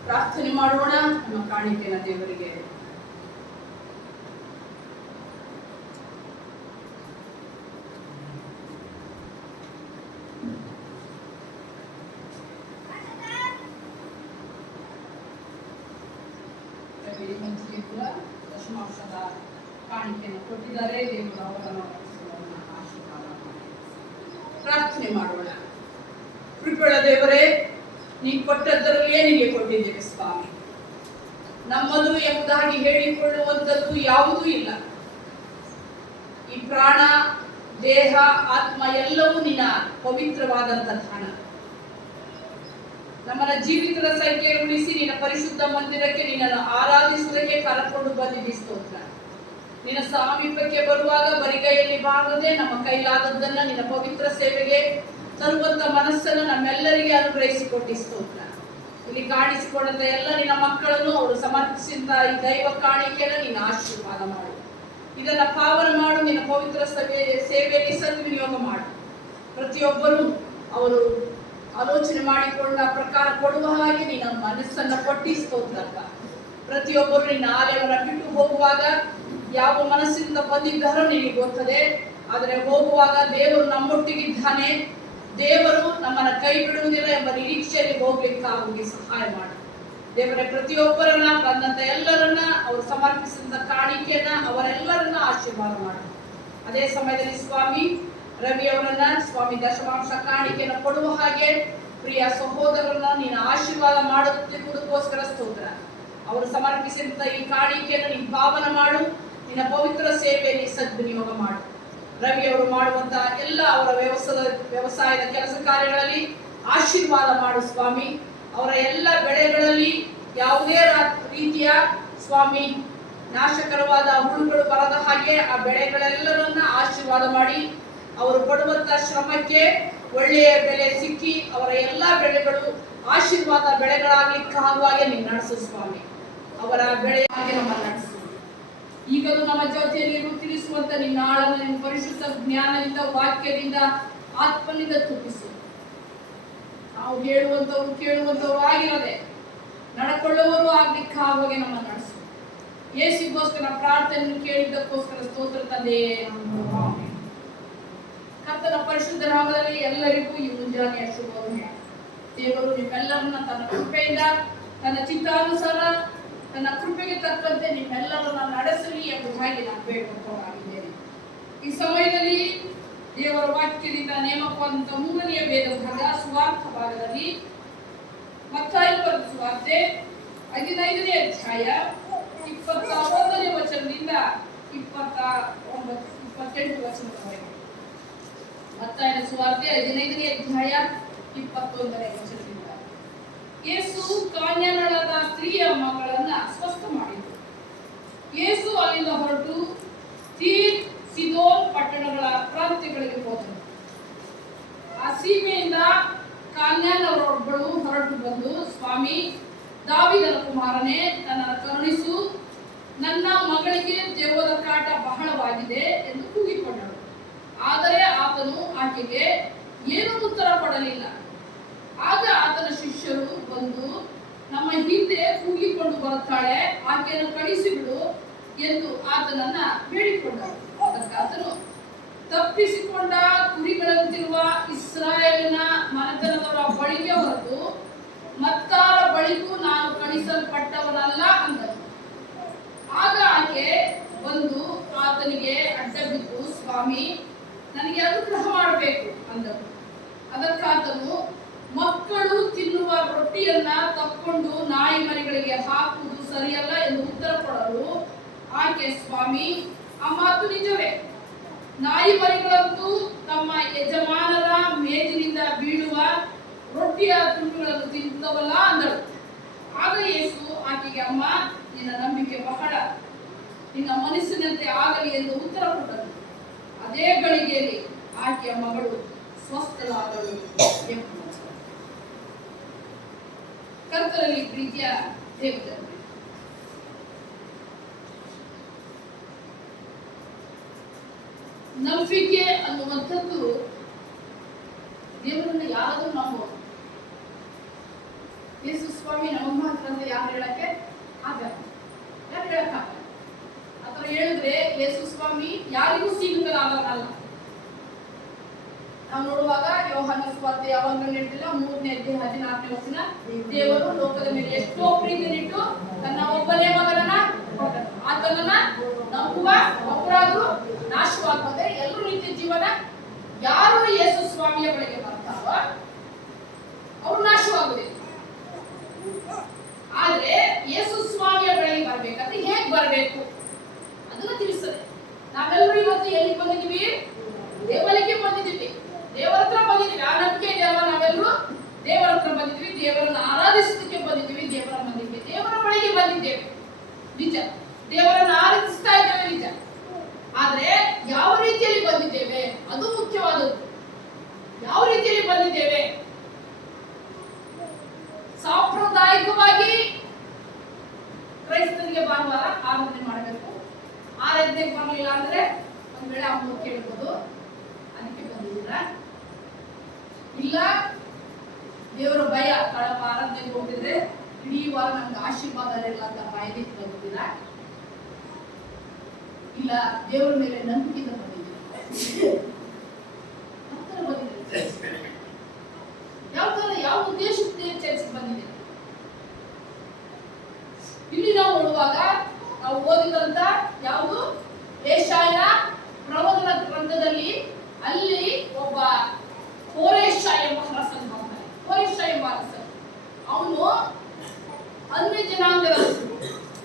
ಪ್ರಾರ್ಥನೆ ಮಾಡೋಣ ನಮ್ಮ ಕಾಣಿಕೆಯ ದೇವರಿಗೆ. ದಶಮಾಂಶದ ಕಾಣಿಕೆಯನ್ನು ಕೊಟ್ಟಿದ್ದಾರೆ. ದೇವರು ಅವರನ್ನು ಆಶೀರ್ವಾದ ಮಾಡಿ. ಪ್ರಾರ್ಥನೆ ಮಾಡೋಣ. ಕೃಪೆಗಳ ದೇವರೇ, ನೀನು ಕೊಟ್ಟದ್ದರಲ್ಲಿಯೇ ನಿನಗೆ ಕೊಟ್ಟಿದ್ದೇವೆ ಸ್ವಾಮಿ. ನಮ್ಮದು ಎಂಬುದಾಗಿ ಹೇಳಿಕೊಳ್ಳುವಂಥದ್ದು ಯಾವುದೂ ಇಲ್ಲ. ಈ ಪ್ರಾಣ, ದೇಹ, ಆತ್ಮ ಎಲ್ಲವೂ ನಿನ್ನ ಪವಿತ್ರವಾದಂಥ ದಾನ. ನಮ್ಮನ್ನ ಜೀವಿತದ ಸಂಖ್ಯೆ ಉಳಿಸಿ ನಿನ್ನ ಪರಿಶುದ್ಧ ಮಂದಿರಕ್ಕೆ ನಿನ್ನನ್ನು ಆರಾಧಿಸುವುದಕ್ಕೆ ಕರೆದುಕೊಂಡು ಬಂದಿದ್ದಿ ಸ್ತೋತ್ರ. ನಿನ್ನ ಸಾಮೀಪ್ಯಕ್ಕೆ ಬರುವಾಗ ಬರಿಗೈಯಲ್ಲಿ ಬಾರದೆ ನಮ್ಮ ಕೈಲಾದದ್ದನ್ನ ನಿನ್ನ ಪವಿತ್ರ ಸೇವೆಗೆ ತರುವಂತ ಮನಸ್ಸನ್ನು ನಮ್ಮೆಲ್ಲರಿಗೆ ಅನುಗ್ರಹಿಸಿಕೊಟ್ಟಿ ಸ್ತೋತ್ರ. ಇಲ್ಲಿ ಕಾಣಿಸಿಕೊಂಡಂತ ಎಲ್ಲ ನಿನ್ನ ಮಕ್ಕಳನ್ನು ಅವರು ಸಮರ್ಪಿಸಿದ ಈ ದೈವ ಕಾಣಿಕೆಯನ್ನು ನಿನ್ನ ಆಶೀರ್ವಾದ ಮಾಡು. ಇದನ್ನ ಪಾವನ ಮಾಡು. ನಿನ್ನ ಪವಿತ್ರ ಸೇವೆಯಲ್ಲಿ ಸದ್ವಿನಿಯೋಗ ಮಾಡು. ಪ್ರತಿಯೊಬ್ಬರು ಅವರು ಆಲೋಚನೆ ಮಾಡಿಕೊಂಡ ಪ್ರಕಾರ ಕೊಡುವ ಹಾಗೆ ನಿನ್ನ ಮನಸ್ಸನ್ನ ಕೊಟ್ಟಿ ಸ್ತೋತ್ರ. ಪ್ರತಿಯೊಬ್ಬರು ನಿನ್ನ ಆಲಯವನ್ನು ಬಿಟ್ಟು ಹೋಗುವಾಗ ಯಾವ ಮನಸ್ಸಿನಿಂದ ಬಂದಿದ್ದಾರೋ ನಿನಗೆ ಗೊತ್ತದೆ. ಆದರೆ ಹೋಗುವಾಗ ದೇವರು ನಮ್ಮೊಟ್ಟಿಗಿದ್ದಾನೆ, ದೇವರು ನಮ್ಮನ್ನ ಕೈ ಬಿಡುವುದಿಲ್ಲ ಎಂಬ ನಿರೀಕ್ಷೆಯಲ್ಲಿ ಹೋಗ್ಲಿಕ್ಕಾಗಿ ಸಹಾಯ ಮಾಡು. ದೇವರ ಪ್ರತಿಯೊಬ್ಬರನ್ನ ಬಂದಂತ ಎಲ್ಲರನ್ನ ಅವರು ಸಮರ್ಪಿಸಿದ ಕಾಣಿಕೆಯನ್ನ ಅವರೆಲ್ಲರನ್ನ ಆಶೀರ್ವಾದ ಮಾಡು. ಅದೇ ಸಮಯದಲ್ಲಿ ಸ್ವಾಮಿ ರವಿ ಅವರನ್ನ ಸ್ವಾಮಿ ದಶಮಾಂಶ ಕಾಣಿಕೆಯನ್ನು ಕೊಡುವ ಹಾಗೆ ಪ್ರಿಯ ಸಹೋದರರನ್ನ ನೀನು ಆಶೀರ್ವಾದ ಮಾಡುವುದಕ್ಕೋಸ್ಕರ ಸ್ತೋತ್ರ. ಅವರು ಸಮರ್ಪಿಸಿದ ಈ ಕಾಣಿಕೆಯನ್ನು ನೀನು ಪಾವನ ಮಾಡು. ನಿನ್ನ ಪವಿತ್ರ ಸೇವೆಯಲ್ಲಿ ಸದ್ವಿನಿಯೋಗ ಮಾಡು. ರವಿ ಅವರು ಮಾಡುವಂತಹ ಎಲ್ಲ ಅವರ ವ್ಯವಸಾಯದ ಕೆಲಸ ಕಾರ್ಯಗಳಲ್ಲಿ ಆಶೀರ್ವಾದ ಮಾಡು ಸ್ವಾಮಿ. ಅವರ ಎಲ್ಲ ಬೆಳೆಗಳಲ್ಲಿ ಯಾವುದೇ ರೀತಿಯ ಸ್ವಾಮಿ ನಾಶಕರವಾದ ಹುಳುಗಳು ಬರದ ಹಾಗೆ ಆ ಬೆಳೆಗಳೆಲ್ಲರನ್ನ ಆಶೀರ್ವಾದ ಮಾಡಿ ಅವರು ಪಡುವಂತ ಶ್ರಮಕ್ಕೆ ಒಳ್ಳೆಯ ಬೆಲೆ ಸಿಕ್ಕಿ ಅವರ ಎಲ್ಲಾ ಬೆಳೆಗಳು ಆಶೀರ್ವಾದ ಬೆಳೆಗಳಾಗಲಿಕ್ಕಾಗುವಾಗೆ ನೀವು ನಡೆಸು ಸ್ವಾಮಿ. ಅವರ ಬೆಳೆ ಹಾಗೆ ನಮ್ಮನ್ನು ನಡೆಸು. ಈಗಲೂ ನಮ್ಮ ಜೊತೆಯಲ್ಲಿ ತಿಳಿಸುವಂತ ನಿನ್ನ ಆಳನ್ನು ನಿನ್ನ ಪರಿಶುದ್ಧ ಜ್ಞಾನದಿಂದ, ವಾಕ್ಯದಿಂದ, ಆತ್ಮನಿಂದ ತುಂಬಿಸು. ನಾವು ಹೇಳುವಂತವರು ಕೇಳುವಂತವರು ಆಗಿರದೆ ನಡ್ಕೊಳ್ಳುವವರು ಆಗ್ಲಿಕ್ಕಾಗುವಾಗೆ ನಮ್ಮನ್ನು ನಡೆಸು. ಯೇಸುಗೋಸ್ಕರ ಪ್ರಾರ್ಥನೆ ಕೇಳಿದ್ದಕ್ಕೋಸ್ಕರ ಸ್ತೋತ್ರ ತಂದೆಯೇ. ಆಮೆನ್. ಕರ್ತನ ಪರಿಶುದ್ಧ ನಾಮದಲ್ಲಿ ಎಲ್ಲರಿಗೂ ಈ ಮುಂಜಾನೆಯ ಶುಭವನ್ನು. ದೇವರು ನಿಮ್ಮೆಲ್ಲರನ್ನ ತನ್ನ ಕೃಪೆಯಿಂದ, ತನ್ನ ಚಿತ್ತಾನುಸಾರ, ತನ್ನ ಕೃಪೆಗೆ ತಕ್ಕಂತೆ ನಿಮ್ಮೆಲ್ಲರನ್ನ ನಡೆಸಲಿ ಎಂಬುದಾಗಿ ನಾನು ಬೇಡಿಕೊಂಡಿದ್ದೇನೆ. ಈ ಸಮಯದಲ್ಲಿ ದೇವರ ವಾಕ್ಯದಿಂದ ನೇಮಕವಾದಂತಹ 3ನೇ ವೇದ ಭಾಗ ಸುವಾರ್ಥ ಭಾಗದಲ್ಲಿ ಮತ್ತಾಯ ಬರೆದ ಸುವಾರ್ತೆ 15ನೇ ಅಧ್ಯಾಯ 21ನೇ ವಚನದಿಂದ 28 ವಚನದವರೆಗೆ. ಮತ್ತಾಯನ ಸುವಾರ್ತೆ 15ನೇ ಅಧ್ಯಾಯ 21ನೇ ವಚನದಿಂದ. ಯೇಸು ಕಾನ್ಯನಾದ ಸ್ತ್ರೀಯ ಮಗಳನ್ನ ಸ್ವಸ್ಥ ಮಾಡಿದರು. ಯೇಸು ಅಲ್ಲಿಂದ ಹೊರಟು ತೀರ್, ಸಿದೋನ್ ಪಟ್ಟಣಗಳ ಪ್ರಾಂತ್ಯಗಳಿಗೆ ಹೋದರು. ಆ ಸೀಮೆಯಿಂದ ಕಾನ್ಯನವರೊಬ್ಬಳು ಹೊರಟು ಬಂದು, ಸ್ವಾಮಿ, ದಾವೀದನ ಕುಮಾರನೇ, ನನ್ನನ್ನು ಕರುಣಿಸು, ನನ್ನ ಮಗಳಿಗೆ ದೆವ್ವದ ಕಾಟ ಬಹಳವಾಗಿದೆ ಎಂದು ಕೂಗಿಕೊಂಡಳು. ಆದರೆ ಆತನು ಆಕೆಗೆ ಏನೂ ಉತ್ತರ ಕೊಡಲಿಲ್ಲ. ಆಗ ಆತನ ಶಿಷ್ಯರು ಬಂದು, ನಮ್ಮ ಹಿಂದೆ ಕೂಗಿಕೊಂಡು ಬರುತ್ತಾಳೆ, ಆಕೆಯನ್ನು ಕಳಿಸಿಬಿಡು ಎಂದು ಆತನನ್ನ ಬೇಡಿಕೊಂಡರು. ಅದಕ್ಕೆ ಆತನು, ತಪ್ಪಿಸಿಕೊಂಡ ಕುರಿಗಳಂತಿರುವ ಇಸ್ರಾಯೇಲಿನ ಮನೆತನದವರ ಬಳಿಗೆ ಹೊರತು ಮತ್ತಾರ ಬಳಿಗೂ ನಾನು ಕಳಿಸಲ್ಪಟ್ಟವನಲ್ಲ ಅಂದನು. ಆಗ ಆಕೆ ಬಂದು ಆತನಿಗೆ ಅಡ್ಡ ಬಿದ್ದು, ಸ್ವಾಮಿ, ನನಗೆ ಅನುಗ್ರಹ ಮಾಡಬೇಕು ಅಂದನು. ಅದಕ್ಕಾತನು, ಮಕ್ಕಳು ತಿನ್ನುವ ರೊಟ್ಟಿಯನ್ನ ತಕ್ಕೊಂಡು ನಾಯಿ ಮರಿಗಳಿಗೆ ಹಾಕುವುದು ಸರಿಯಲ್ಲ ಎಂದು ಉತ್ತರ ಕೊಡಲು ಆಕೆ, ಸ್ವಾಮಿ, ಆ ಮಾತು ನಿಜವೇ. ನಾಯಿ ಮರಿಗಳಂತೂ ತಮ್ಮ ಯಜಮಾನರ ಮೇಜಿನಿಂದ ಬೀಳುವ ರೊಟ್ಟಿಯ ತುಂಡುಗಳನ್ನು ತಿಂತವಲ್ಲ ಅಂದಳು. ಆಗ ಯೇಸು ಆಕೆಗೆ, ಅಮ್ಮ, ನಿನ್ನ ನಂಬಿಕೆ ಬಹಳ, ನಿನ್ನ ಮನಸ್ಸಿನಂತೆ ಆಗಲಿ ಎಂದು ಉತ್ತರ ಕೊಟ್ಟನು. ಅದೇ ಗಳಿಗೆಯಲ್ಲಿ ಆಕೆಯ ಮಗಳು ಸ್ವಸ್ಥಳಾದಳು ಎಂಬುದು. ಕರ್ತನಲ್ಲಿ ಪ್ರೀತಿಯ ದೇವಜನರೇ, ನಂಬಿಕೆ ಅನ್ನುವಂಥದ್ದು ದೇವರನ್ನು ಯಾರಾದರೂ ನಂಬೋದು. ಯೇಸು ಸ್ವಾಮಿ ನಮ್ಮ ಮಾತ್ರ ಅಂತ ಯಾರು ಹೇಳಕ್ಕೆ ಆಗಲ್ಲ, ಯಾರು ಹೇಳಕ್ಕಾಗಲ್ಲ. ಅಥವಾ ಹೇಳಿದ್ರೆ ಯೇಸು ಸ್ವಾಮಿ ಯಾರಿಗೂ ಸೀಮಿತನಾದವನಲ್ಲ. ನಾವು ನೋಡುವಾಗ ಯೋಹಾನ ಸುವಾರ್ತೆ ಯಾವಾಗ ನೀಡಿಲ್ಲ 3ನೇ ಅಧ್ಯಾಯ 14ನೇ ವಚನ, ದೇವರು ಲೋಕದ ಮೇಲೆ ಎಷ್ಟೋ ಪ್ರೀತಿನಿಟ್ಟು ತನ್ನ ಒಬ್ಬನೇ ಮಗನನ್ನ ಕೊಟ್ಟನು. ಆತನನ್ನ ನಂಬುವ ಒಬ್ಬರಾದ್ರೂ ನಾಶವಾಗದೆ ಎಲ್ಲರೂ ನಿತ್ಯ ಜೀವನ. ಯಾರು ಯೇಸು ಸ್ವಾಮಿಯ ಬಳಿಗೆ ಬರ್ತಾರೋ ಅವರು ನಾಶವಾಗುವುದಿಲ್ಲ. ಆದ್ರೆ ಯೇಸು ಸ್ವಾಮಿಯ ಬಳಿಗೆ ಬರ್ಬೇಕಂದ್ರೆ ಹೇಗ್ ಬರಬೇಕು ಅದನ್ನ ತಿಳಿಸ್ತದೆ. ನಾವೆಲ್ಲರೂ ಇವತ್ತು ಎಲ್ಲಿಗೆ ಬಂದಿದ್ದೀವಿ? ದೇವಾಲಯಕ್ಕೆ ಬಂದಿದ್ದೀವಿ, ದೇವರ ಹತ್ರ ಬಂದಿದ್ದೀವಿ. ಆ ನಂಬಿಕೆ ಇದೆಯಲ್ಲ, ನಾವೆಲ್ಲರೂ ದೇವರ ಹತ್ರ ಬಂದಿದ್ದೀವಿ, ದೇವರನ್ನು ಆರಾಧಿಸೋದಕ್ಕೆ ಬಂದಿದ್ದೀವಿ, ದೇವರ ಬಳಿಗೆ ಬಂದಿದ್ದೇವೆ ನಿಜ, ದೇವರನ್ನು ಆರಾಧಿಸ್ತಾ ಇದ್ದೇವೆ ನಿಜ. ಆದ್ರೆ ಯಾವ ರೀತಿಯಲ್ಲಿ ಬಂದಿದ್ದೇವೆ ಅದು ಮುಖ್ಯವಾದದ್ದು. ಯಾವ ರೀತಿಯಲ್ಲಿ ಬಂದಿದ್ದೇವೆ? ಸಾಂಪ್ರದಾಯಿಕವಾಗಿ ಕ್ರೈಸ್ತರಿಗೆ ಭಾನುವಾರ ಆರಾಧನೆ ಮಾಡಬೇಕು. ಆರಾಧನೆಗೆ ಬರಲಿಲ್ಲ ಅಂದ್ರೆ ಒಂದ್ ವೇಳೆ ಅಮ್ಮ ಕೇಳ್ಬೋದು, ಅದಕ್ಕೆ ಬಂದಿದ್ದೀರ. ಇಲ್ಲ ದೇವರ ಭಯ, ಕಳಪ ಆರಾಧನೆಗೆ ಹೋಗಿದ್ರೆ ಇಡೀ ವಾರ ನಮ್ಗೆ ಆಶೀರ್ವಾದ ಇಲ್ಲ ಅಂತ ಬಾಯಿಗೆ ಬಂದಿದ್ದೀರ. ಇಲ್ಲ ದೇವರ ಮೇಲೆ ನಂಬಿಕೆಯಿಂದ ಬಂದಿದ್ದೀರ. ಯಾವ ಉದ್ದೇಶಕ್ಕೆ ಚರ್ಚೆಗೆ ಬಂದಿದೆ? ಇಲ್ಲಿ ನಾವು ನೋಡುವಾಗ ನಾವು ಓದಿದಂತ ಯಾವುದು ಯೆಶಾಯನ ಪ್ರವಚನ ಗ್ರಂಥದಲ್ಲಿ ಅಲ್ಲಿ ಒಬ್ಬ ಕೋರೇಶ ಎಂಬ ಅರಸನ ಬರ್ತಾನೆ. ಕೋರೇಶ ಎಂಬ ಅರಸ, ಅವನು ಅನ್ಯ ಜನಾಂಗದ.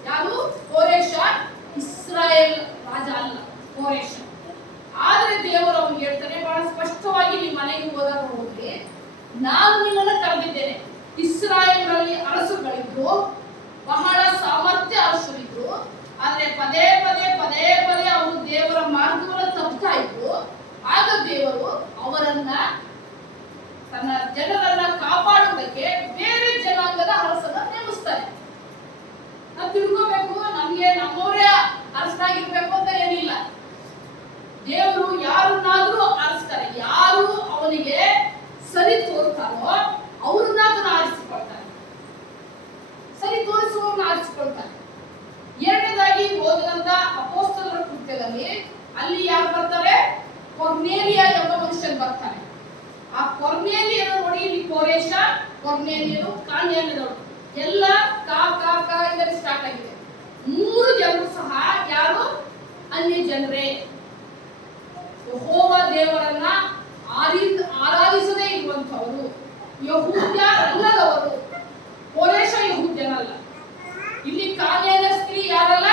ಯಾರು? ಕೋರೇಶ ಇಸ್ರಾಯೇಲ್ ರಾಜ ಅಲ್ಲ, ಕೋರೇಶ. ಆದ್ರೆ ದೇವರು ಅವನಿಗೆ ಹೇಳ್ತಾನೆ ಬಹಳ ಸ್ಪಷ್ಟವಾಗಿ, ನಿಮ್ಮ ಮನೆಗೆ ಹೋದಾಗ ಹೋಗಿ, ನಾನು ನಿನ್ನನ್ನು ಕರೆದಿದ್ದೇನೆ. ಇಸ್ರಾಯೇಲ್ನಲ್ಲಿ ಅರಸುಗಳಿದ್ರು, ಬಹಳ ಸಾಮಾನ್ಯ ಜನರನ್ನ ಕಾಪಾಡುವುದಕ್ಕೆ ಬೇರೆ ಜನಾಂಗದ ಅರಸನ ನೇಮಿಸ್ತಾರೆ. ನಾವು ತಿಳ್ಕೋಬೇಕು, ನಮ್ಗೆ ನಮ್ಮವರೇ ಅರಸನಾಗಿರ್ಬೇಕು ಅಂತ ಏನಿಲ್ಲ. ದೇವರು ಯಾರನ್ನಾದ್ರೂ ಆರಿಸ್ತಾರೆ. ಯಾರು ಅವನಿಗೆ ಸರಿ ತೋರ್ತಾರೋ ಅವ್ರನ್ನ ಅದನ್ನ ಆರಿಸಿಕೊಳ್ತಾರೆ. ಸರಿ ತೋರಿಸುವವನ್ನ ಆರಿಸಿಕೊಳ್ತಾರೆ. ಎರಡನೇದಾಗಿ ಓದಿದಂತ ಅಪೊಸ್ತಲರ ಕೃತ್ಯದಲ್ಲಿ ಅಲ್ಲಿ ಯಾರು ಬರ್ತಾರೆ? ಕೊರ್ನೇಲಿಯ ಎಂಬ ಮನುಷ್ಯನ್ ಬರ್ತಾನೆ. ಆ ಕೊರ್ನೇಲಿಯನ ನೋಡಿ, ಇಲ್ಲಿ ಕೋರೇಶ, ಕೊರ್ನೇಲಿಯನು, ಕಾನ್ಯಾನ್ಯದವರು ಎಲ್ಲ ಕಾ ಕಾ ಕಾ ಇಂದ ಸ್ಟಾರ್ಟ್ ಆಗಿದೆ. 3 ಜನರು ಸಹ ಯಾರು? ಅನ್ಯ ಜನರೇ. ಯೆಹೋವ ದೇವರನ್ನ ಆರಾಧಿಸದೇ ಇರುವಂತವರು, ಯಹೂದ್ಯರಲ್ಲದವರು. ಕೋರೇಶ ಯಹೂದ್ಯನಲ್ಲ. ಇಲ್ಲಿ ಕಾನ್ಯಾನ್ಯ ಸ್ತ್ರೀ ಯಾರಲ್ಲ?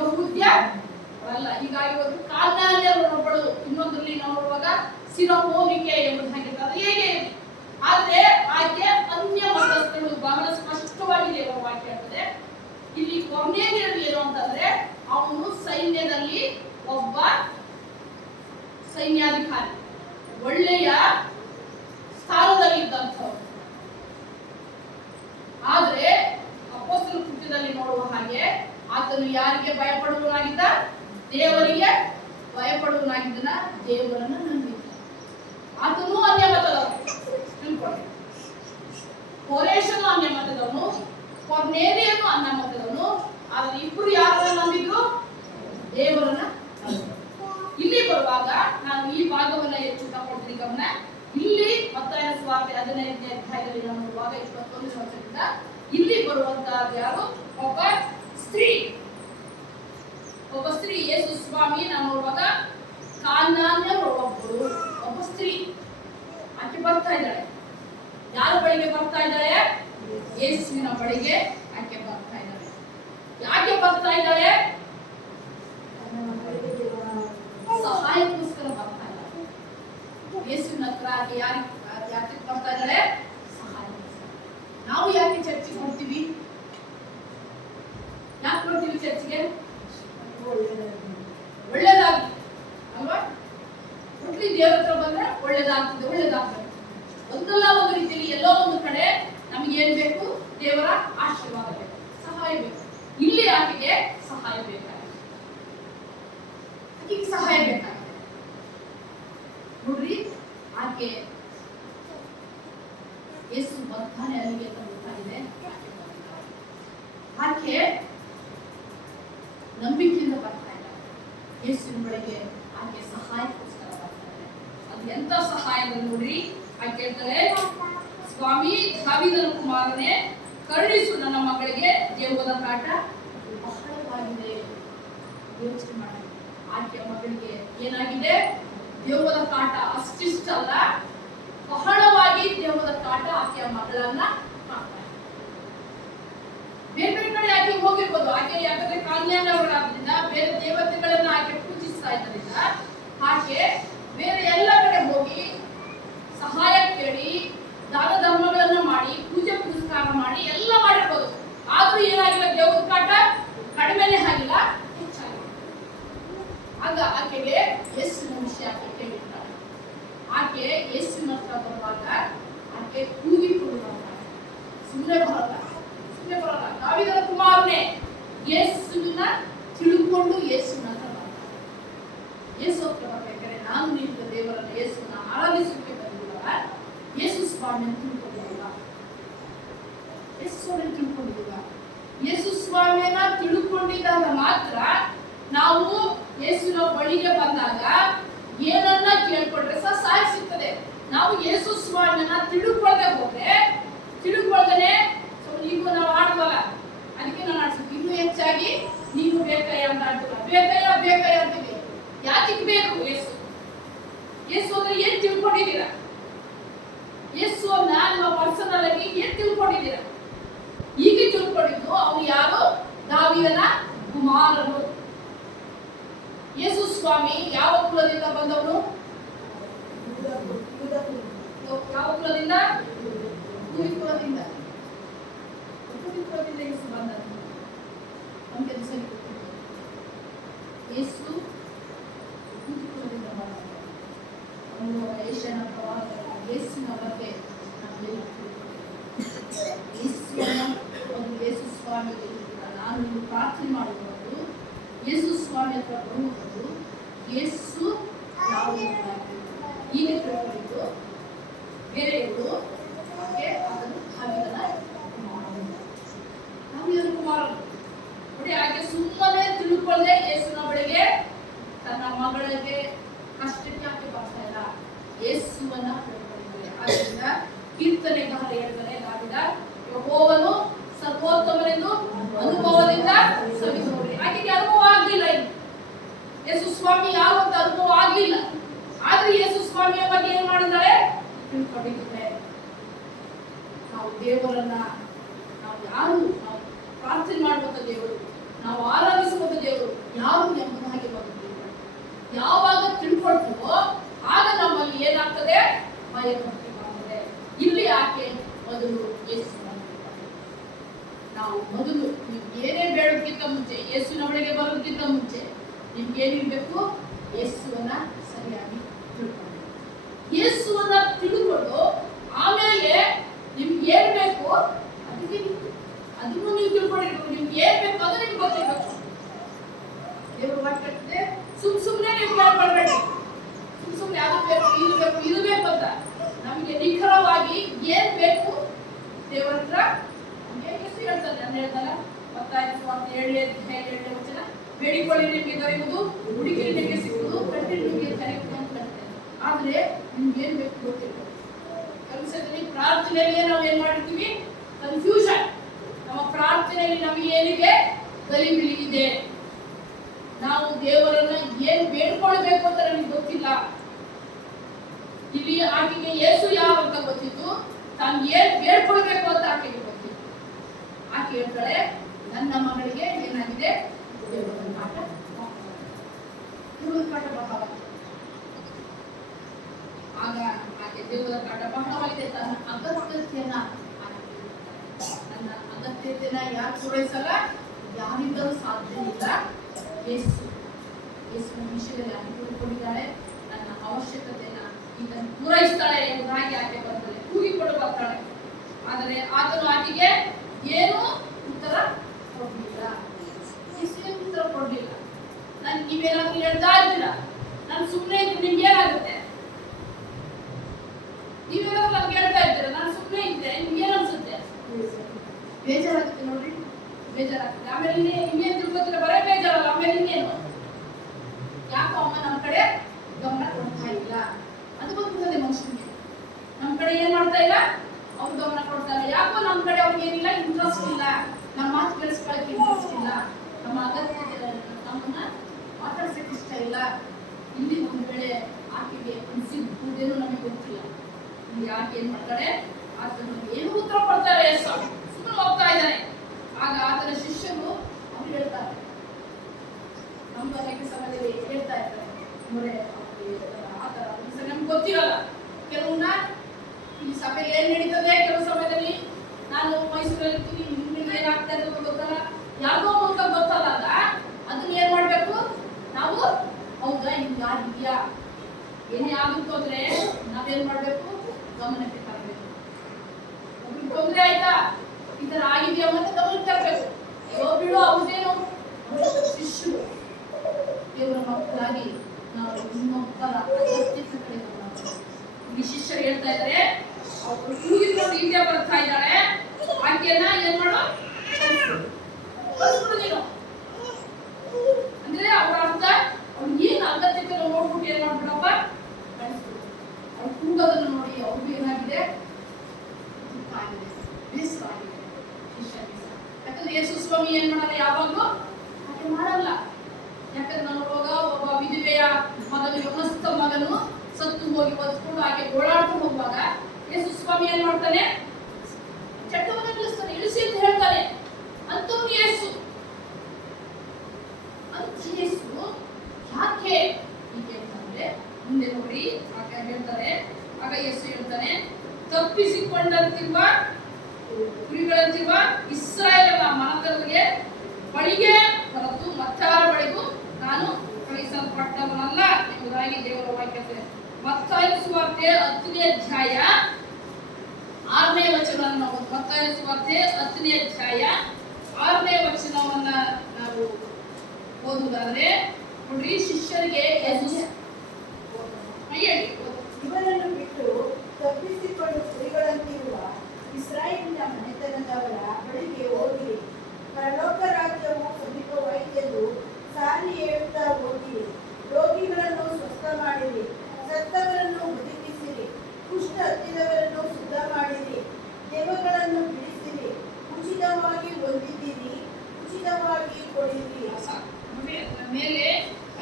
ಯಹೂದ್ಯರಲ್ಲ. ಹೀಗಾಗಿ ಒಂದು ಕಾನ್ಯಾನ್ಯರೊಬ್ಬಳು, ಇನ್ನೊಂದರಲ್ಲಿ ನಾವು ನೋಡುವಾಗ ಸಿರೋಫೋನಿಕೆ ಎಂಬುದು ಹಾಗಿರ್ತದೆ. ಹೇಗೆ ಆದ್ರೆ ಆಕೆ ಅನ್ಯ ಮತಸ್ಥಳು, ಬಹಳ ಸ್ಪಷ್ಟವಾಗಿ ದೇವರ ವಾಕ್ಯ ಹೇಳ್ತದೆ. ಇಲ್ಲಿ ಕೊರ್ನೇಲಿಯನು ಏನು ಅಂತಂದ್ರೆ ಅವನು ಸೈನ್ಯದಲ್ಲಿ ಒಬ್ಬ ಸೈನ್ಯಾಧಿಕಾರಿ, ಒಳ್ಳೆಯ ಸ್ಥಾನದಲ್ಲಿ ಇದ್ದಂಥವ್ರು. ಆದ್ರೆ ಅಪೊಸ್ತಲರ ಕೃತ್ಯದಲ್ಲಿ ನೋಡುವ ಹಾಗೆ ಆತನು ಯಾರಿಗೆ ಭಯಪಡುವನಾಗಿದ್ದ? ದೇವರಿಗೆ ಭಯಪಡುವನಾಗಿದ್ದನ, ದೇವರನ್ನ ನಂಬಿದ್ದ. ಆತನು ಅನ್ಯ ಮತದವನು, ತಿಳ್ಕೊಳ್ಳಿ. ಕೋರೇಶನು ಅನ್ಯ ಮತದವನು, ಕೊರ್ನೇಲಿಯನು ಅನ್ಯ ಮತದವನು. ಆದ್ರೆ ಇಬ್ಬರು ಯಾರನ್ನ ನಂಬಿದ್ರು? ದೇವರನ್ನ ನಂಬಿದ್ರು. ಇಲ್ಲಿ ಬರುವಾಗ ನಾನು ಈ ಭಾಗವನ್ನ ಹೆಚ್ಚು ತಗೊಳ್ತೀನಿ ಗಮನ. ಇಲ್ಲಿ ಮತ್ತಾಯನ ಸುವಾರ್ತೆ 15ನೇ ಅಧ್ಯಾಯದಲ್ಲಿ ನಾವು ನೋಡುವಾಗ 21ನೇ ವರ್ಷದಿಂದ ಇಲ್ಲಿ ಬರುವಂತಹ ಯಾರು? ಒಬ್ಬ ಸ್ತ್ರೀ. ಯೇಸು ಸ್ವಾಮಿ ನಾವು ನೋಡುವಾಗ ಕಾನಾನ್ಯರೊಬ್ಬಳು ಒಬ್ಬ ಸ್ತ್ರೀ, ಆಕೆ ಬರ್ತಾ ಇದ್ದಾಳೆ. ಯಾರ ಬಳಿಗೆ ಬರ್ತಾ ಇದ್ದಾಳೆ? ಯೇಸುವಿನ ಬಳಿಗೆ ಆಕೆ ಬರ್ತಾ ಇದ್ದಾಳೆ. ಯಾಕೆ ಬರ್ತಾ ಇದ್ದಾಳೆ? ಸಹಾಯಕ್ಕೋಸ್ಕರ ಬರ್ತಾ ಇದ್ದಾಳೆ. ಯೇಸುವಿನ ಹತ್ರ ಆಕೆ ಯಾಕೆ ಬರ್ತಾ ಇದ್ದಾಳೆ? ಸಹಾಯಕ್ಕೋಸ್ಕರ. ನಾವು ಯಾಕೆ ಚರ್ಚಿಗೆ ಬರ್ತೀವಿ? ಯಾಕೆ ಬರ್ತೀವಿ ಚರ್ಚಿಗೆ? ಒಳ್ಳೇದಾಗಿ ಅಲ್ವಾ? ಒಟ್ಲಿ ದೇವರ ಹತ್ರ ಬಂದ್ರೆ ಒಳ್ಳೇದಾಗ್ತದೆ. ಒಂದಲ್ಲ ಒಂದು ರೀತಿಯಲ್ಲಿ ಎಲ್ಲೋ ಒಂದು ಕಡೆ ನಮಗೆ ಏನ್ ಬೇಕು? ದೇವರ ಆಶೀರ್ವಾದ ಬೇಕು, ಸಹಾಯ ಬೇಕು. ಇಲ್ಲಿ ಆಕೆಗೆ ಸಹಾಯ ಬೇಕಾಗಿದೆ. ಆಕೆಗೆ ಸಹಾಯ ಬೇಕಾಗಿದೆ. ನೋಡ್ರಿ, ಆಕೆ ಯೇಸು ಬರ್ತಾನೆ ಅಲ್ಲಿಗೆ ಅಂತ ಗೊತ್ತಾಗಿದೆ. ಆಕೆ ನಂಬಿಕೆಯಿಂದ ಬರ್ತಾ ಇದ್ದಾರೆ. ಯೇಸುವಿನ ಬಳಿಗೆ ಆಕೆ ಸಹಾಯಕ್ಕೋಸ್ಕರ ಬರ್ತಾ ಇದ್ದಾರೆ. ಅದು ಎಂತ ಸಹಾಯ ನೋಡ್ರಿ. ಆಕೆ ಹೇಳ್ತಾರೆ, ಸ್ವಾಮಿ ದಾವೀದನ ಕುಮಾರನೇ, ಕರುಣಿಸು, ನನ್ನ ಮಗಳಿಗೆ ದೇವರ ಕಾಟ ಬಹಳವಾಗಿದೆ. ಯೋಚನೆ ಮಾಡಿ, ಆಕೆಯ ಮಗಳಿಗೆ ಏನಾಗಿದೆ? ದೇವರ ಕಾಟ ಅಷ್ಟಿಷ್ಟಲ್ಲ, ಬಹಳವಾಗಿ ದೇವರ ಕಾಟ ಆಕೆಯ ಮಗಳನ್ನ ಮಾಡ್ತಾರೆ. ಬೇರೆ ಬೇರೆ ಕಡೆ ಆಕೆ ಹೋಗಿರ್ಬೋದು. ಆಕೆ ಯಾಕಂದ್ರೆ ಕಾನ್ಯಾನವರಾದ್ರಿಂದ ಬೇರೆ ದೇವತೆಗಳನ್ನ ಆಕೆ ಪೂಜಿಸ್ತಾ ಇದ್ದರಿಂದ ಆಕೆ ಬೇರೆ ಎಲ್ಲ ಕಡೆ ಹೋಗಿ ಸಹಾಯ ಕೇಳಿ ದಾನ ಧರ್ಮಗಳನ್ನ ಮಾಡಿ ಪೂಜೆ ಪುರಸ್ಕಾರ ಮಾಡಿ ಎಲ್ಲ ಮಾಡಿರ್ಬೋದು. ಆದ್ರೂ ಏನಾಗಿಲ್ಲ, ದೇವರ ಕಾಟ ಕಡಿಮೆನೇ ಆಗಿಲ್ಲ, ಹೆಚ್ಚಾಗಿಲ್ಲ. ಆಗ ಆಕೆಗೆ ಯೇಸುವಿನ ವಿಷಯ ಆಕೆ ಕೇಳಿರ್ತಾಳೆ. ಆಕೆ ಯೇಸುವಿನ ಹತ್ರ ಬರುವಾಗ ಆಕೆ ಕೂಗಿಕೊಂಡು ಬರ್ತಾಳೆ. ಸುಮ್ಮನೆ ಬರಲ್ಲ. ದಾವೀದನ ಕುಮಾರನೇ, ಯೇಸುವಿನ ತಿಳ್ಕೊಂಡು ಯೇಸುವಿನ ಹತ್ರ ಬರ್ತಾಳೆ. ಯೇಸು ಹತ್ರ ಬರ್ಬೇಕಾದ್ರೆ ನಾನು ನಿಂತ ದೇವರನ್ನ ಯೇಸುವನ್ನ ಆರಾಧಿಸಲಿಕ್ಕೆ ಬಂದಿಲ್ಲ, ಯೇಸು ಸ್ವಾಮಿಯನ್ನು ತಿಳ್ಕೊಂಡಿಲ್ಲ. ಯೇಸು ಸ್ವಾಮಿಯನ್ನ ತಿಳ್ಕೊಂಡಿದ್ದಾಗ ಮಾತ್ರ ನಾವು ಯೇಸುವಿನ ಬಳಿಗೆ ಬಂದಾಗ ಏನನ್ನ ಕೇಳ್ಕೊಂಡ್ರೆ ಸಹಾಯ ಸಿಗ್ತದೆ. ನಾವು ಯೇಸು ಸ್ವಾಮಿಯನ್ನ ತಿಳ್ಕೊಳ್ಳದೆ ಹೋದ್ರೆ, ತಿಳ್ಕೊಳ್ದೇನೆ ಈಗ ನಾವು ಆಡುವಲ್ಲ, ಅದಕ್ಕೆ ನಾನು ಆಡ್ಸಿದ್ವಿ. ಇನ್ನೂ ಹೆಚ್ಚಾಗಿ ನೀನು ಬೇಕಯ್ಯ ಅಂತ ಆಡ್ತಿಲ್ಲ, ಬೇಕಯ್ಯ ಅಂತೀವಿ. ಯಾಕೆ ಬೇಕು ಯೇಸು? ಯೇಸು ಅಂದ್ರೆ ಏನ್ ತಿಳ್ಕೊಂಡಿದ್ದೀರಾ? ಯೇಸುವನ್ನ ನಿಮ್ಮ ಪರ್ಸನಲ್ ಆಗಿ ಏನ್ ತಿಳ್ಕೊಂಡಿದ್ದೀರಾ? ಈಗ ತಿಳ್ಕೊಂಡಿದ್ದು ಅವನು ಯಾರು? ದಾವೀದನ ಕುಮಾರನು. ಯೇಸು ಸ್ವಾಮಿ ಯಾವ ಕುಲದಿಂದ ಬಂದವನು? ಯಾವ ಕುಲದಿಂದ? ಕುಲದಿಂದ ಯೇಸು ಬಂದನು. ನಮ್ಗೆ ಸರಿ ಯೇಸು ಕುಲದಿಂದ ಬಂದನು. ಯೇಸುವಿನ ಬಗ್ಗೆ ಪ್ರಾರ್ಥನೆ ಮಾಡುವುದು, ಯೇಸು ಸ್ವಾಮಿ ಹತ್ರ ಬರುವುದು, ಯೇಸು ಯಾವ ಈಗ ತಿಳ್ಕೊಂಡಿದ್ದು ಬೇರೆಯವರು ಹಾಗೆ ಅದನ್ನು ದಾವೀದನ ಕುಮಾರನು ನೋಡಿ. ಹಾಗೆ ಸುಮ್ಮನೆ ತಿಳ್ಕೊಳ್ಳದೆ ಯೇಸುನ ಬಳಿಗೆ ತನ್ನ ಮಗಳಿಗೆ ಕಷ್ಟಕ್ಕೆ ಯಾಕೆ ಬರ್ತಾ ಇಲ್ಲ, ಯೇಸುವನ್ನ ತಿಳ್ಕೊಂಡಿದ್ದಾರೆ. ಆದ್ದರಿಂದ ಕೀರ್ತನೆಗಾರ ಹೇಳ್ತಾರೆ ದಾವೀದ, ಯೆಹೋವನು ಸರ್ವೋತ್ತಮನೆಂದು ಅನುಭವದಿಂದ ಸವಿಸುವವರೇ. ಆಕೆಗೆ ಅನುಭವ ಆಗ್ಲಿಲ್ಲ, ಯೇಸು ಸ್ವಾಮಿ ಯಾವ ಅಂತ ಅನುಭವ ಆಗ್ಲಿಲ್ಲ. ಆದ್ರೆ ಯೇಸು ಸ್ವಾಮಿಯ ಬಗ್ಗೆ ಏನ್ ಮಾಡಿದ್ದಾಳೆ ತಿಳ್ಕೊಂಡಿದ್ದಾರೆ. ನಾವು ದೇವರನ್ನ ನಾವು ಯಾರು, ನಾವು ಪ್ರಾರ್ಥನೆ ಮಾಡುವಂತ ದೇವರು, ನಾವು ಆರಾಧಿಸುವಂತ ದೇವರು ಯಾರು ಎಂಬುದಾಗಿ ಬರುತ್ತೇವೆ. ಯಾವಾಗ ತಿಳ್ಕೊಳ್ತೀವೋ ಆಗ ನಮ್ಮಲ್ಲಿ ಏನಾಗ್ತದೆ, ಭಯ ಭಕ್ತಿ ಬರ್ತದೆ. ಇಲ್ಲಿ ಆಕೆ ಮೊದಲು ಯೇಸು ನಾವು ಮೊದಲು ನಿಮ್ಗೆ ಏನೇ ಬೇಡಕ್ಕಿಂತ ಮುಂಚೆ, ಯೇಸುವಿನ ಬಳಿಗೆ ಬರೋದಕ್ಕಿಂತ ಮುಂಚೆ ನಿಮ್ಗೆ ಏನಿರ್ಬೇಕು, ಯೇಸುವನ್ನ ಸರಿಯಾಗಿ ತಿಳ್ಕೊಂಡು, ಯೇಸುವನ್ನ ತಿಳ್ಕೊಂಡು ಆಮೇಲೆ ನಿಮ್ಗೆ ಏನ್ ಬೇಕು ಅದಕ್ಕೆ ಅದನ್ನು ನೀವು ತಿಳ್ಕೊಂಡಿರ್ಬೇಕು. ನಿಮ್ಗೆ ಏನ್ ಬೇಕು ಅದು ನಿಮ್ಗೆ ಗೊತ್ತಿರ್ಬೇಕು. ದೇವರು ಮಾತಾಡ್ತದೆ, ಸುಮ್ಮನೆ ನೀವು ಕೇಳ್ಕೊಳ್ಬೇಡಿ. ಸುಮ್ಮನೆ ಅದು ಬೇಕು ಇದು ಬೇಕು ಅಂತ ನಮ್ಗೆ ನಿಖರವಾಗಿ ಏನ್ ಬೇಕು ದೇವರ ಹತ್ರ ಎಷ್ಟು ಹೇಳ್ತಾರೆ. ನಾನು ಹೇಳ್ದಲ್ಲ, ಮತ್ತಾಯ ಸುವಾರ್ತೆ 7:7 ವಚನ, ಬೇಡಿಕೊಳ್ಳಿ ನಿಮಗೆ ದೊರೆಯುವುದು, ಹುಡುಕಿರಿ ನಿಮಗೆ ಸಿಗುವುದು, ತಟ್ಟಿರಿ ನಿಮಗೆ ತೆರೆಯುವುದು ಅಂತ ಹೇಳ್ತಾರೆ. ಆದ್ರೆ ನಿಮ್ಗೆ ಏನ್ ಬೇಕು ಗೊತ್ತಿರ್ಬೇಕು. ಕೆಲಸದಲ್ಲಿ ಪ್ರಾರ್ಥನೆಯಲ್ಲಿ ನಾವು ಏನ್ ಮಾಡಿರ್ತೀವಿ, ಕನ್ಫ್ಯೂಷನ್. ನಮ್ಮ ಪ್ರಾರ್ಥನೆಯಲ್ಲಿ ನಮಗೆ ಏನಿದೆ, ಗಲಿಬಿಲಿ ಇದೆ. ನಾವು ದೇವರನ್ನ ಏನ್ ಬೇಡ್ಕೊಳ್ಬೇಕು ಅಂತ ನಮಗೆ ಗೊತ್ತಿಲ್ಲ. ಇಲ್ಲಿ ಆಕೆಗೆ ಯೇಸು ಯಾವ ಅಂತ ಗೊತ್ತಿತ್ತು, ತಾನು ಏನ್ ಬೇಡ್ಕೊಳ್ಬೇಕು ಅಂತ ಆಕೆಗೆ ಗೊತ್ತಿತ್ತು. ಆಕೆ ಹೇಳ್ತಾಳೆ, ನನ್ನ ಮಗಳಿಗೆ ಏನಾಗಿದೆ, ದೇವರ ಕಾಟ ಬಹಳವಾಗಿದೆ. ಆಗ ಆಕೆ ದೇವರ ಕಾಟ ಬಹಳವಾಗಿದೆ, ತನ್ನ ಅಗತ್ಯತೆಯನ್ನ ನನ್ನ ಅಗತ್ಯತೆಯನ್ನ ಯಾರು ಪೂರೈಸಲ್ಲ, ಯಾರಿದ್ದರೂ ಸಾಧ್ಯ ಇಲ್ಲ. ಯೇಸುವಿನ ವಿಷಯದಲ್ಲಿ ಆಕೆ ತಿಳ್ಕೊಂಡಿದ್ದಾಳೆ, ನನ್ನ ಅವಶ್ಯಕತೆಯನ್ನ ಇದನ್ನು ಪೂರೈಸ್ತಾಳೆ ಎಂಬುದಾಗಿ ಆಕೆ ಬರ್ತಾಳೆ, ಕೂಗಿಕೊಂಡು ಬರ್ತಾಳೆ. ಆದರೆ ಆತನು ಆಕೆಗೆ ಏನು ಉತ್ತರ ಕೊಡ್ಲಿಲ್ಲ. ಉತ್ತರ ಕೊಡ್ಲಿಲ್ಲ. ನೀವೇನಾದ್ರೂ ಹೇಳ್ತಾ ಇದ್ದೀರಾ, ನಾನು ಸುಮ್ಮನೆ ಇದ್ರೆ ನಿಮ್ಗೆ ಏನಾಗುತ್ತೆ? ನೀವೇನಾದ್ರೂ ನನ್ಗೆ ಹೇಳ್ತಾ ಇದ್ದೀರಾ, ನಾನು ಸುಮ್ಮನೆ ಇದ್ದೆ ನಿಮ್ಗೆ ಏನ್ ಅನ್ಸುತ್ತೆ? ಬೇಜಾರಾಗುತ್ತೆ ನೋಡ್ರಿ, ಬೇಜಾರಾಗುತ್ತೆ. ಆಮೇಲೆ ಇನ್ನೇನ್ ತಿಳ್ಕೊತಿಲ್ಲ, ಬರೇ ಬೇಜಾರಲ್ಲ. ಆಮೇಲೆ ಇನ್ನೇನು, ಯಾಕೋ ಅಮ್ಮ ನಮ್ಮ ಕಡೆ ಗಮನ ಕೊಡ್ತಾ ಇಲ್ಲ ಅದು ಗೊತ್ತಿದೆ ಮನುಷ್ಯನಿಗೆ. ನಮ್ಮ ಕಡೆ ಏನ್ ಮಾಡ್ತಾ ಇಲ್ಲ, ಅವ್ರು ಗಮನ ಕೊಡ್ತಾ ಇಲ್ಲ. ಯಾಕೋ ನಮ್ಮ ಕಡೆ ಅವ್ರಿಗೆ ಏನಿಲ್ಲ, ಇಂಟ್ರೆಸ್ಟ್ ಇಲ್ಲ, ನಮ್ಮ ಮಾತು ಕೇಳಿಸ್ಕೊಳ್ಳೋಕೆ ಇಂಟ್ರೆಸ್ಟ್ ಇಲ್ಲ, ನಮ್ಮ ಅಗತ್ಯ ನಮ್ಮನ್ನ ಮಾತಾಡ್ಸಕ್ಕೆ ಇಷ್ಟ ಇಲ್ಲ. ಇಲ್ಲಿ ಒಂದು ವೇಳೆ ಆಕೆಗೆ ಅನಿಸಿದ್ದೇನು ನಮಗೆ ಗೊತ್ತಿಲ್ಲ. ಇಲ್ಲಿ ಆಕೆ ಏನ್ ಮಾಡ್ತಾಳೆ, ಆತನ ಏನು ಉತ್ತರ ಕೊಡ್ತಾರೆ, ಸುಮ್ಮನೆ ಹೋಗ್ತಾ ಇದ್ದಾನೆ. ಆಗ ಆತನ ಶಿಷ್ಯರು ಅವ್ರು ಹೇಳ್ತಾರೆ, ನಮ್ಮ ಅನೇಕ ಸಮಯದಲ್ಲಿ ಹೇಳ್ತಾ ಇರ್ತಾರೆ, ನೋಡೇ ಆತರ ನಮ್ಗೆ ಗೊತ್ತಿರಲ್ಲ. ಕೆಲವನ್ನ ಈ ಸಭೆ ಏನ್ ನಡೀತದೆ, ಕೆಲವು ಸಮಯದಲ್ಲಿ ನಾನು ಮೈಸೂರಲ್ಲಿ ಇರ್ತೀನಿ, ನಿಮ್ಗೆ ಏನಾಗ್ತಾ ಇದೆ ಗೊತ್ತಲ್ಲ, ಯಾರಿಗೋ ಅಂತ ಗೊತ್ತಲ್ಲ. ಅದನ್ನ ಏನ್ ಮಾಡ್ಬೇಕು ನಾವು, ಹೌದಾ ಹಿಂಗಾಗಿದ್ಯಾ, ಏನೇ ಆಗುತ್ತೋ ಅಂದ್ರೆ ನಾವೇನ್ ಮಾಡ್ಬೇಕು, ಗಮನಕ್ಕೆ ತರಬೇಕು. ತೊಂದ್ರೆ ಆಯ್ತಾ, ಈ ತರ ಆಗಿದ್ಯಾ ಮತ್ತೆ ಗಮನಕ್ಕೆ ತರಬೇಕು. ಬಿಡು ಅವ್ರದೇನು ಶಿಷ್ಯರು, ದೇವರ ಮಕ್ಕಳಾಗಿ ನಾವು ಇನ್ನೊಬ್ಬರ ಅಗತ್ಯತೆ ಕಡೆ ಈ ಶಿಷ್ಯರು ಹೇಳ್ತಾ ಇದ್ದಾರೆ, ಅವ್ರು ಕೂಗಿಕೊಂಡು ಇಂಡಿಯಾ ಬರ್ತಾ ಇದ್ದಾಳೆ, ಆಕೆಯನ್ನ ಏನ್ ಮಾಡು, ಕಳಿಸ್ಬಿಡು ನೀನು ಅಂದ್ರೆ ಅವ್ರ ಅರ್ಥ, ಅವ್ರಿಗೆ ಏನ್ ಅಗತ್ಯತೆ ನೋಡ್ಬಿಟ್ಟು ಏನ್ ಮಾಡ್ಬಿಡಪ್ಪ, ಕಳಿಸ್ಬಿಡು. ಅವ್ರು ಕೂಗೋದನ್ನು ನೋಡಿ ಅವ್ರಿಗೆ ಏನಾಗಿದೆ, ದುಃಖ ಆಗಿದೆ, ಬೇಸರ ಆಗಿದೆ ಶಿಷ್ಯರಿಗೆ. ಯಾಕಂದ್ರೆ ಯೇಸು ಸ್ವಾಮಿ ಏನ್ ಮಾಡಲ್ಲ, ಯಾವಾಗ್ಲೂ ಹಾಗೆ ಮಾಡಲ್ಲ. ಯಾಕಂದ್ರೆ ನಾನು ಒಬ್ಬ ವಿಧವೆಯ ಮಗನು, ವ್ಯವಸ್ಥ ಮಗನು ಸತ್ತು ಹೋಗಿ ಹೊತ್ಕೊಂಡು ಆಕೆ ಓಡಾಡ್ಕೊಂಡು ಹೋಗುವಾಗ ಯೇಸು ಸ್ವಾಮಿ ಏನ್ ಮಾಡ್ತಾನೆ, ಚಟ್ಟವನ್ನು ಇಳಿಸ್ತಾನೆ, ಇಳಿಸಿ ಅಂತ ಹೇಳ್ತಾನೆ. ಅಂತವ್ರು ಯೇಸು ಯಾಕೆ ಹೀಗೆ ಅಂತಂದ್ರೆ, ಮುಂದೆ ನೋಡಿ ಆಕೆ ಹೇಳ್ತಾರೆ. ಆಗ ಯೇಸು ಹೇಳ್ತಾನೆ, ತಪ್ಪಿಸಿಕೊಂಡಂತಿರುವ ಕುರಿಗಳಂತಿರುವ ಇಸ್ರಾಯೇಲನ ಮನತರಿಗೆ ಬಳಿಗೆ ಹೊರತು ಮತ್ತಾರ ಬಳಿಗೂ ನಾನು ಕಳಿಸಲ್ಪಟ್ಟವನಲ್ಲ ಎಂಬುದಾಗಿ ದೇವರ ವಾಕ್ಯ. ಮತ್ತಾಯ ಸುವಾರ್ತೆ 10ನೇ ಅಧ್ಯಾಯ 6ನೇ ವಚನವನ್ನು, ಮತ್ತಾಯ ಸುವಾರ್ತೆ 10ನೇ ಅಧ್ಯಾಯ 6ನೇ ವಚನವನ್ನ ಶಿಷ್ಯರಿಗೆ ಯೇಸು ಹೇಳಿ ಇವರನ್ನು ಬಿಟ್ಟು ತಪ್ಪಿಸಿಕೊಂಡು ಕುರಿಗಳಂತಿರುವ ಇಸ್ರಾಯೇಲಿನ ಮನೆತನದವರ ಬಳಿಗೆ ಹೋಗಿರಿ. ಪರಲೋಕ ರಾಜ್ಯವು ಸಮೀಪವಾಯಿತೆಂದು ಸಾರಿ ಹೇಳುತ್ತಾ ಹೋಗಿರಿ. ರೋಗಿಗಳನ್ನು ಸ್ವಸ್ಥ ಮಾಡಿರಿ, ಸತ್ತವರನ್ನು ಬದುಕಿಸಿರಿ, ಕುಷ್ಠ ಹತ್ತಿದವರನ್ನು ಶುದ್ಧ ಮಾಡಿರಿ, ದೆವ್ವಗಳನ್ನು ಬಿಡಿಸಿರಿ. ಉಚಿತವಾಗಿ ಹೊಂದಿದ್ದೀರಿ, ಉಚಿತವಾಗಿ ಕೊಡಿರಿ. ನೋಡಿ, ಅದರ ಮೇಲೆ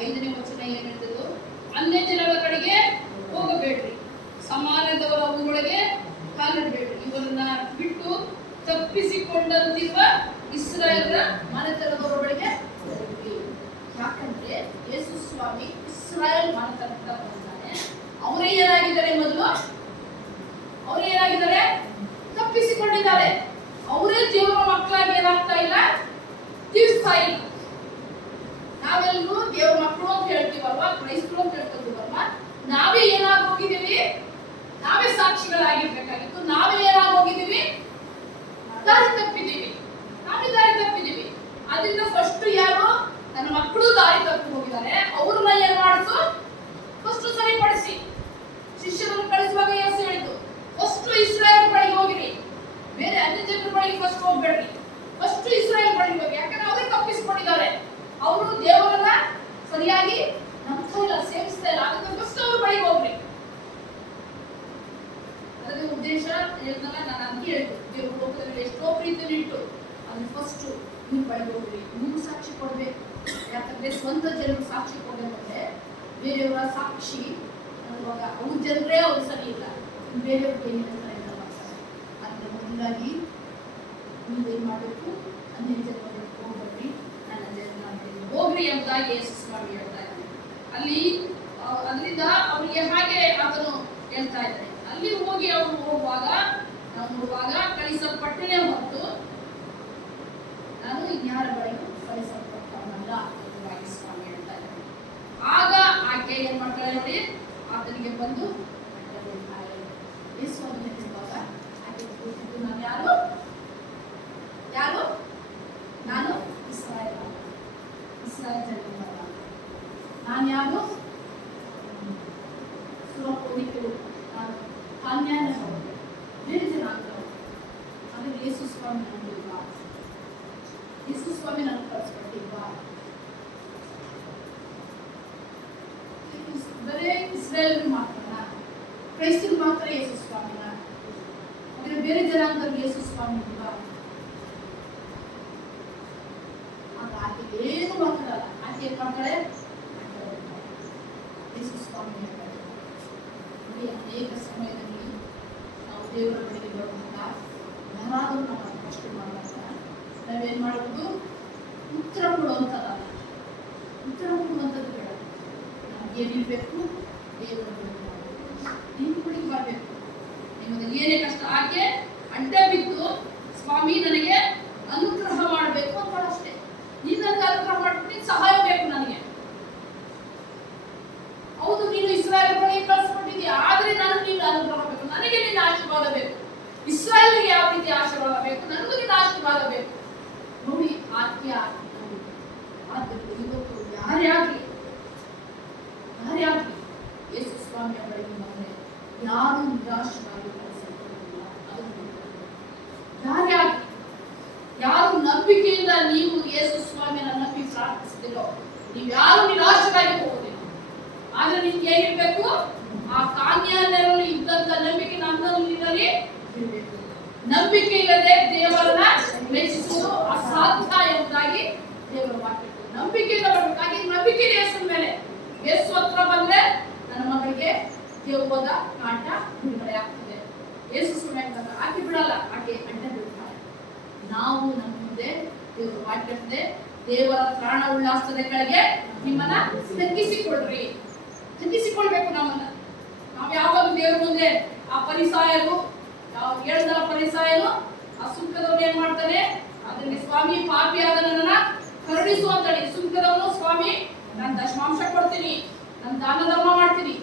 5ನೇ ವಚನ ಏನ್ ಹೇಳ್ತದೋ, ಅನ್ಯ ಜನರ ಕಡೆಗೆ ಹೋಗಬೇಡ್ರಿ, ಸಮಾನದವರ ಊರೊಳಗೆ ಕಾಲಿಡಬೇಡ್ರಿ, ಇವರನ್ನ ಬಿಟ್ಟು ತಪ್ಪಿಸಿಕೊಂಡಂತಿರುವ ಇಸ್ರಾಯೇಲರ ಮನೆತನದವರ ಬಳಿಗೆ ಹೋಗ್ರಿ. ಯಾಕಂದ್ರೆ ಯೇಸು ಸ್ವಾಮಿ ಇಸ್ರಾಯೇಲ್ ಮನೆತನದಿಂದ ಬಂದಿದ್ದಾನೆ. ಅವರೇ ಏನಾಗಿದ್ದಾರೆ? ಮೊದಲು ಅವರೇ ಏನಾಗಿದ್ದಾರೆ? ತಪ್ಪಿಸಿಕೊಂಡಿದ್ದಾರೆ. ಅವರೇ ದೇವರ ಮಕ್ಕಳಾಗಿ ಏನಾಗ್ತಾ ಇಲ್ಲ, ಜೀವಿಸ್ತಾ ಇಲ್ಲ. ನಾವೆಲ್ಲರೂ ದೇವ್ರ ಮಕ್ಕಳು ಅಂತ ಹೇಳ್ತೀವಲ್ವಾ, ಕ್ರೈಸ್ತರು ಅಂತ ಹೇಳ್ಕೊತೀವಲ್ವಾ, ನಾವೇ ಏನಾಗಿ ಹೋಗಿದ್ದೀವಿ? ನಾವೇ ಸಾಕ್ಷಿಗಳಾಗಿರ್ಬೇಕಾಗಿತ್ತು. ನಾವೇ ಏನಾಗಿ ಹೋಗಿದ್ದೀವಿ? ದಾರಿ ತಪ್ಪಿದ್ದೀವಿ. ನಾವೇ ದಾರಿ ತಪ್ಪಿದ್ದೀವಿ. ಅದರಿಂದ ಫಸ್ಟ್ ಯಾರು ನನ್ನ ಮಕ್ಕಳು ದಾರಿ ತಪ್ಪಿ ಹೋಗಿದ್ದಾರೆ, ಅವ್ರನ್ನ ಏನ್ ಮಾಡಿಸು? ಫಸ್ಟ್ ಸರಿಪಡಿಸಿ. ಶಿಷ್ಯರನ್ನು ಕಳಿಸುವಾಗ ಯೇಸು ಹೇಳಿದ್ದು, ಫಸ್ಟ್ ಇಸ್ರಾಯೇಲ್ ಬಳಿಗೆ ಹೋಗಿರಿ, ಬೇರೆ ಅನ್ಯ ಜನರ ಬಳಿಗೆ ಫಸ್ಟ್ ಹೋಗ್ಬೇಡ್ರಿ, ಫಸ್ಟ್ ಇಸ್ರಾಯೇಲ್ ಬಳಿಗೆ ಹೋಗಿ. ಯಾಕಂದ್ರೆ ಅವರೇ ತಪ್ಪಿಸ್ಕೊಂಡಿದ್ದಾರೆ, ಅವರು ದೇವರನ್ನ ಸರಿಯಾಗಿ ನಂಬ್ತಾ ಇಲ್ಲ, ಸೇವಿಸ್ತಾ ಇಲ್ಲ. ಅದಕ್ಕೆ ಫಸ್ಟ್ ಅವ್ರ ಬಳಿಗೆ ಹೋಗ್ರಿ. ಅದರ ಉದ್ದೇಶ ಹೇಳ್ದಲ್ಲ, ನಾನು ಅದಕ್ಕೆ ಹೇಳ್ತು, ದೇವ್ರ ಲೋಕದಲ್ಲಿ ಎಷ್ಟೋ ಪ್ರೀತಿಯನ್ನು ಇಟ್ಟು ಅದನ್ನ ಫಸ್ಟ್ ನೀವು ಬಳಿಗೆ ಹೋಗ್ರಿ, ನೀವು ಸಾಕ್ಷಿ ಕೊಡ್ಬೇಕು. ಯಾಕಂದ್ರೆ ಸ್ವಂತ ಜನರು ಸಾಕ್ಷಿ ಕೊಡಬೇಕಂದ್ರೆ ಬೇರೆಯವರ ಸಾಕ್ಷಿ ಅನ್ನುವಾಗ ಅವ್ರ ಜನರೇ ಅವ್ರು ಸರಿ ಇಲ್ಲ, ಬೇರೆಯವ್ರಿಗೆ ಏನು ಹೇಳ್ತಾರೆ ಅದನ್ನ ಮೊದಲಾಗಿ ನೀವೇನ್ ಮಾಡಬೇಕು? ಅನ್ಯ ಜನರ ಹೋಗ್ಬೇಡ್ರಿ, ನನ್ನ ಜನರ ಹೋಗ್ರಿ ಎಂಬುದಾಗಿ ಯೇಸು ಸ್ವಾಮಿ ಹೇಳ್ತಾ ಇದ್ದಾನೆ. ಅಲ್ಲಿ ಅದರಿಂದ ಅವರಿಗೆ ಹಾಗೆ ಆತನು ಹೇಳ್ತಾ ಇದ್ದಾನೆ. ಅಲ್ಲಿ ಹೋಗಿ ಅವರು ಹೋಗುವಾಗ ನಾವು ನೋಡುವಾಗ ಕಳಿಸಲ್ಪಟ್ಟನೇ ಹೊತ್ತು ನಾನು ಇನ್ಯಾರ ಬಳಿಗೂ ಕಳಿಸಲ್ಪಟ್ಟವನಲ್ಲ ಎಂಬುದಾಗಿ ಸ್ವಾಮಿ ಹೇಳ್ತಾ ಇದ್ದಾನೆ. ಆಗ ಆಕೆ ಏನ್ ಮಾಡ್ತಾಳೆ ನೋಡಿ, ಆತನಿಗೆ ಬಂದು ಯೇಸು ಅಂತ ಹೇಳುವಾಗ ಆಕೆ ಕೂತಿದ್ದು, ನಾನು ಯಾರು? ನಾನು ಇಸ್ರಾಯೇಲ್ ಜನರಲ್ಲ. ನಾನು ಯಾರು? ಸುರಪೋನಿಕರು, ನಾನು ಕಾನ್ಯಾನ ಬೇರೆ ಜನ ಆಗ್ತವೆ. ಆದರೆ ಯೇಸು ಸ್ವಾಮಿ ನಂಬಿಲ್ವಾ? ಯೇಸು ಸ್ವಾಮಿ ನನಗೆ ಕಳಿಸ್ಕೊಟ್ಟಿಲ್ವಾ? ಬರೇ ಇಸ್ರಾಯೇಲ್ ಮಾತ್ರ, ಕ್ರೈಸ್ತರು ಮಾತ್ರ ಯೇಸು ಸ್ವಾಮಿನ, ಆದರೆ ಬೇರೆ ಜನಾಂಗದವರು ಯೇಸು ಸ್ವಾಮಿ ಇಲ್ವಾ? ಆಗ ಆಕೆಗೆ ಏನು ಮಾತಾಡಲ್ಲ. ಆಕೆ ಏನ್ ಮಾಡ್ತಾಳೆ? ಯೇಸು ಸ್ವಾಮಿ ಹೇಳ್ತಾರೆ. ನೋಡಿ, ಅನೇಕ ಸಮಯದಲ್ಲಿ ನಾವು ದೇವರ ಬಳಿಗೆ ಬರುವಾಗ ಯಾರಾದರೂ ನಮ್ಮ ಪ್ರಶ್ನೆ ಮಾಡುವಾಗ ನಾವೇನ್ ಮಾಡುವುದು? ಉತ್ತರ ಕೊಡುವಂಥದ್ದಲ್ಲ, ಉತ್ತರ ಕೊಡುವಂಥದ್ದು ಬೇಡ. ನಮ್ಗೆ ಏನಿರ್ಬೇಕು? ದೇವರ ಬಳಿಗೆ ನಿಮ್ಮ ಬಳಿಗೆ ಬರಬೇಕು. ನಿಮಗೆ ಏನೇ ಕಷ್ಟ ಆಕೆ ಅಡ್ಡ ಬಿದ್ದು ಸ್ವಾಮಿ ನನಗೆ ಅನುಗ್ರಹ ಮಾಡಬೇಕು ಅಂತ ಅಷ್ಟೇ. ನೀನು ನನಗೆ ಅನುಗ್ರಹ ಮಾಡ್ಬಿಟ್ಟು ಸಹಾಯ ಬೇಕು ನನಗೆ. ಹೌದು, ನೀನು ಇಸ್ರಾಯೇಲ್ ಬಳಿಗೆ ಕಳಿಸ್ಕೊಟ್ಟಿದ್ದೀಯ, ಆದ್ರೆ ನನಗೆ ನೀನು ಅನುಗ್ರಹ ಬೇಕು, ನನಗೆ ನಿನ್ನ ಆಶೀರ್ವಾದ ಬೇಕು. ಇಸ್ರಾಯೇಲ್ಗೆ ಯಾವ ರೀತಿ ಆಶೀರ್ವಾದ ಬೇಕು? ನನಗೂ ನಿನ್ನ ಆಶೀರ್ವಾದ ಬೇಕು. ನೋಡಿ, ಆಕೆ ಆದ್ದರಿಂದ ಇವತ್ತು ಯಾರೇ ಆಗ್ಲಿ ಯೇಸು ಸ್ವಾಮಿಯ ಬಳಿಗೆ ಬಂದ್ರೆ ಯಾರು ನಿರಾಶರಾಗಿ ಕಳಿಸಲ್ಪಡುವುದಿಲ್ಲ. ಯಾರೇ ಆಗ್ಲಿ, ಯಾರು ನಂಬಿಕೆಯಿಂದ ನೀವು ಯೇಸು ಸ್ವಾಮಿಯನ್ನ ನಂಬಿ ಪ್ರಾರ್ಥಿಸಿದಿರೋ ನೀವು ಯಾರು ನಿರಾಶರಾಗಿ ಹೋಗುದಿಲ್ಲ. ಆದ್ರೆ ನಿಮ್ಗೆ ಏನಿರ್ಬೇಕು? ಆ ಕಾನ್ಯಾನಲ್ಲಿ ಇದ್ದಂತ ನಂಬಿಕೆ ನನ್ನಲ್ಲಿ ಇರಬೇಕು. ನಂಬಿಕೆ ಇಲ್ಲದೆ ದೇವರನ್ನ ಮೆಚ್ಚಿಸುವುದು ಅಸಾಧ್ಯ ಎಂಬುದಾಗಿ ದೇವರ ವಾಕ್ಯ. ನಂಬಿಕೆಯಿಂದ ಬರಬೇಕಾಗಿ ನಂಬಿಕೆ ಯೇಸು ಮೇಲೆ. ಯೇಸು ಹತ್ರ ಬಂದ್ರೆ ನನ್ನ ಮಗಳಿಗೆ ದೇವದ ಕಾಟ ಬಿಡುಗಡೆ ಆಗ್ತದೆ. ಯೇಸು ಸುಮ್ಮನೆ ಆಕೆ ಬಿಡಲ್ಲ, ಆಕೆ ಅಡ್ಡ ಬಿಡ್ತಾರೆ. ನಾವು ನಮ್ಮ ಮುಂದೆ ದೇವರ ವಾಕ್ಯತೆ ದೇವರ ಪ್ರಾಣ ಉಲ್ಲಾಸದ ಕೆಳಗೆ ನಿಮ್ಮನ್ನ ತಗ್ಗಿಸಿಕೊಳ್ಬೇಕು. ನಮ್ಮನ್ನ ನಾವು ಯಾವಾಗ ದೇವರ ಮುಂದೆ ಆ ಪರಿಸಾಯರು ಹೇಳಿದರ ಪರಿಸಾಯನು ಆ ಸುಂಕದವನು ಏನ್ ಮಾಡ್ತಾನೆ? ಅದಕ್ಕೆ ಸ್ವಾಮಿ ಪಾಪಿಯಾದ ನನ್ನನ್ನ ಕರುಣಿಸು ಅಂತಾನೆ. ಸುಂಕದವನು ಸ್ವಾಮಿ ನಾನು ದಶಮಾಂಶ ಕೊಡ್ತೀನಿ, ನಾನು ದಾನ ಧರ್ಮ ಮಾಡ್ತೀನಿ.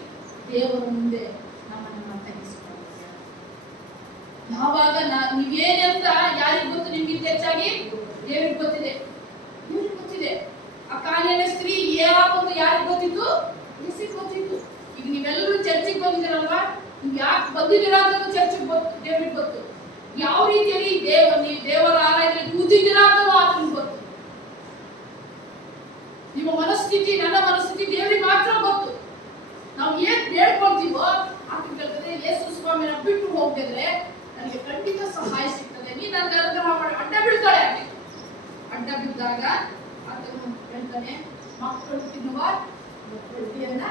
ದೇವರ ಮುಂದೆ ನಮ್ಮನ್ನ ತಗ್ಗಿಸಿಕೊಳ್ತಾರೆ. ಯಾವಾಗ ನೀವೇನಂತ ಯಾರಿಗೆ ಗೊತ್ತು? ನಿಮ್ಗಿಂತ ಹೆಚ್ಚಾಗಿ ದೇವರಿಗೆ ಗೊತ್ತಿದೆ. ಆ ಕಾನ್ಯನ ಸ್ತ್ರೀ ಯಾವಾಗ ಯಾರಿಗೆ ಗೊತ್ತಿತ್ತು? ಬಂದಿದ್ದೀರಾ ಅಂತ ಚರ್ಚೆಗೆ ಗೊತ್ತು, ದೇವರಿಗೆ ಗೊತ್ತು. ಯಾವ ರೀತಿಯಲ್ಲಿ ದೇವರ ಆಲಯದಲ್ಲಿ ಕೂತಿದ್ದೀರಾ ಅಂತ ಆತನಿಗೆ ಗೊತ್ತು. ನಿಮ್ಮ ಮನಸ್ಥಿತಿ, ನನ್ನ ಮನಸ್ಥಿತಿ ದೇವರಿಗೆ ಮಾತ್ರ ಗೊತ್ತು. ನಾವು ಏನ್ ಬೇಡ್ಕೊಳ್ತೀವೋ ಆತನಿಗೆ ಹೇಳ್ತದೆ, ಯೇಸು ಸ್ವಾಮಿನ ಬಿಟ್ಟು ಹೋಗಿದ್ರೆ ನನಗೆ ಖಂಡಿತ ಸಹಾಯ ಸಿಗ್ತದೆ, ನೀ ನನಗೆ ಅನುಗ್ರಹ ಮಾಡಿ. ಅಡ್ಡ ಬೀಳ್ತಾಳೆ ಆಕೆ. ಅಡ್ಡ ಬಿದ್ದಾಗ ಆತನು ಹೇಳ್ತಾನೆ, ಮಕ್ಕಳು ತಿನ್ನುವ ರೊಟ್ಟಿಯನ್ನ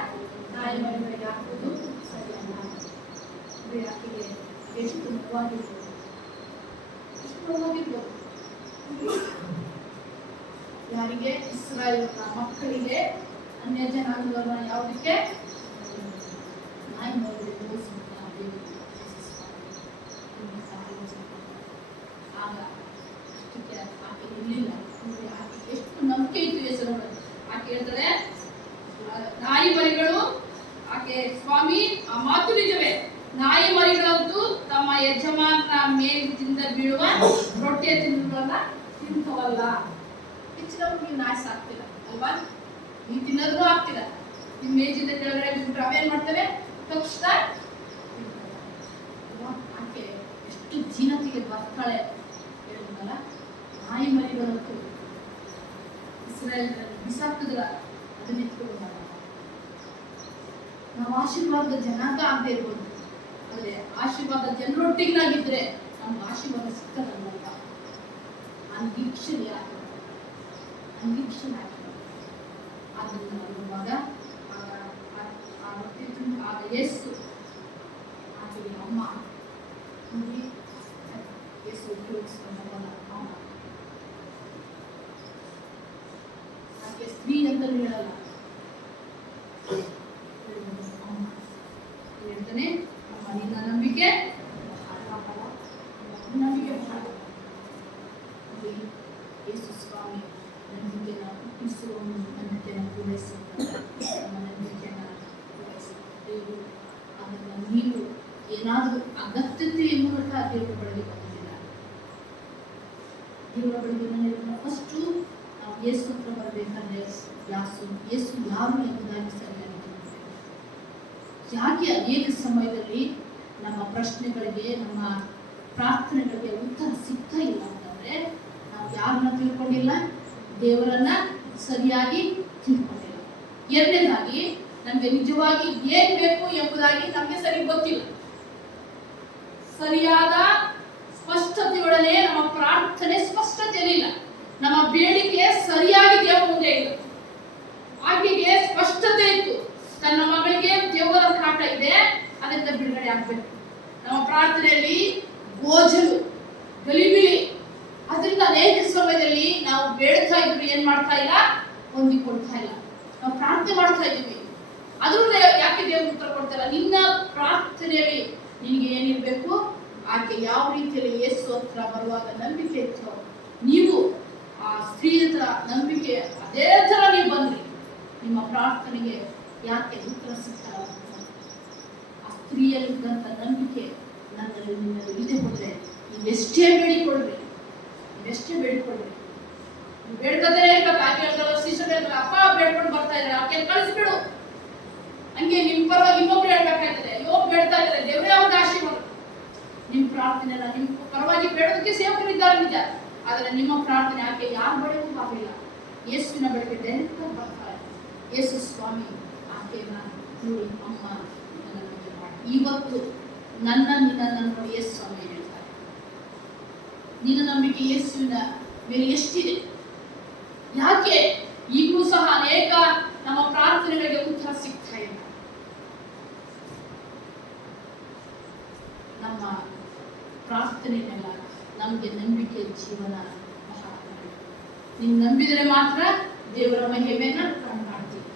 ನಾಯಿ ಮರಿಗಳಿಗೆ ಹಾಕುವುದು ಸರಿಯಲ್ಲ. ಆಕೆಗೆ ಎಷ್ಟು ನೋವಾಗಿರ್ಬೋದು, ಎಷ್ಟು ನೋವಾಗಿರ್ಬೋದು. ಯಾರಿಗೆ? ಇಸ್ರಾಯೇಲ್ ಮಕ್ಕಳಿಗೆ ಅನ್ಯ ಜನಾಂಗದವರ ಯಾವುದಕ್ಕೆ ನಾಯಿ ಮರಿಗಳಿಗೆ ಆಗ ಅಷ್ಟಕ್ಕೆ ಆಕೆ ಇರಲಿಲ್ಲ. ಆಕೆ ಎಷ್ಟು ನಂಬಿಕೆ ಇತ್ತು ಹೆಸರು. ಆಕೆ ಹೇಳ್ತಾರೆ, ನಾಯಿ ಮರಿಗಳು, ಆಕೆ ಸ್ವಾಮಿ ಆ ಮಾತು ನಿಜವೇ, ನಾಯಿ ಮರಿಗಳಂತೂ ತಮ್ಮ ಯಜಮಾನನ ಮೇಲಿಂದ ಬೀಳುವ ರೊಟ್ಟಿಯ ತಿನ್ನುವನ್ನ ತಿಂತವಲ್ಲ. ಹೆಚ್ಚಿನವ್ರು ನೀವು ನಾಯಿ ಸಾಕ್ತೀರ ಅಲ್ವಾ? ನೀವು ತಿನ್ನೋದನ್ನು ಹಾಕ್ತೀರ. ನಿಮ್ಮ ಮೇಜಿಂದ ಕೆಳಗಡೆ ಬಿಟ್ಬಿಟ್ರೆ ಅವೇನ್ ಮಾಡ್ತವೆ? ತಕ್ಷಣ ಆಕೆ ಎಷ್ಟು ಜೀನತಿಗೆ ಬರ್ತಾಳೆ ಹೇಳಿದ್ನಲ್ಲ. ನಾಯಿ ಮರಿಗಳಂತೂ ಇಸ್ರಾಯೇಲ್ ಬಿಸಾಕಿದ್ರ ಅದನ್ನ ಎತ್ಕೊಂಡು ನಾವು ಆಶೀರ್ವಾದದ ಜನಾಂಗ ಆಗದೆ ಇರ್ಬೋದು, ಆದ್ರೆ ಆಶೀರ್ವಾದ ಜನರೊಟ್ಟಿಗೆ ನಾವಿದ್ರೆ ನಮ್ಗೆ ಆಶೀರ್ವಾದ ಸಿಗ್ತದಲ್ವ? ಅನ್ವೀಕ್ಷಣೆ ಆಗ್ತದೆ, ಅನ್ವೀಕ್ಷಣೆ ಆಗ್ತದೆ. ಆದ್ರಿಂದ ನೋಡುವಾಗ ಆ ರೊಟ್ಟಿ ಆಗ ಯೇಸು ಆಕೆಗೆ ಅಮ್ಮ ನೋಡಿ, ಯೇಸು ಉಪಯೋಗಿಸ್ಕೊಂಡವಲ್ಲ ಅಮ್ಮ. ಆಕೆ ಸ್ತ್ರೀ ಅಂತ ಹೇಳಲ್ಲ, ಹೇಳ್ತಾನೆ, ಅಮ್ಮ ನಿನ್ನ ನಂಬಿಕೆ ನಂಬಿಕೆ ಬಹಳ. ಯೇಸು ಸ್ವಾಮಿ ನಂಬಿಕೆನ ಹುಟ್ಟಿಸುವವನು, ನಂಬಿಕೆನ ಪೂರೈಸುತ್ತಾನೆ. ನಮ್ಮ ನಂಬಿಕೆನ ಪೂರೈಸುತ್ತೇವೆ. ಅದನ್ನು ನೀವು ಏನಾದರೂ ಅಗತ್ಯತೆ ಮೂಲಕ ದೇವರ ಬಳಿಗೆ ಬಂದಿಲ್ಲ. ದೇವರ ಬಳಿಗೆ ಬಂದಿಲ್ಲ. ಫಸ್ಟು ನಾವು ಯೇಸು ಹತ್ರ ಬರಬೇಕಾದ್ರೆ ಯೇಸು ಯಾರು ಎಂಬುದಾಗಿ ಸರಿಯಾಗಿ ತಿಳಿಸಬೇಕು. ಯಾಕೆ ಅನೇಕ ಸಮಯದಲ್ಲಿ ನಮ್ಮ ಪ್ರಶ್ನೆಗಳಿಗೆ, ನಮ್ಮ ಪ್ರಾರ್ಥನೆಗಳಿಗೆ ಉತ್ತರ ಸಿಗ್ತಾ ಇಲ್ಲ ಅಂತಂದ್ರೆ ನಾವು ಯಾರನ್ನ ತಿಳ್ಕೊಂಡಿಲ್ಲ? ದೇವರನ್ನ ಸರಿಯಾಗಿ ತಿಳ್ಕೊಂಡಿಲ್ಲ. ಎರಡನೇದಾಗಿ ನಮ್ಗೆ ನಿಜವಾಗಿ ಏನ್ ಬೇಕು ಎಂಬುದಾಗಿ ನಮ್ಗೆ ಸರಿ ಗೊತ್ತಿಲ್ಲ. ಸರಿಯಾದ ಸ್ಪಷ್ಟತೆಯೊಡನೆ ನಮ್ಮ ಪ್ರಾರ್ಥನೆ ಸ್ಪಷ್ಟತೆಯಲ್ಲಿಲ್ಲ. ನಮ್ಮ ಬೇಡಿಕೆ ಸರಿಯಾಗಿ ದೇವರ ಮುಂದೆ ಇಲ್ಲ. ಆಕೆಗೆ ಸ್ಪಷ್ಟತೆ ಇತ್ತು, ತನ್ನ ಮಗಳಿಗೆ ದೇವರ ಕಾಟ ಇದೆ, ಅದರಿಂದ ಬಿಡುಗಡೆ ಆಗ್ಬೇಕು. ನಮ್ಮ ಪ್ರಾರ್ಥನೆಯಲ್ಲಿ ಗೋಜಲು, ಗಲಿಬಿಲಿ, ಅದರಿಂದ ಅನೇಕ ಸಮಯದಲ್ಲಿ ನಾವು ಬೇಡ್ತಾ ಇದ್ವಿ, ಏನ್ ಮಾಡ್ತಾ ಇಲ್ಲ? ಹೊಂದಿಕೊಳ್ತಾ ಇಲ್ಲ. ನಾವು ಪ್ರಾರ್ಥನೆ ಮಾಡ್ತಾ ಇದ್ದೀವಿ, ಅದ್ರಿಂದ ಯಾಕೆ ದೇವರು ಉತ್ತರ ಕೊಡ್ತಾರ? ನಿನ್ನ ಪ್ರಾರ್ಥನೆಯಲ್ಲಿ ನಿನಗೆ ಏನಿರ್ಬೇಕು? ಆಕೆ ಯಾವ ರೀತಿಯಲ್ಲಿ ಯೇಸು ಹತ್ರ ಬರುವಾಗ ನಂಬಿಕೆ ಇತ್ತು, ನೀವು ಆ ಸ್ತ್ರೀ ಹತ್ರ ನಂಬಿಕೆ ಅದೇ ತರ ನೀವು ಬಂದ್ರಿ, ನಿಮ್ಮ ಪ್ರಾರ್ಥನೆಗೆ ಯಾಕೆ ಉತ್ತರ ಸಿಗ್ತಾರ? ಆ ಸ್ತ್ರೀಯಲ್ಲಿದ್ದಂಥ ನಂಬಿಕೆ ನನ್ನಲ್ಲಿ ನಿನ್ನಲ್ಲಿ ಇದೆ ಹೋದ್ರೆ ನೀವೆಷ್ಟೇ ಬೇಡಿಕೊಳ್ಳ್ರಿ, ನೀವೆಷ್ಟೇ ಬೇಡಿಕೊಳ್ಳ್ರಿ, ನೀವು ಬೇಡ್ಕೊತಾನೆ ಇರ್ಬೇಕು. ಆಕೆ ಹೇಳ್ತಾಳೆ, ಶಿಷ್ಯರು ಹೇಳ್ತಾರೆ, ಅಪ್ಪ ಬೇಡ್ಕೊಂಡು ಬರ್ತಾ ಇದ್ದಾರೆ, ಆಕೆ ಕಳಿಸ್ಬಿಡು. ಹಂಗೆ ನಿಮ್ ಪರವಾಗಿ ಇನ್ನೊಬ್ರು ಹೇಳ್ಬೇಕಾಗ್ತದೆ, ಅಯ್ಯೋ ಬೇಡ್ತಾ ಇದ್ದಾರೆ, ದೇವರೇ ಅವ್ರಿಗೆ ಆಶೀರ್ವಾದ. ನಿಮ್ ಪ್ರಾರ್ಥನೆ ನಿಮ್ ಪರವಾಗಿ ಬೇಡೋದಕ್ಕೆ ಸೇವಕರಿದ್ದಾರೆ ನಿಜ, ಆದರೆ ನಿಮ್ಮ ಪ್ರಾರ್ಥನೆ ಆಕೆ ಯಾರ ಬಳಿಗೂ ಆಗಲಿಲ್ಲ, ಯೇಸುವಿನ ಬಳಿಗೆ ಡೈರೆಕ್ಟ್ ಆಗಿ ಬರ್ತಾರೆ. ಯೇಸು ಸ್ವಾಮಿ ಆಕೆನ ನೋಡಿ, ಅಮ್ಮ ನನ್ನ ನಂಬಿಕೆ ಮಾಡಿ. ಇವತ್ತು ನಿನ್ನನ್ನು ನೋಡಿ ಯೇಸು ಸ್ವಾಮಿ ಹೇಳ್ತಾರೆ, ನಿನ್ನ ನಂಬಿಕೆ ಯೇಸುವಿನ ಮೇಲೆ ಎಷ್ಟಿದೆ? ಯಾಕೆ ಈಗಲೂ ಸಹ ಅನೇಕ ನಮ್ಮ ಪ್ರಾರ್ಥನೆಗಳಿಗೆ ಉತ್ತರ ಸಿಗ್ತಾ ಇಲ್ಲ? ನಮ್ಮ ಪ್ರಾರ್ಥನೆನೆಲ್ಲ ನಮಗೆ ನಂಬಿಕೆ ಜೀವನ ನೀನು ನಂಬಿದರೆ ಮಾತ್ರ ದೇವರ ಮಹಿಮೆಯನ್ನ ಕಾಣ್ತೀವಿ.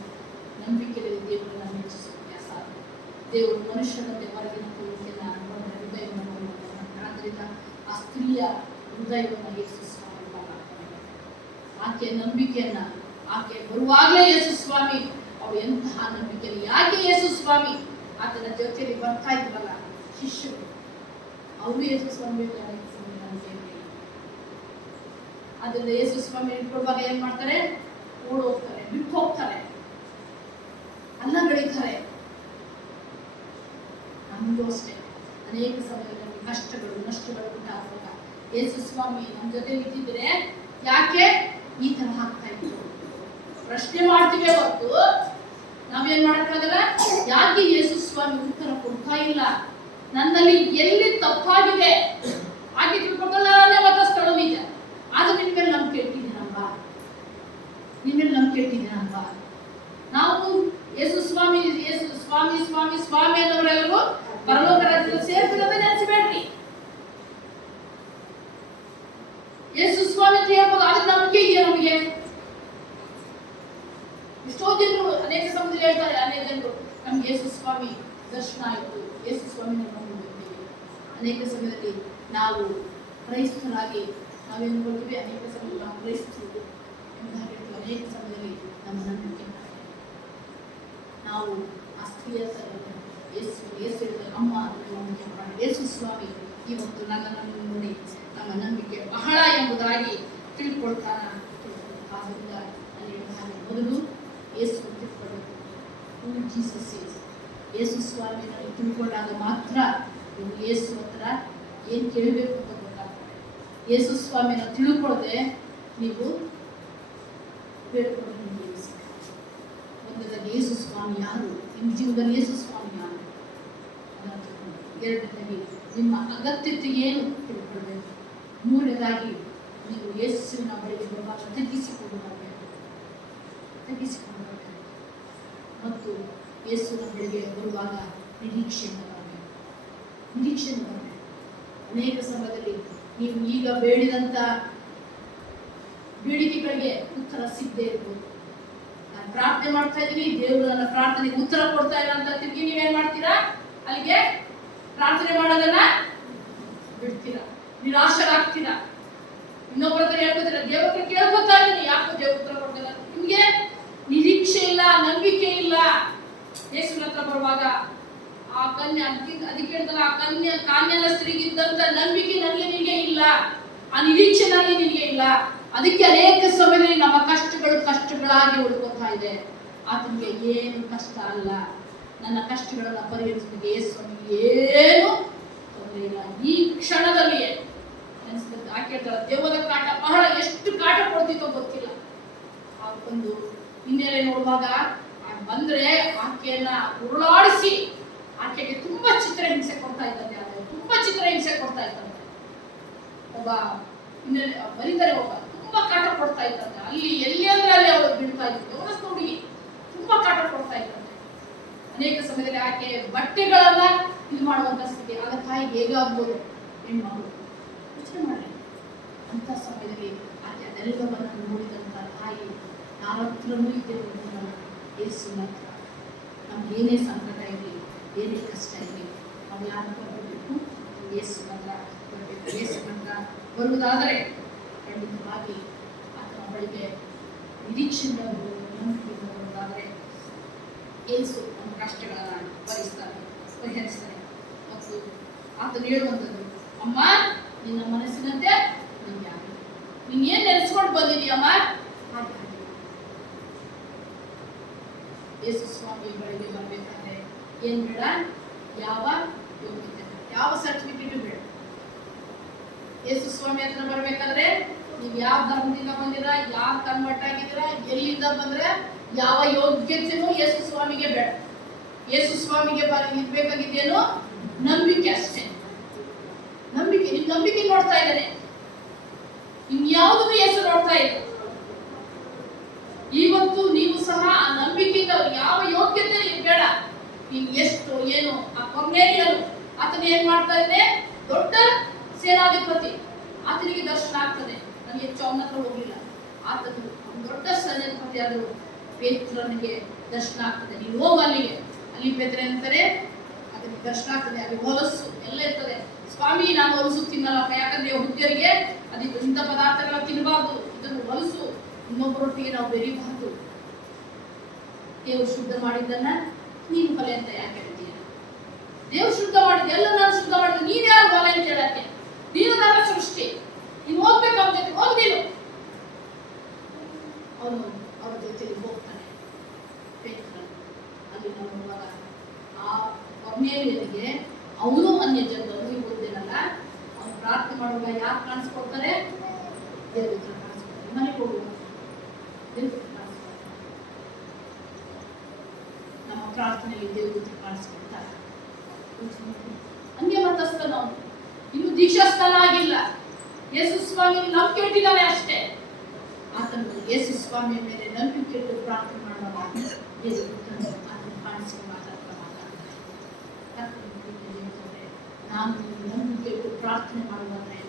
ನಂಬಿಕೆಯಲ್ಲಿ ದೇವರನ್ನ ಮೆಚ್ಚಿಸೋಕೆ ಸಾಧ್ಯ. ದೇವರು ಮನುಷ್ಯನಂತೆ ಹೊರಗಿನ ಕೋರಿಕೆಯನ್ನ ಅನುಭವ ಹೃದಯವನ್ನು ನೋಡುವಂತ. ಆದ್ದರಿಂದ ಆ ಸ್ತ್ರೀಯ ಹೃದಯವನ್ನು ಯೇಸು ಸ್ವಾಮಿ ಆಕೆಯ ನಂಬಿಕೆಯನ್ನ, ಆಕೆ ಬರುವಾಗಲೇ ಯೇಸು ಸ್ವಾಮಿ ಅವಳು ಎಂತಹ ನಂಬಿಕೆಯಲ್ಲಿ, ಯಾಕೆ ಯೇಸು ಸ್ವಾಮಿ ಆತನ ಜೊತೆಯಲ್ಲಿ ಬರ್ತಾ ಇದ್ವಲ್ಲ ಶಿಷ್ಯರು, ಅವರು ಯೇಸು ಸ್ವಾಮಿ ಅದರಿಂದ ಯೇಸು ಸ್ವಾಮಿ ಇಟ್ಕೊಳ್ವಾಗ ಏನ್ ಮಾಡ್ತಾರೆ? ಓಡ್ ಹೋಗ್ತಾರೆ, ಬಿಟ್ಟು ಹೋಗ್ತಾರೆ, ಅಲ್ಲ ಬೆಳೀತಾರೆ. ನಮಗೂ ಅಷ್ಟೇ ಅನೇಕ ಸಮಯದಲ್ಲಿ ನಮಗೆ ಕಷ್ಟಗಳು ನಷ್ಟಗಳು ಉಂಟಾಗುವಾಗ ಯೇಸು ಸ್ವಾಮಿ ನಮ್ಮ ಜೊತೆ ಇದ್ದಿದ್ರೆ ಯಾಕೆ ಈ ತರ ಆಗ್ತಾ ಇತ್ತು ಪ್ರಶ್ನೆ ಮಾಡ್ತೀವಿ ಹೊರತು ನಾವೇನ್ ಮಾಡಕ್ಕಾಗಲ್ಲ. ಯಾಕೆ ಯೇಸು ಸ್ವಾಮಿ ಉತ್ತರ ಕೊಡ್ತಾ ಇಲ್ಲ, ನನ್ನಲ್ಲಿ ಎಲ್ಲಿ ತಪ್ಪಾಗಿದೆ ಆಕೆ ತಿಳ್ಕೊಳ್ತಾನೆ ಮತಸ್ಥಳು ನಿಜ, ಆದ್ರೆ ನಿನ್ ಮೇಲೆ ನಂಬಿಕೆ ಇಟ್ಟಿದ್ದೀನಲ್ವಾ, ನಿನ್ ಮೇಲೆ ನಂಬಿಕೆ ಇಟ್ಟಿದ್ದೀನಲ್ವಾ. ನಾವು ಯೇಸು ಸ್ವಾಮಿ ಯೇಸು ಸ್ವಾಮಿ ಸ್ವಾಮಿ ಸ್ವಾಮಿ ಅನ್ನೋರೆಲ್ಲರೂ ಪರಲೋಕ ರಾಜ್ಯದಲ್ಲಿ ಸೇರ್ತಿರೋದೇ ನೆನೆಸಬೇಡ್ರಿ. ಯೇಸು ಸ್ವಾಮಿ ಅಂತ ಹೇಳ್ಬೋದು, ಆದ್ರೆ ನಂಬಿಕೆ ಇದೆಯಾ ನಮಗೆ? ಎಷ್ಟೋ ಜನರು ಅನೇಕ ಸಮಯದಲ್ಲಿ ಹೇಳ್ತಾರೆ, ಅನೇಕ ಜನರು ನಮ್ಗೆ ಯೇಸು ಸ್ವಾಮಿ ದರ್ಶನ ಆಯಿತು, ಯೇಸು ಸ್ವಾಮಿ ನಾವು ನೋಡ್ತೀವಿ. ಅನೇಕ ಸಮಯದಲ್ಲಿ ನಾವು ಕ್ರೈಸ್ತರಾಗಿ ನಾವೇನು ನೋಡ್ತೀವಿ, ಅನೇಕ ಸಮಯದಲ್ಲಿ ನಾವು ಕ್ರೈಸ್ತರು ಎಂದಾಗ ಅನೇಕ ಸಮಯದಲ್ಲಿ ನಮ್ಮ ನಂಬಿಕೆ ನಾವು ಆ ಸ್ತ್ರೀಯ ಯೇಸು ಹೇಳಿದ ಅಮ್ಮ ನಂಬಿಕೆ ಮಾಡೋಣ. ಯೇಸು ಸ್ವಾಮಿ ಇವತ್ತು ನನ್ನನ್ನು ನೋಡಿ ನಮ್ಮ ನಂಬಿಕೆ ಬಹಳ ಎಂಬುದಾಗಿ ತಿಳ್ಕೊಳ್ತಾನ. ಆದ್ದರಿಂದ ಅಲ್ಲಿ ಮೊದಲು ಯೇಸು ತಿಳ್ಕೊಳ್ಬೇಕು. ಜೀಸಸ್ ಯೇಸು ಸ್ವಾಮಿ ನಾವು ತಿಳ್ಕೊಂಡಾಗ ಮಾತ್ರ ನೀವು ಯೇಸು ಹತ್ರ ಏನು ಕೇಳಬೇಕು ಅಂತ ಗೊತ್ತಾಗ್ತದೆ. ಯೇಸು ಸ್ವಾಮಿನ ತಿಳ್ಕೊಳ್ಳದೆ ನೀವು ಬೇಡ್ಕೊಂಡು ನಿಮಗೆ ಒಂದರಲ್ಲಿ ಯೇಸು ಸ್ವಾಮಿ ಯಾರು, ನಿಮ್ಮ ಜೀವನದಲ್ಲಿ ಯೇಸು ಸ್ವಾಮಿ ಯಾರು ಅದನ್ನು ತಿಳ್ಕೊಂಡು, ಎರಡನೇದಾಗಿ ನಿಮ್ಮ ಅಗತ್ಯತೆ ಏನು ತಿಳ್ಕೊಳ್ಬೇಕು, ಮೂರನೇದಾಗಿ ನೀವು ಯೇಸುವಿನ ಬಳಿಗೆ ಬರುವಾಗ ತಗ್ಗಿಸಿಕೊಂಡು ಬರಬೇಕು ಮತ್ತು ಯೇಸುವಿನ ಬಳಿಗೆ ಬರುವಾಗ ನಿರೀಕ್ಷೆಯಿಂದ ಬರಬೇಕು. ಅನೇಕ ಸಮಯದಲ್ಲಿ ನೀವು ಈಗ ಬೇಡಿದಂಥ ಬೇಡಿಕೆಗಳಿಗೆ ಉತ್ತರ ಸಿಗದೆ ಇರ್ಬೋದು. ನಾನು ಪ್ರಾರ್ಥನೆ ಮಾಡ್ತಾ ಇದ್ದೀನಿ, ದೇವರು ನನ್ನ ಪ್ರಾರ್ಥನೆಗೆ ಉತ್ತರ ಕೊಡ್ತಾ ಇಲ್ಲ ಅಂತ ತಿರುಗಿ ನೀವೇನ್ ಮಾಡ್ತೀರಾ, ಅಲ್ಲಿಗೆ ಪ್ರಾರ್ಥನೆ ಮಾಡೋದನ್ನ ಬಿಡ್ತೀರಾ, ನಿರಾಶರಾಗ್ತೀರಾ. ಇನ್ನೊಬ್ಬರ ಹತ್ರ ಹೇಳ್ಕೊತೀರ, ದೇವಕ್ಕೆ ಕೇಳ್ಕೊತಾ ಇದ್ದೀನಿ, ಯಾಕೋ ದೇವ್ರ ಉತ್ತರ ಕೊಡ್ತಿಲ್ಲ. ನಿಮ್ಗೆ ನಿರೀಕ್ಷೆ ಇಲ್ಲ, ನಂಬಿಕೆ ಇಲ್ಲ. ಯೇಸುವಿನ ಹತ್ರ ಬರುವಾಗ ಆ ಕನ್ಯೆ ಅದಕ್ಕೆ ಹೇಳ್ತಾರ, ಆ ಕಾನ್ಯನ ಸ್ತ್ರೀಗಿದ್ದಂತ ನಂಬಿಕೆ ನನಗೆ ನಿನಗೆ ಇಲ್ಲ, ಆ ನಿರೀಕ್ಷೆ ನನಗೆ ನಿನಗೆ ಇಲ್ಲ. ಅದಕ್ಕೆ ಅನೇಕ ಸಮಯದಲ್ಲಿ ನಮ್ಮ ಕಷ್ಟಗಳಾಗಿ ಉಳ್ಕೊತಾ ಇದೆ. ಆತನಿಗೆ ಏನು ಕಷ್ಟ ಅಲ್ಲ, ನನ್ನ ಕಷ್ಟಗಳನ್ನ ಪರಿಹರಿಸಲಿಕ್ಕೆ ಯೇಸುವಿಗೆ ಏನು ತೊಂದರೆ ಇಲ್ಲ. ಈ ಕ್ಷಣದಲ್ಲಿಯೇ ಅನಿಸ್ತದೆ. ಆಕೆ ಹೇಳ್ತಾರ, ದೆವ್ವದ ಕಾಟ ಬಹಳ ಎಷ್ಟು ಕಾಟ ಕೊಡ್ತಿತ್ತೋ ಗೊತ್ತಿಲ್ಲ. ಆ ಒಂದು ಹಿನ್ನೆಲೆ ನೋಡುವಾಗ ಬಂದ್ರೆ ಆಕೆಯನ್ನ ಉರುಳಾಡಿಸಿ ಆಕೆಗೆ ತುಂಬಾ ಚಿತ್ರಹಿಂಸೆ ಕೊಡ್ತಾ ಇದ್ದಂತೆ. ತುಂಬಾ ಚಿತ್ರಹಿಂಸೆ ಕೊಡ್ತಾ ಇದ್ದಂತೆ. ಒಬ್ಬ ಹಿನ್ನೆಲೆ ಬರೀತಾರೆ, ಒಬ್ಬ ತುಂಬಾ ಕಾಟ ಕೊಡ್ತಾ ಇದ್ದಂತೆ. ಅಲ್ಲಿ ಎಲ್ಲಿ ಅಂದ್ರೆ ಅಲ್ಲಿ ಅವಳು ಬೀಳ್ತಾ ಇದ್ದಂತೆ. ಅವರಷ್ಟು ಹುಡುಗಿ ತುಂಬಾ ಕಾಟ ಕೊಡ್ತಾ ಇದ್ದಂತೆ. ಅನೇಕ ಸಮಯದಲ್ಲಿ ಆಕೆ ಬಟ್ಟೆಗಳನ್ನ ಇದು ಮಾಡುವಂತ ಸ್ಥಿತಿ. ಆಗ ತಾಯಿ ಹೇಗಾಗ್ಬೋದು, ಹೆಣ್ಮಗಳು ಯೋಚನೆ ಮಾಡಿ. ಅಂತ ಸಮಯದಲ್ಲಿ ಆಕೆ ಅದೆಲ್ಲವನ್ನು ನೋಡಿದಂತ ತಾಯಿ, ಯಾರ ಹತ್ರನೂ ಇದ್ದೇವೆ ಯೇಸುವಿನ ಹತ್ರ. ನಮ್ಗೆ ಏನೇ ಸಂಕಟ ಇರಲಿ, ಏನೇ ಕಷ್ಟ ಇರಲಿ, ನಾವು ಯಾರ ಹತ್ರ ಬರಬೇಕು, ಯೇಸುವಿನ ಹತ್ರ ಬರಬೇಕು. ಯೇಸುವಿನ ಹತ್ರ ಬರುವುದಾದರೆ ಖಂಡಿತವಾಗಿ ಆತನ ಬಳಿಗೆ ನಿರೀಕ್ಷೆಯಿಂದ ನಂಬಿಕೆಯಿಂದ ಬರುವುದಾದರೆ ಯೇಸು ನಮ್ಮ ಕಷ್ಟಗಳನ್ನು ಪರಿಹರಿಸ್ತಾನೆ. ಮತ್ತು ಆತನು ಹೇಳುವಂಥದ್ದು, ಅಮ್ಮ ನಿನ್ನ ಮನಸ್ಸಿನಂತೆ ನಿನ್ಗೆ ಆಗಲಿ, ನೀನು ಏನು ನೆನೆಸ್ಕೊಂಡು ಬಂದಿದೀಯಮ್ಮ ಹಾಗೆ. ಯೇಸು ಸ್ವಾಮಿ ಬಳಿಗೆ ಬರಬೇಕಾದ್ರೆ ಏನು ಬೇಡ, ಯಾವ ಯೋಗ್ಯತೆ, ಯಾವ ಸರ್ಟಿಫಿಕೇಟ್ ಬೇಡ. ಯೇಸು ಸ್ವಾಮಿ ಹತ್ರ ಬರಬೇಕಾದ್ರೆ ನೀವು ಯಾವ ಧರ್ಮದಿಂದ ಬಂದಿರ, ಯಾವ ಕನ್ವರ್ಟ್ ಆಗಿದ್ದೀರಾ, ಎಲ್ಲಿಂದ ಬಂದ್ರೆ ಯಾವ ಯೋಗ್ಯತೆನೂ ಯೇಸು ಸ್ವಾಮಿಗೆ ಬೇಡ. ಯೇಸು ಸ್ವಾಮಿಗೆ ಇರ್ಬೇಕಾಗಿದ್ದೇನು ನಂಬಿಕೆ ಅಷ್ಟೇ. ನಂಬಿಕೆ, ನಿಮ್ ನಂಬಿಕೆ ನೋಡ್ತಾ ಇದ್ದಾನೆ, ಇನ್ಯಾವುದನ್ನು ಯೇಸು ನೋಡ್ತಾ ಇಲ್ಲ. ಇವತ್ತು ನೀವು ಸಹ ಆ ನಂಬಿಕೆಯಿಂದ ಯಾವ ಯೋಗ್ಯತೆ ಬೇಡ, ನೀನು ಎಷ್ಟು ಏನು. ಆ ಕೊರ್ನೇಲಿಯನು ಆತನ ಏನ್ ಮಾಡ್ತಾ ಇದ್ದೆ, ದೊಡ್ಡ ಸೇನಾಧಿಪತಿ, ಆತನಿಗೆ ದರ್ಶನ ಆಗ್ತದೆ. ನನಗೆ ಹೆಚ್ಚು ಅವನ ಹತ್ರ ಹೋಗ್ಲಿಲ್ಲ. ಆತನು ದೊಡ್ಡ ಸೇನಾಧಿಪತಿ ಆದರೂ ಪೇತ್ರನಿಗೆ ದರ್ಶನ ಆಗ್ತದೆ. ನೀನು ಹೋಗ ಅಲ್ಲಿಗೆ. ಅಲ್ಲಿ ಪೇತ್ರ ಅಂತಾರೆ, ಅದಕ್ಕೆ ದರ್ಶನ ಆಗ್ತದೆ. ಅಲ್ಲಿ ಹೊಲಸು ಎಲ್ಲ ಇರ್ತದೆ. ಸ್ವಾಮಿ ನಾನು ಹೊಲಸು ತಿನ್ನಲ್ಲಪ್ಪ, ಯಾಕಂದ್ರೆ ಹುದ್ದರಿಗೆ ಅದಕ್ಕೆ ಇಂಥ ಪದಾರ್ಥಗಳ ತಿನ್ನಬಾರ್ದು, ಇದನ್ನು ಹೊಲಸು ಇನ್ನೊಬ್ಬರೊಟ್ಟಿಗೆ ನಾವು ಬೆರೀಬಾರ್ದು. ದೇವರು ಶುದ್ಧ ಮಾಡಿದ್ದನ್ನ ನೀನು ಹೊಲೆ ಅಂತ ಯಾಕೆ ಹೇಳ್ತೀಯ? ದೇವ್ರು ಶುದ್ಧ ಮಾಡಿದ ಎಲ್ಲ ನಾನು ಶುದ್ಧ ಮಾಡಿದ, ನೀನ್ ಯಾರು ಹೊಲೆ ಅಂತ ಹೇಳಕ್ಕೆ? ನೀನು ನನ್ನ ಸೃಷ್ಟಿ, ನೀನು ಹೋಗ್ಬೇಕು ಅವ್ರ ಜೊತೆ, ಹೋಗ್ ನೀನು. ಅವನು ಅವ್ರ ಜೊತೆಗೆ ಹೋಗ್ತಾನೆ. ಪೇತ್ರ ಅಲ್ಲಿ ನಾವು ನೋಡುವಾಗ ಆ ಕೊರ್ನೇಲಿಯನಿಗೆ ಅವನು ಅನ್ಯ ಜನರನ್ನು ನೀವು ಓದಿನಲ್ಲ, ಅವ್ನು ಪ್ರಾರ್ಥನೆ ಮಾಡುವಾಗ ಯಾರು ಕಾಣಿಸ್ಕೊಡ್ತಾರೆ? ದೇವ್ರ ಹತ್ರ ಕಾಣಿಸ್ಕೊಡ್ತಾರೆ. ಮನೆಗೆ ಹೋಗುವ ದೇವ್ರ ಹತ್ರ ಕಾಣಿಸ್ಕೊಡ್ತಾರೆ. ನಮ್ಮ ಪ್ರಾರ್ಥನೆಯಲ್ಲಿ ದೇವ್ರ ಹತ್ರ ಕಾಣಿಸ್ಕೊಡ್ತಾರೆ. ಅನ್ಯ ಮತಸ್ಥನ ಅವನು, ಇನ್ನು ದೀಕ್ಷಾಸ್ಥನಾಗಿಲ್ಲ, ಯೇಸು ಸ್ವಾಮಿ ನಂಬಿಕೆ ಇಟ್ಟಿದ್ದಾನೆ ಅಷ್ಟೇ. ಆತನು ಯೇಸು ಸ್ವಾಮಿಯ ಮೇಲೆ ನಂಬಿಕೆ ಇಟ್ಟು ಪ್ರಾರ್ಥನೆ ಮಾಡುವಾಗ ಆತನು ಕಾಣಿಸಿ ಮಾತಾಡ್ತಾರೆ. ನಾನು ನಂಬಿಕೆ ಇಟ್ಟು ಪ್ರಾರ್ಥನೆ ಮಾಡುವಾದ್ರೆ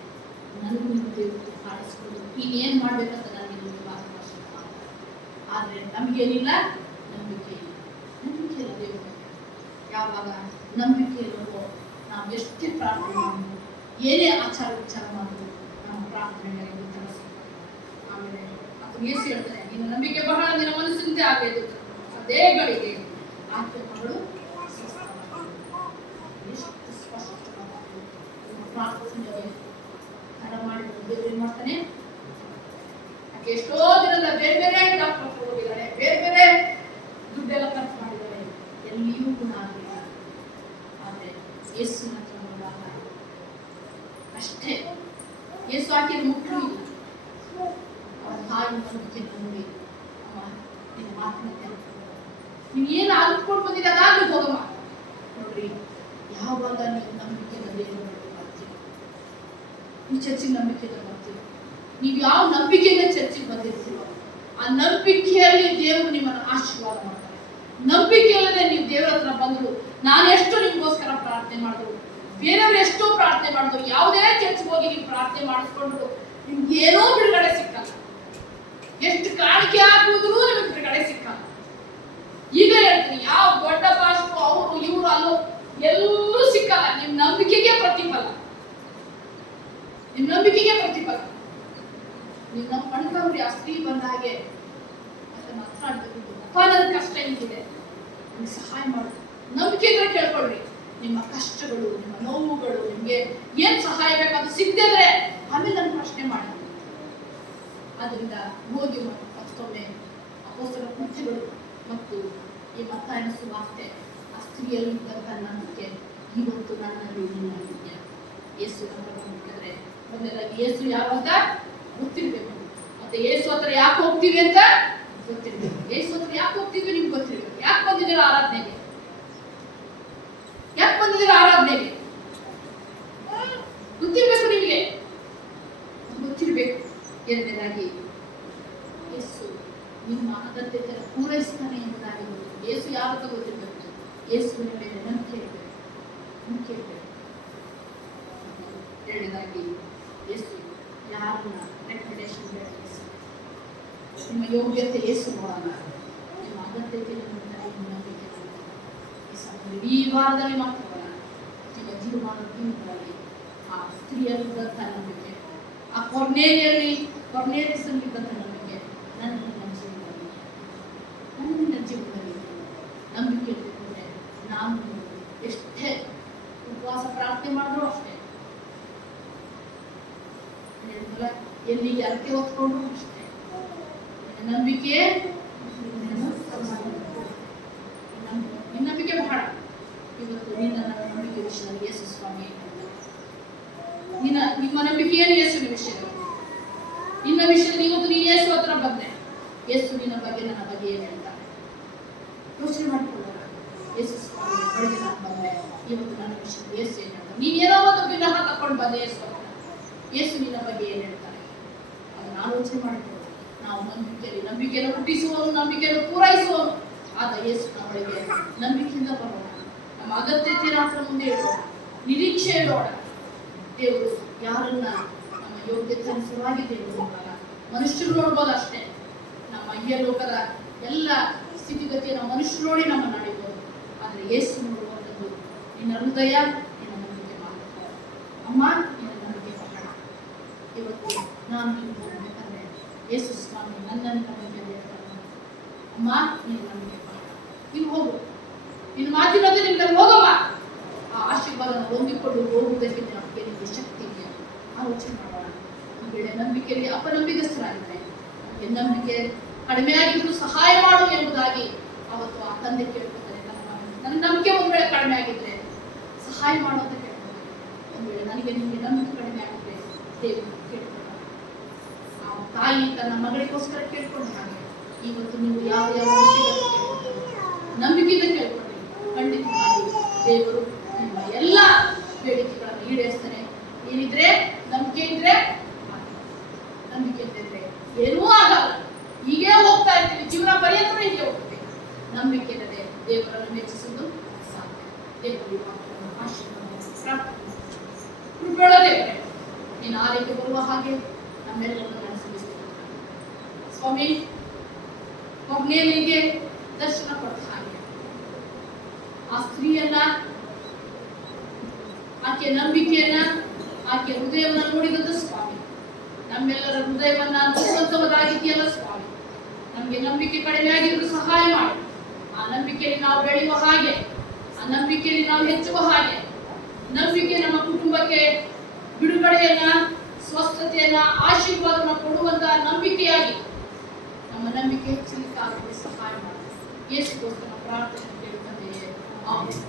ನನಗೂ ದೇವರು ಕಾಣಿಸ್ಕೊಂಡು ಇನ್ನೇನು ಮಾಡ್ಬೇಕಂತ ನನಗೆ ನಿಮಗೆ ಮಾರ್ಗದರ್ಶನ ಮಾಡ್ತಾರೆ. ಆದರೆ ನಮಗೇನಿಲ್ಲ, ನಂಬಿಕೆ ಇಲ್ಲ. ನಂಬಿಕೆ ಇಲ್ಲ ದೇವರು. ಯಾವಾಗ ನಂಬಿಕೆ ಇರೋದು ನಾವು ಎಷ್ಟೇ ಪ್ರಾರ್ಥನೆ ಮಾಡೋದು, ಏನೇ ಆಚಾರ ವಿಚಾರ ಮಾಡೋದು, ನಮ್ಮ ಪ್ರಾರ್ಥನೆಗಳಿಗೆ ಉತ್ತರ ಸಿಗ್ತದೆ. ಆಮೇಲೆ ಅದು ಯೇಸು ಹೇಳ್ತಾನೆ, ನಿನ್ನ ನಂಬಿಕೆ ಬಹಳ, ನಿನ್ನ ಮನಸ್ಸಿನಂತೆ ಆಗಬೇಕು. ಅದೇ ಗಳಿಗೆ ಆಕೆ ಮಗಳು ಎಷ್ಟು ಸ್ಪಷ್ಟವಾಗಿ ಪ್ರಾರ್ಥನೆಗೆ ತಡ ಮಾಡಿ ದೇವರು ಏನ್ ಮಾಡ್ತಾನೆ? ಆಕೆ ಎಷ್ಟೋ ದಿನದ ಬೇರೆ ಬೇರೆ ಡಾಕ್ಟರ್ ಹೋಗಿದ್ದಾಳೆ, ಬೇರೆ ಬೇರೆ ದುಡ್ಡೆಲ್ಲ ಖರ್ಚು ಮಾಡಿದ್ದಾಳೆ, ಎಲ್ಲಿಯೂ ಗುಣ ಆಗಲಿಲ್ಲ. ಆದರೆ ಯೇಸುವಿನ ಹತ್ರ ಬಂದಾಗ ಅಷ್ಟೇ, ಯೇಸು ಆಕೆಯ ಮುಖ್ಯ ಇಲ್ಲ. ಅವರ ತಾಯಿ ನಂಬಿಕೆ ನೋಡಿ, ಅಮ್ಮ ನಿನ್ನ ಮಾತಿನಂತೆ ನೀವು ಏನು ಅಂದ್ಕೊಂಡು ಬಂದಿದ್ದ ಅದಾಗ್ಲಿ ಹೋಗಮ್ಮ. ನೋಡ್ರಿ, ಯಾವಾಗ ನೀವು ನಂಬಿಕೆಯಿಂದ ದೇವರ ಬಳಿ ಬರ್ತೀವಿ, ಈ ಚರ್ಚಿಗೆ ನಂಬಿಕೆಯಿಂದ ಬರ್ತೀವಿ, ನೀವು ಯಾವ ನಂಬಿಕೆಯಿಂದ ಚರ್ಚಿಗೆ ಬಂದಿರ್ತೀರೋ ಆ ನಂಬಿಕೆಯಲ್ಲಿ ದೇವರು ನಿಮ್ಮನ್ನು ಆಶೀರ್ವಾದ ಮಾಡ್ತಾರೆ. ನಂಬಿಕೆಯಲ್ಲದೆ ನೀವು ದೇವರ ಹತ್ರ ಬಂದರು, ನಾನು ಎಷ್ಟು ನಿಮಗೋಸ್ಕರ ಪ್ರಾರ್ಥನೆ ಮಾಡಿದ್ರು, ಬೇರೆಯವರು ಎಷ್ಟೋ ಪ್ರಾರ್ಥನೆ ಮಾಡಿದ್ರು, ಯಾವುದೇ ಚರ್ಚ್ಗೆ ಹೋಗಿ ನೀವು ಪ್ರಾರ್ಥನೆ ಮಾಡಿಸ್ಕೊಂಡ್ರು ನಿಮ್ಗೆ ಏನೋ ಬಿಡುಗಡೆ ಸಿಕ್ಕಲ್ಲ. ಎಷ್ಟು ಕಾಣಿಕೆ ಹಾಕುವುದ್ರು ನಿಮಗೆ ಬಿಡುಗಡೆ ಸಿಕ್ಕಲ್ಲ. ಈಗ ಹೇಳ್ತೀನಿ, ಯಾವ ದೊಡ್ಡ ಪಾಸ್ಟರು ಅವರು ಇವರು ಅಲ್ಲೋ ಎಲ್ಲೂ ಸಿಕ್ಕಲ್ಲ. ನಿಮ್ ನಂಬಿಕೆಗೆ ಪ್ರತಿಫಲ, ನಿಮ್ ನಂಬಿಕೆಗೆ ಪ್ರತಿಫಲ. ನೀವು ನಮ್ಮ ಕಣ್ಕವ್ರಿ ಆ ಸ್ತ್ರೀ ಬಂದ ಹಾಗೆ ಮಾತಾಡ್ಬೇಕು, ನನ್ನ ಕಷ್ಟ ಹಿಂಗಿದೆ, ನಿಮ್ಗೆ ಸಹಾಯ ಮಾಡುದು. ನಂಬಿಕೆ ಇದ್ರೆ ಕೇಳ್ಕೊಳ್ರಿ, ನಿಮ್ಮ ಕಷ್ಟಗಳು, ನಿಮ್ಮ ನೋವುಗಳು, ನಿಮ್ಗೆ ಏನ್ ಸಹಾಯ ಬೇಕಾದ್ರೂ ಸಿಗದಿದ್ರೆ ಆಮೇಲೆ ನನ್ನ ಪ್ರಶ್ನೆ ಮಾಡಿ. ಆದ್ರಿಂದ ಹೋಗಿ ಮತ್ತೊಮ್ಮೆ ಅಪೊಸ್ತಲರ ಕೃತ್ಯಗಳು ಮತ್ತು ಈ ಮತ್ತಾಯನ ಸುವಾರ್ತೆ, ಆ ಸ್ತ್ರೀಯಲ್ಲಿ ಇದ್ದಂಥ ನಂಬಿಕೆ ಇವತ್ತು ನನ್ನಲ್ಲಿ ನಂಬಿಕೆ. ಯೇಸು ನಂಬಿಕೆ ಮೊದಲಾಗಿ ಯೇಸು ಯಾರು ಅಂತ ಗೊತ್ತಿರ್ಬೇಕು. ಮತ್ತೆ ಯೇಸು ಹತ್ರ ಯಾಕೆ ಹೋಗ್ತೀವಿ ಅಂತ ಗೊತ್ತಿರ್ಬೇಕು. ಯೇಸು ಹತ್ರ ಯಾಕೆ ಹೋಗ್ತೀವಿ ನಿಮ್ಗೆ ಗೊತ್ತಿರ್ಬೇಕು. ಯಾಕೆ ಬಂದಿದ್ದೀರಾ ಆರಾಧನೆಗೆ? ಯಾಕೆ ಬಂದಿದ್ದೀರಾ ಆರಾಧನೆಗೆ ಗೊತ್ತಿರ್ಬೇಕು ನಿಮಗೆ, ಗೊತ್ತಿರ್ಬೇಕು. ಎರಡನೇದಾಗಿ ಯೇಸು ನಿಮ್ಮ ಅಗತ್ಯತೆ ಪೂರೈಸ್ತಾನೆ ಎಂಬುದಾಗಿ ಯೇಸು ಯಾರು ಅಂತ ಗೊತ್ತಿರ್ಬೇಕು. ಯೇಸುವಿನ ಮೇಲೆ ನಂಬಿಕೆ ಇರಬೇಕು, ನಂಬಿಕೆ ಇರಬೇಕು. ಎರಡನೇದಾಗಿ ಯೇಸು ಯಾರನ್ನ ರೆಕಮೆಂಡೇಶನ್ ಬೇಡ, ನಿಮ್ಮ ಯೋಗ್ಯತೆ ಯೇಸು ನೋಡೋಣ, ನಿಮ್ಮ ಅಗತ್ಯತೆ ನಂಬಿಕೆ. ಈ ವಾರದಲ್ಲಿ ಮಾತ್ರ ನಿಮ್ಮ ಜೀವಮಾನ ಜೀವನದಲ್ಲಿ ಆ ಸ್ತ್ರೀಯಲ್ಲಿದ್ದಂಥ ನಂಬಿಕೆ, ಆ ಕೊರ್ನೇಲಿಯಸ್ಸಲ್ಲಿದ್ದಂಥ ನಂಬಿಕೆ ನನ್ನ ಜೀವನದಲ್ಲಿ ನಂಬಿಕೆ ಇಟ್ಟುಕೊಂಡ್ರೆ ನಾನು ಎಷ್ಟೇ ಉಪವಾಸ ಪ್ರಾರ್ಥನೆ ಮಾಡಿದ್ರು ಅಷ್ಟೇ, ಎಲ್ಲಿಗೆ ಅರ್ಕೆ ಹೊತ್ಕೊಂಡ್ರು ಅಷ್ಟೇ, ನಂಬಿಕೆ ನಿನ್ನ ನಂಬಿಕೆ ಬಹಳ. ಇವತ್ತು ನಿನ್ನ ನಂಬಿಕೆ ವಿಷಯದಲ್ಲಿ ಯೇಸು ಸ್ವಾಮಿ ನಿಮ್ಮ ನಂಬಿಕೆ ಏನು? ಯೇಸುವಿನ ವಿಷಯದಲ್ಲಿ ನಿನ್ನ ವಿಷಯದಲ್ಲಿ ಇವತ್ತು ನೀನು ಯೇಸು ಹತ್ರ ಬಂದೆ, ಯೇಸು ನಿನ್ನ ಬಗ್ಗೆ ನನ್ನ ಬಗ್ಗೆ ಏನು ಹೇಳ್ತಾರೆ ಯೋಚನೆ ಮಾಡಿಕೊಳ್ಳೋಣ. ಯೇಸು ಸ್ವಾಮಿ ಬಳಿಗೆ ನಾನು ಬಂದೆ, ಇವತ್ತು ನನ್ನ ವಿಷಯದಲ್ಲಿ ಯೇಸು ಏನು ಹೇಳ್ತಾರೆ? ನೀನು ಏನೋ ಒಂದು ವಿಗ್ರಹ ತಕೊಂಡು ಬಂದೆ ಯೇಸು ಹತ್ರ, ಯೇಸು ನಿನ್ನ ಬಗ್ಗೆ ಏನು ಹೇಳ್ತಾರೆ ಅದನ್ನು ಆಲೋಚನೆ ಮಾಡಿಕೊಳ್ಳೋಣ. ನಾವು ನಂಬಿಕೆಯನ್ನು ಹುಟ್ಟಿಸುವನು, ನಂಬಿಕೆಯನ್ನು ಪೂರೈಸುವನು ಆದ ಯೇಸು ಬಳಿಗೆ ನಂಬಿಕೆಯಿಂದ ಬರೋಣ. ನಮ್ಮ ಅಗತ್ಯತೆ ಹತ್ರ ಮುಂದೆ ಇಡೋಣ, ನಿರೀಕ್ಷೆ ಇಡೋಣ. ದೇವರು ಯಾರನ್ನ ನಮ್ಮ ಯೋಗ್ಯತೆ ಅನುಸಾರವಾಗಿ ದೇವರು ನೋಡಲ್ಲ. ಮನುಷ್ಯರು ನೋಡ್ಬೋದು ಅಷ್ಟೇ, ನಮ್ಮ ಈ ಲೋಕದ ಎಲ್ಲ ಸ್ಥಿತಿಗತಿಯನ್ನು ಮನುಷ್ಯರು ನೋಡಿ ನಮ್ಮ ನಡೆಯಬಹುದು. ಆದರೆ ಯೇಸು ನೋಡುವಂಥದ್ದು ನಿನ್ನ ಹೃದಯ, ನಿನ್ನ ನಂಬಿಕೆ ಮಾತ್ರ. ಅಮ್ಮ ನಿನ್ನ ನಂಬಿಕೆ ಬಹಳ. ಇವತ್ತು ನಾನು ನೀವು ಹೋಗ್ಬೇಕಂದ್ರೆ ಯೇಸು ಸ್ವಾಮಿ ನನ್ನನ್ನು ನಂಬಿಕೆ ಬೇಕಾದ್ರೆ ಅಮ್ಮ ನಿನ್ನ ನಂಬಿಕೆ ಬಹಳ. ನೀನು ಹೋಗು, ನಿನ್ನ ಮಾತಿನಂತೆ ನಿಮ್ಗೆ ಹೋಗಮ್ಮ. ಆ ಆಶೀರ್ವಾದನ ಹೊಂದಿಕೊಂಡು ಹೋಗುವುದಕ್ಕೆ ನಮಗೆ ನಿಮಗೆ ಶಕ್ತಿ ಇದೆ. ಆಲೋಚನೆ ಮಾಡೋಣ. ಒಂದು ವೇಳೆ ನಂಬಿಕೆಯಲ್ಲಿ ಅಪನಂಬಿಕಸ್ಥರಾಗಿದ್ದಾರೆ, ನಮಗೆ ನಂಬಿಕೆ ಕಡಿಮೆಯಾಗಿದ್ದು ಸಹಾಯ ಮಾಡು ಎಂಬುದಾಗಿ ಅವತ್ತು ಆ ತಂದೆ ಕೇಳ್ಕೊತಾರೆ. ನನ್ನ ನಂಬಿಕೆ ಒಂದು ವೇಳೆ ಕಡಿಮೆ ಆಗಿದ್ರೆ ಸಹಾಯ ಮಾಡೋದು ಕೇಳ್ಕೊಳ್ಳಿ. ಒಂದು ವೇಳೆ ನನಗೆ ನಿಮಗೆ ನಂಬಿಕೆ ಕಡಿಮೆ ಆಗಿದೆ, ದೇವರು ಕೇಳ್ಕೊಳ್ಳಿ. ಆ ತಾಯಿ ತನ್ನ ಮಗಳಿಗೋಸ್ಕರ ಕೇಳ್ಕೊಂಡು ಹಾಗೆ ಇವತ್ತು ನೀವು ಯಾವ ಯಾವ ನಂಬಿಕೆಯಿಂದ ಕೇಳ್ಕೊಳ್ಳಿ. ಖಂಡಿತವಾಗಿ ದೇವರು ನಿಮ್ಮ ಎಲ್ಲ ಬೇಡಿಕೆಗಳನ್ನು ಈಡೇರಿಸ್ತಾನೆ. ಏನಿದ್ರೆ ನಂಬಿಕೆ ಇದ್ರೆ, ನಂಬಿಕೆ ಇದ್ದರೆ ಏನೂ ಆಗಲ್ಲ. ಹೀಗೆ ಹೋಗ್ತಾ ಇರ್ತೀವಿ, ಜೀವನ ಪರ್ಯಂತ ಹೀಗೆ ಹೋಗ್ತೀವಿ. ನಂಬಿಕೆ ಇಲ್ಲದೆ ದೇವರನ್ನು ಮೆಚ್ಚಿಸುವುದು ಸಾಧ್ಯ. ದೇವರು ಆಶೀರ್ವಾದ ಕೃಪೆಯುಳ್ಳ ದೇವರೇ, ನೀನು ಆರೈಕೆ ಬರುವ ಹಾಗೆ ನಮ್ಮೆಲ್ಲರನ್ನು ನಡೆಸಲಿಸ್ತೀವಿ ಸ್ವಾಮಿ. ಮಗನಿಗೆ ದರ್ಶನ ಕೊಟ್ಟ ಹಾಗೆ ಆ ಸ್ತ್ರೀಯನ್ನ, ಆಕೆ ನಂಬಿಕೆಯನ್ನ, ಆಕೆ ಹೃದಯವನ್ನ ನೋಡಿದಂತ ಸ್ವಾಮಿ, ನಮ್ಮೆಲ್ಲರ ಹೃದಯವನ್ನ ನುಡಿಸುವಂತವರಾಗಿದೆಯಲ್ಲ ಸ್ವಾಮಿ. ನಮ್ಗೆ ನಂಬಿಕೆ ಕಡಿಮೆ ಆಗಿದ್ರು ಸಹಾಯ ಮಾಡಿ. ಆ ನಂಬಿಕೆಯಲ್ಲಿ ನಾವು ಬೆಳೆಯುವ ಹಾಗೆ, ಆ ನಂಬಿಕೆಯಲ್ಲಿ ನಾವು ಹೆಚ್ಚುವ ಹಾಗೆ, ನಂಬಿಕೆ ನಮ್ಮ ಕುಟುಂಬಕ್ಕೆ ಬಿಡುಗಡೆಯನ್ನ, ಸ್ವಸ್ಥತೆಯನ್ನ, ಆಶೀರ್ವಾದವನ್ನು ಕೊಡುವಂತಹ ನಂಬಿಕೆಯಾಗಿ ನಮ್ಮ ನಂಬಿಕೆ ಹೆಚ್ಚಲಿಕ್ಕಾಗದೆ ಸಹಾಯ ಮಾಡಿ. ಯೇಸುಗೋಸ್ಕರ ಪ್ರಾರ್ಥನೆ ಕೇಳುತ್ತೇವೆ. ಆಮೆನ್.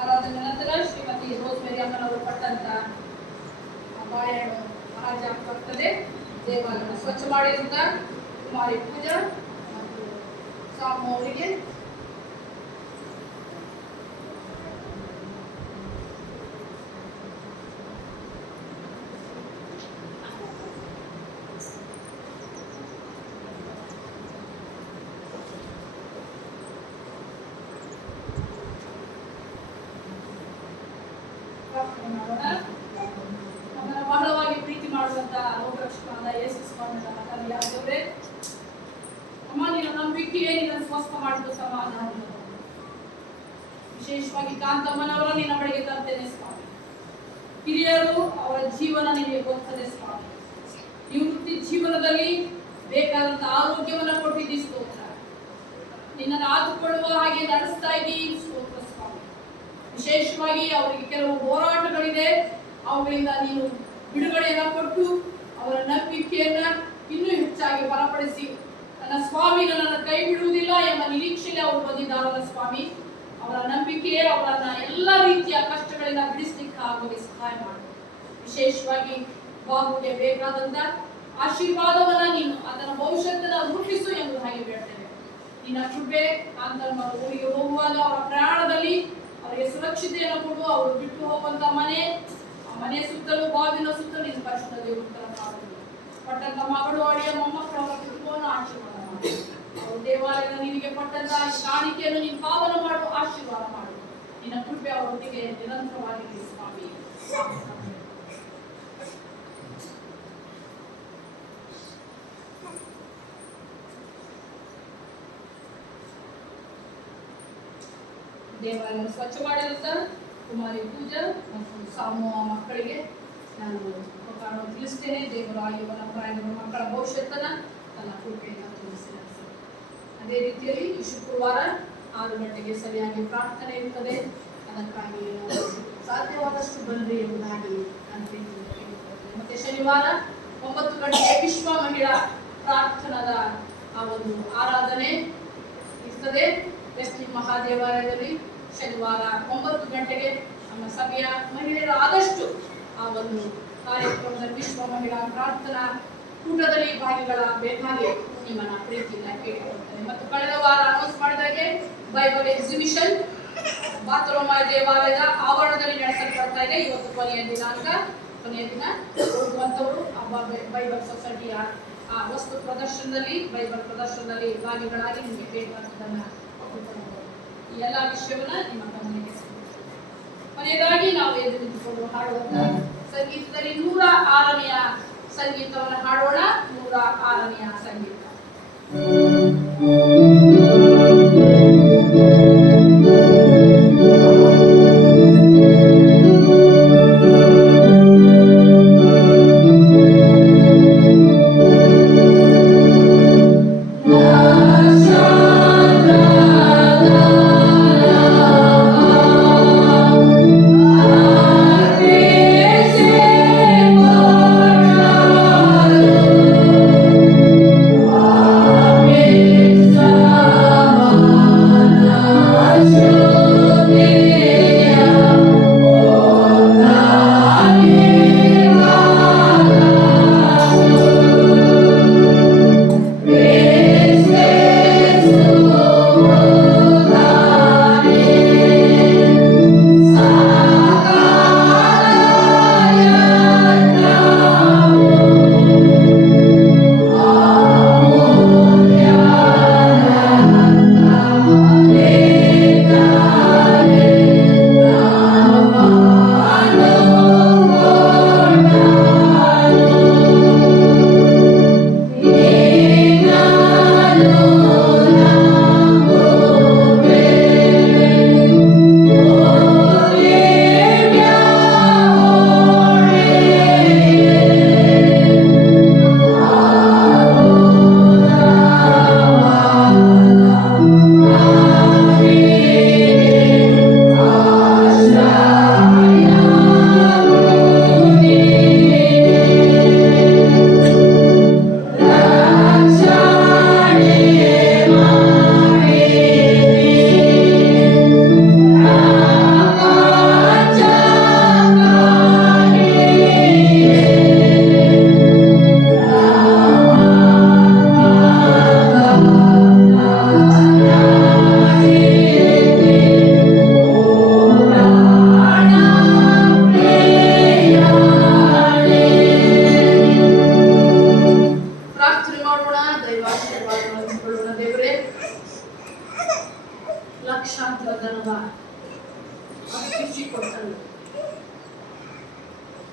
ಆರಾಧನೆ ನಂತರ ಶ್ರೀಮತಿ ರೋಸ್ಮೇರಿ ಅಮ್ಮನವರು ಪಟ್ಟಂತ ಬಾಳೆಹಣ್ಣು ಮಹಾಜ ಬರ್ತದೆ. ದೇವಾಲಯವನ್ನು ಸ್ವಚ್ಛ ಮಾಡಿರುತ್ತ ಕುಮಾರಿ ಪೂಜಾ ಮತ್ತು ಸಾಮು ಅವರಿಗೆ ನಮ್ಮನ್ನು ಬಹಳವಾಗಿ ಪ್ರೀತಿ ಮಾಡುವಂತ ಲೋಕರಕ್ಷಕನಾದ ಯೇಸು ಸ್ವಾಮಿಯ ತಂದೆಯ ದೇವರೇ, ಅಮ್ಮ ನಿನ್ನ ನಂಬಿಕೆಯೇ ನಿನ್ನ ಸ್ವಸ್ಥ ಮಾಡಿದ್ದು ಸಮಾಧಾನ. ವಿಶೇಷವಾಗಿ ಕಾಂತಮ್ಮನವರ ನಿನ್ನ ಬಳಿಗೆ ತರ್ತೇನೆ ಸ್ವಾಮಿ. ಹಿರಿಯರು ಅವರ ಜೀವನ ನಿನಗೆ ಗೊತ್ತದೆ ಸ್ವಾಮಿ. ನಿವೃತ್ತಿ ಜೀವನದಲ್ಲಿ ಬೇಕಾದಂತ ಆರೋಗ್ಯವನ್ನ ಕೊಟ್ಟಿದ್ದಿ ಸ್ತೋತ್ರ. ನಿನ್ನನ್ನು ಆದುಕೊಳ್ಳುವ ಹಾಗೆ ನಡೆಸ್ತಾ ಇದ್ದೀ ಸ್ತೋತ್ರ ಸ್ವಾಮಿ. ವಿಶೇಷವಾಗಿ ಅವರಿಗೆ ಕೆಲವು ಹೋರಾಟಗಳಿದೆ, ಅವುಗಳಿಂದ ನೀನು ಬಿಡುಗಡೆಯನ್ನ ಕೊಟ್ಟು ಅವರ ನಂಬಿಕೆಯನ್ನ ಇನ್ನೂ ಹೆಚ್ಚಾಗಿ ಬಲಪಡಿಸಿ, ನನ್ನ ಸ್ವಾಮಿ ನನ್ನನ್ನು ಕೈ ಬಿಡುವುದಿಲ್ಲ ಎಂಬ ನಿರೀಕ್ಷೆಯಲ್ಲಿ ಅವರು ಬಂದಿದ್ದಾರಲ್ಲ ಸ್ವಾಮಿ. ಅವರ ನಂಬಿಕೆಯೇ ಅವರನ್ನ ಎಲ್ಲ ರೀತಿಯ ಕಷ್ಟಗಳಿಂದ ಬಿಡಿಸ್ಲಿಕ್ಕೆ ಆಗುವ ಸಹಾಯ ಮಾಡು. ವಿಶೇಷವಾಗಿ ಬಾಬುಗೆ ಬೇಕಾದಂತ ಆಶೀರ್ವಾದವನ್ನ ನೀನು ಅದರ ಭವಿಷ್ಯತನ್ನ ರೂಪಿಸು ಎಂಬುದಾಗಿ ಬೇಡ್ತೇವೆ. ನಿನ್ನ ಕೃಪೆ ಕಾಂತಮ್ಮ ಊರಿಗೆ ಹೋಗುವಾಗ ಅವರ ಪ್ರಯಾಣದಲ್ಲಿ ಅವರಿಗೆ ಸುರಕ್ಷತೆಯನ್ನು ಕೊಡು. ಅವರು ಬಿಟ್ಟು ಹೋಗುವಂತ ಮನೆ ಸುತ್ತಲೂ, ಬಾವಿನ ಸುತ್ತಲೂ ನಿನ್ನ ಪರಿಶುದ್ಧ ದೇವರ ಪಟ್ಟಂತ ಮಗಳು, ಅಡಿಯ ಮೊಮ್ಮಕ್ಕಳು, ಅವರ ಕುಟುಂಬವನ್ನು ಆಶೀರ್ವಾದ ಮಾಡು. ಅವರು ದೇವಾಲಯದ ನಿನಗೆ ಪಟ್ಟಂತ ಕಾಣಿಕೆಯನ್ನು ನೀನು ಪಾವನ ಮಾಡು, ಆಶೀರ್ವಾದ ಮಾಡು. ನಿನ್ನ ಕೃಪೆ ಅವರೊಂದಿಗೆ ನಿರಂತರವಾಗಿ ಸ್ವಾಮಿ. ದೇವಾಲಯ ಸ್ವಚ್ಛ ಮಾಡಿದಂತ ಕುಮಾರಿ ಪೂಜಾ ಮತ್ತು ಸಾಮು ಮಕ್ಕಳಿಗೆ ನಾನು ಉಪಕಾರವನ್ನು ತಿಳಿಸ್ತೇನೆ. ದೇವರ ಆಯುವನ ಪ್ರಾಯದ ಮಕ್ಕಳ ಭವಿಷ್ಯತ್ತನ್ನ ತನ್ನ ಕೃಪೆಯನ್ನು ತಿಳಿಸಿ ನಡೆಸಿ. ಅದೇ ರೀತಿಯಲ್ಲಿ ಈ ಶುಕ್ರವಾರ 6 ಗಂಟೆಗೆ ಸರಿಯಾಗಿ ಪ್ರಾರ್ಥನೆ ಇರುತ್ತದೆ. ಅದಕ್ಕಾಗಿ ಸಾಧ್ಯವಾದಷ್ಟು ಬನ್ನಿರಿ ಎಂಬುದಾಗಿ ನಾನು ಕೇಳಿಕೊಳ್ಳುತ್ತೇನೆ. ಮತ್ತೆ ಶನಿವಾರ 9 ಗಂಟೆಗೆ ವಿಶ್ವ ಮಹಿಳಾ ಪ್ರಾರ್ಥನಾದ ಆ ಒಂದು ಆರಾಧನೆ ಇರ್ತದೆ ವೆಸ್ಟ್ಲಿ ಮಹಾದೇವಾಲಯದಲ್ಲಿ. ಶನಿವಾರ 9 ಗಂಟೆಗೆ ನಮ್ಮ ಸಭೆಯ ಮಹಿಳೆಯರು ಆದಷ್ಟು ಆ ಒಂದು ಕಾರ್ಯಕ್ರಮದಲ್ಲಿ ವಿಶ್ವ ಮಹಿಳಾ ಪ್ರಾರ್ಥನಾ ಕೂಟದಲ್ಲಿ ಭಾಗಿಗಳಾಗಬೇಕಾಗಿ ನಿಮ್ಮನ್ನ ಪ್ರೀತಿಯಿಂದ ಕೇಳಿಕೊಳ್ತೇನೆ. ಮತ್ತು ಕಳೆದ ವಾರ ಅನೌನ್ಸ್ ಮಾಡಿದಾಗೆ ಬೈಬಲ್ ಎಕ್ಸಿಬಿಷನ್ ಬಾತರೋಮಾಯ ದೇವಾಲಯದ ಆವರಣದಲ್ಲಿ ನಡೆಸಲ್ಪಡ್ತಾ ಇದೆ. ಇವತ್ತು ಕೊನೆಯ ದಿನ ಹೋಗುವಂತವರು ಬೈಬಲ್ ಸೊಸೈಟಿಯ ಆ ವಸ್ತು ಪ್ರದರ್ಶನದಲ್ಲಿ, ಬೈಬಲ್ ಪ್ರದರ್ಶನದಲ್ಲಿ ಭಾಗಿಗಳಾಗಿ ನಿಮಗೆ ಬೇಕಾದದನ್ನ ಈ ಎಲ್ಲ ವಿಷಯವನ್ನ ನಿಮ್ಮ ಗಮನಕ್ಕೆ ಕೊನೆಯದಾಗಿ ನಾವು ಎದ್ದು ನಿಂತುಕೊಂಡು ಹಾಡುವಂತ ಸಂಗೀತದಲ್ಲಿ 106ನೆಯ ಸಂಗೀತವನ್ನು ಹಾಡೋಣ. 106ನೆಯ ಸಂಗೀತ.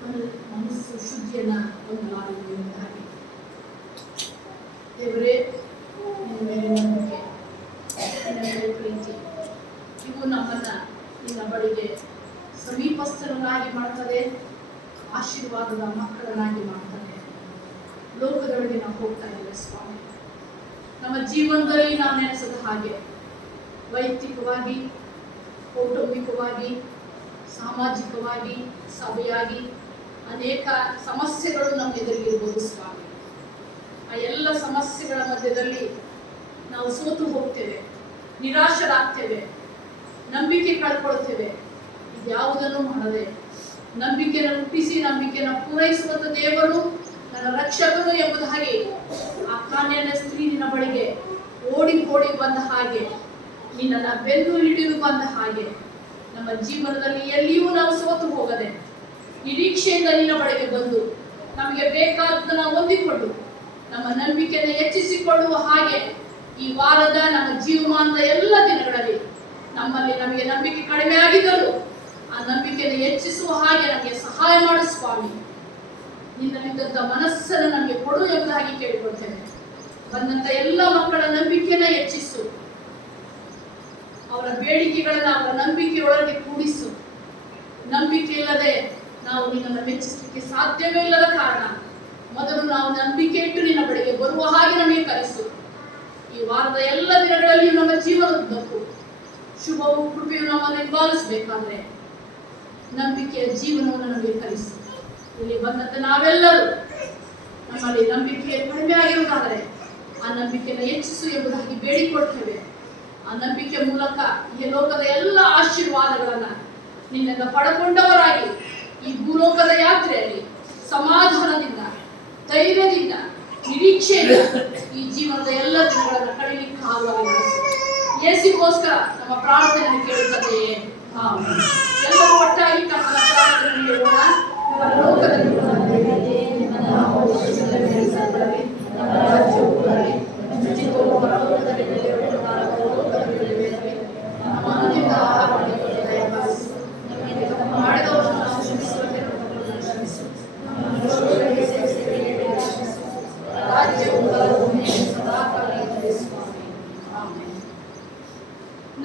ಮನಸ್ಸು ಶುದ್ಧಿಯನ್ನ ಹೊಂದಲಾಗುವುದು ಎಂಬುದಾಗಿ ದೇವರೇ ನಿನ್ನ ಮೇಲೆ ನಂಬಿಕೆ, ನಿನ್ನ ಮೇಲೆ ಪ್ರೀತಿ ಇವು ನಮ್ಮನ್ನ ನಿನ್ನ ಬಳಿಗೆ ಸಮೀಪಸ್ಥರನ್ನಾಗಿ ಮಾಡ್ತದೆ, ಆಶೀರ್ವಾದದ ಮಕ್ಕಳನ್ನಾಗಿ ಮಾಡ್ತದೆ. ಲೋಕದೊಳಗೆ ನಾವು ಹೋಗ್ತಾ ಇದ್ದೇವೆ ಸ್ವಾಮಿ. ನಮ್ಮ ಜೀವನದಲ್ಲಿ ನಾವು ನೆನೆಸದ ಹಾಗೆ ವೈಯಕ್ತಿಕವಾಗಿ, ಕೌಟುಂಬಿಕವಾಗಿ, ಸಾಮಾಜಿಕವಾಗಿ, ಸಭೆಯಾಗಿ ಅನೇಕ ಸಮಸ್ಯೆಗಳು ನಮ್ಮ ಎದುರಿಗಿರ್ಬೋದು ಸ್ವಾಮಿ. ಆ ಎಲ್ಲ ಸಮಸ್ಯೆಗಳ ಮಧ್ಯದಲ್ಲಿ ನಾವು ಸೋತು ಹೋಗ್ತೇವೆ, ನಿರಾಶರಾಗ್ತೇವೆ, ನಂಬಿಕೆ ಕಳ್ಕೊಳ್ತೇವೆ. ಇದ್ಯಾವುದನ್ನು ಮಾಡದೆ ನಂಬಿಕೆಯನ್ನು ಹುಟ್ಟಿಸಿ ನಂಬಿಕೆಯನ್ನು ಪೂರೈಸುವಂತ ದೇವರು ನನ್ನ ರಕ್ಷಕನು ಎಂಬುದಾಗಿ ಆ ಕಾನ್ಯನ ಸ್ತ್ರೀ ನಿನ್ನ ಬಳಿಗೆ ಓಡಿ ಬಂದ ಹಾಗೆ, ನಿನ್ನನ್ನು ಬೆನ್ನು ಹಿಡಿದು ಬಂದ ಹಾಗೆ ನಮ್ಮ ಜೀವನದಲ್ಲಿ ಎಲ್ಲಿಯೂ ನಾವು ಸೋತು ಹೋಗದೆ ನಿರೀಕ್ಷೆಯಿಂದ ನಿನ್ನ ಬಳಿಗೆ ಬಂದು ನಮಗೆ ಬೇಕಾದನ್ನ ಹೊಂದಿಕೊಂಡು ನಮ್ಮ ನಂಬಿಕೆಯನ್ನು ಹೆಚ್ಚಿಸಿಕೊಳ್ಳುವ ಹಾಗೆ ಈ ವಾರದ ನಮ್ಮ ಜೀವಮಾನದ ಎಲ್ಲ ದಿನಗಳಲ್ಲಿ ನಮಗೆ ನಂಬಿಕೆ ಕಡಿಮೆ ಆಗಿದ್ದರೂ ಆ ನಂಬಿಕೆಯನ್ನು ಹೆಚ್ಚಿಸುವ ಹಾಗೆ ನಮಗೆ ಸಹಾಯ ಮಾಡು ಸ್ವಾಮಿ. ನಿನ್ನಲ್ಲಿದ್ದಂಥ ಮನಸ್ಸನ್ನು ನಮಗೆ ಕೊಡು ಎಂಬುದಾಗಿ ಕೇಳಿಕೊಳ್ತೇನೆ. ಬಂದಂತ ಎಲ್ಲ ಮಕ್ಕಳ ನಂಬಿಕೆಯನ್ನ ಹೆಚ್ಚಿಸು, ಅವರ ಬೇಡಿಕೆಗಳನ್ನ ಅವರ ನಂಬಿಕೆಯೊಳಗೆ ಕೂಡಿಸು. ನಂಬಿಕೆ ಇಲ್ಲದೆ ನಾವು ನಿನ್ನನ್ನು ಮೆಚ್ಚಿಸಲಿಕ್ಕೆ ಸಾಧ್ಯವೇ ಇಲ್ಲದ ಕಾರಣ ಮೊದಲು ನಾವು ನಂಬಿಕೆ ಇಟ್ಟು ನಿನ್ನ ಬಳಿಗೆ ಬರುವ ಹಾಗೆ ನಮಗೆ ಕಲಿಸು. ಈ ವಾರದ ಎಲ್ಲ ದಿನಗಳಲ್ಲಿಯೂ ನಮ್ಮ ಜೀವನದುದ್ದಕ್ಕೂ ಶುಭವು ಕೃಪೆಯು ನಮ್ಮನ್ನು ಹಿಂಬಾಲಿಸಬೇಕಾದ್ರೆ ನಂಬಿಕೆಯ ಜೀವನವನ್ನು ನಮಗೆ ಕಲಿಸು. ಇಲ್ಲಿ ಬಂದಂತ ನಾವೆಲ್ಲರೂ ನಮ್ಮಲ್ಲಿ ನಂಬಿಕೆ ಕಡಿಮೆ ಆಗಿರುವುದಾದರೆ ಆ ನಂಬಿಕೆಯನ್ನು ಹೆಚ್ಚಿಸು ಎಂಬುದಾಗಿ ಬೇಡಿಕೊಳ್ತೇವೆ. ಆ ನಂಬಿಕೆ ಮೂಲಕ ಈ ಲೋಕದ ಎಲ್ಲ ಆಶೀರ್ವಾದಗಳನ್ನ ನಿನ್ನಿಂದ ಪಡೆಕೊಂಡವರಾಗಿ ಈ ಭೂಲೋಕದ ಯಾತ್ರೆಯಲ್ಲಿ ಸಮಾಧಾನದಿಂದ, ಧೈರ್ಯದಿಂದ, ನಿರೀಕ್ಷೆಯಿಂದ ಈ ಜೀವನದ ಎಲ್ಲ ದಿನಗಳನ್ನು ಕಳೀಲಿಕ್ಕೆ ಆಗುವಾಗ ಯೇಸುಗೋಸ್ಕರ ನಮ್ಮ ಪ್ರಾರ್ಥನೆಯನ್ನು ಕೇಳುತ್ತದೆಯೇ? ಎಲ್ಲರೂ ಒಟ್ಟಾಗಿ ಕರ್ತನ ಪ್ರಾರ್ಥನೆಯನ್ನು ಹೇಳೋಣ. ಲೋಕದಲ್ಲಿ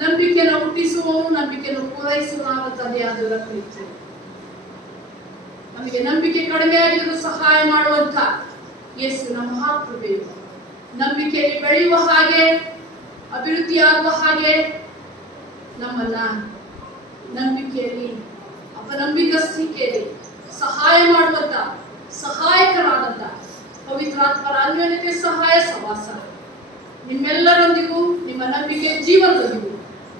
ನಂಬಿಕೆಯನ್ನು ಹುಟ್ಟಿಸುವವನು, ನಂಬಿಕೆಯನ್ನು ಪೂರೈಸುವನಾಗುತ್ತದೆ ಅದರ ಕುರಿತು. ನಮಗೆ ನಂಬಿಕೆ ಕಡಿಮೆ ಆಗಿದ್ದರೂ ಸಹಾಯ ಮಾಡುವಂತ ಯೇಸುವಿನ ಮಹಾಕೃಪೆಯು ನಂಬಿಕೆಯಲ್ಲಿ ಬೆಳೆಯುವ ಹಾಗೆ, ಅಭಿವೃದ್ಧಿಯಾಗುವ ಹಾಗೆ, ನಮ್ಮನ್ನ ನಂಬಿಕೆಯಲ್ಲಿ ಅಪನಂಬಿಕಸ್ತಿಕೆಯಲ್ಲಿ ಸಹಾಯ ಮಾಡುವಂತ ಸಹಾಯಕರಾದಂತ ಪವಿತ್ರಾತ್ಮರ ಅನ್ಯೋನ್ಯತೆ ಸಹಾಯ ಸವಾಸ ನಿಮ್ಮೆಲ್ಲರೊಂದಿಗೂ, ನಿಮ್ಮ ನಂಬಿಕೆ ಜೀವನದೊಂದಿಗೂ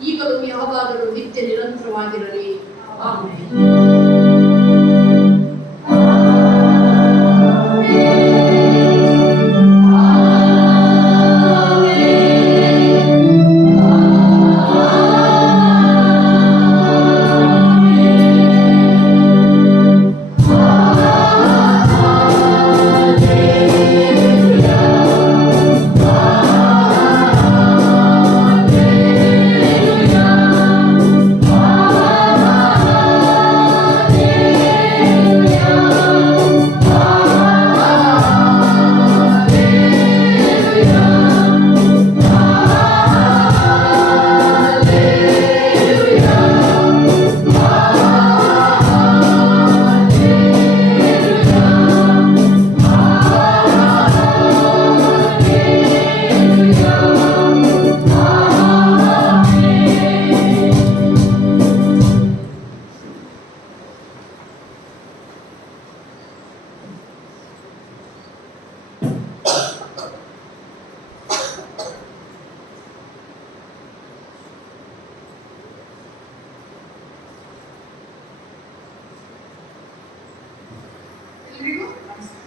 ಈಗಲೂ ಯಾವಾಗಲೂ ನಿತ್ಯ ನಿರಂತರವಾಗಿರಲಿ. ಆಮೆನ್. ಎಲ್ರಿಗೂ ನಮಸ್ಕಾರ.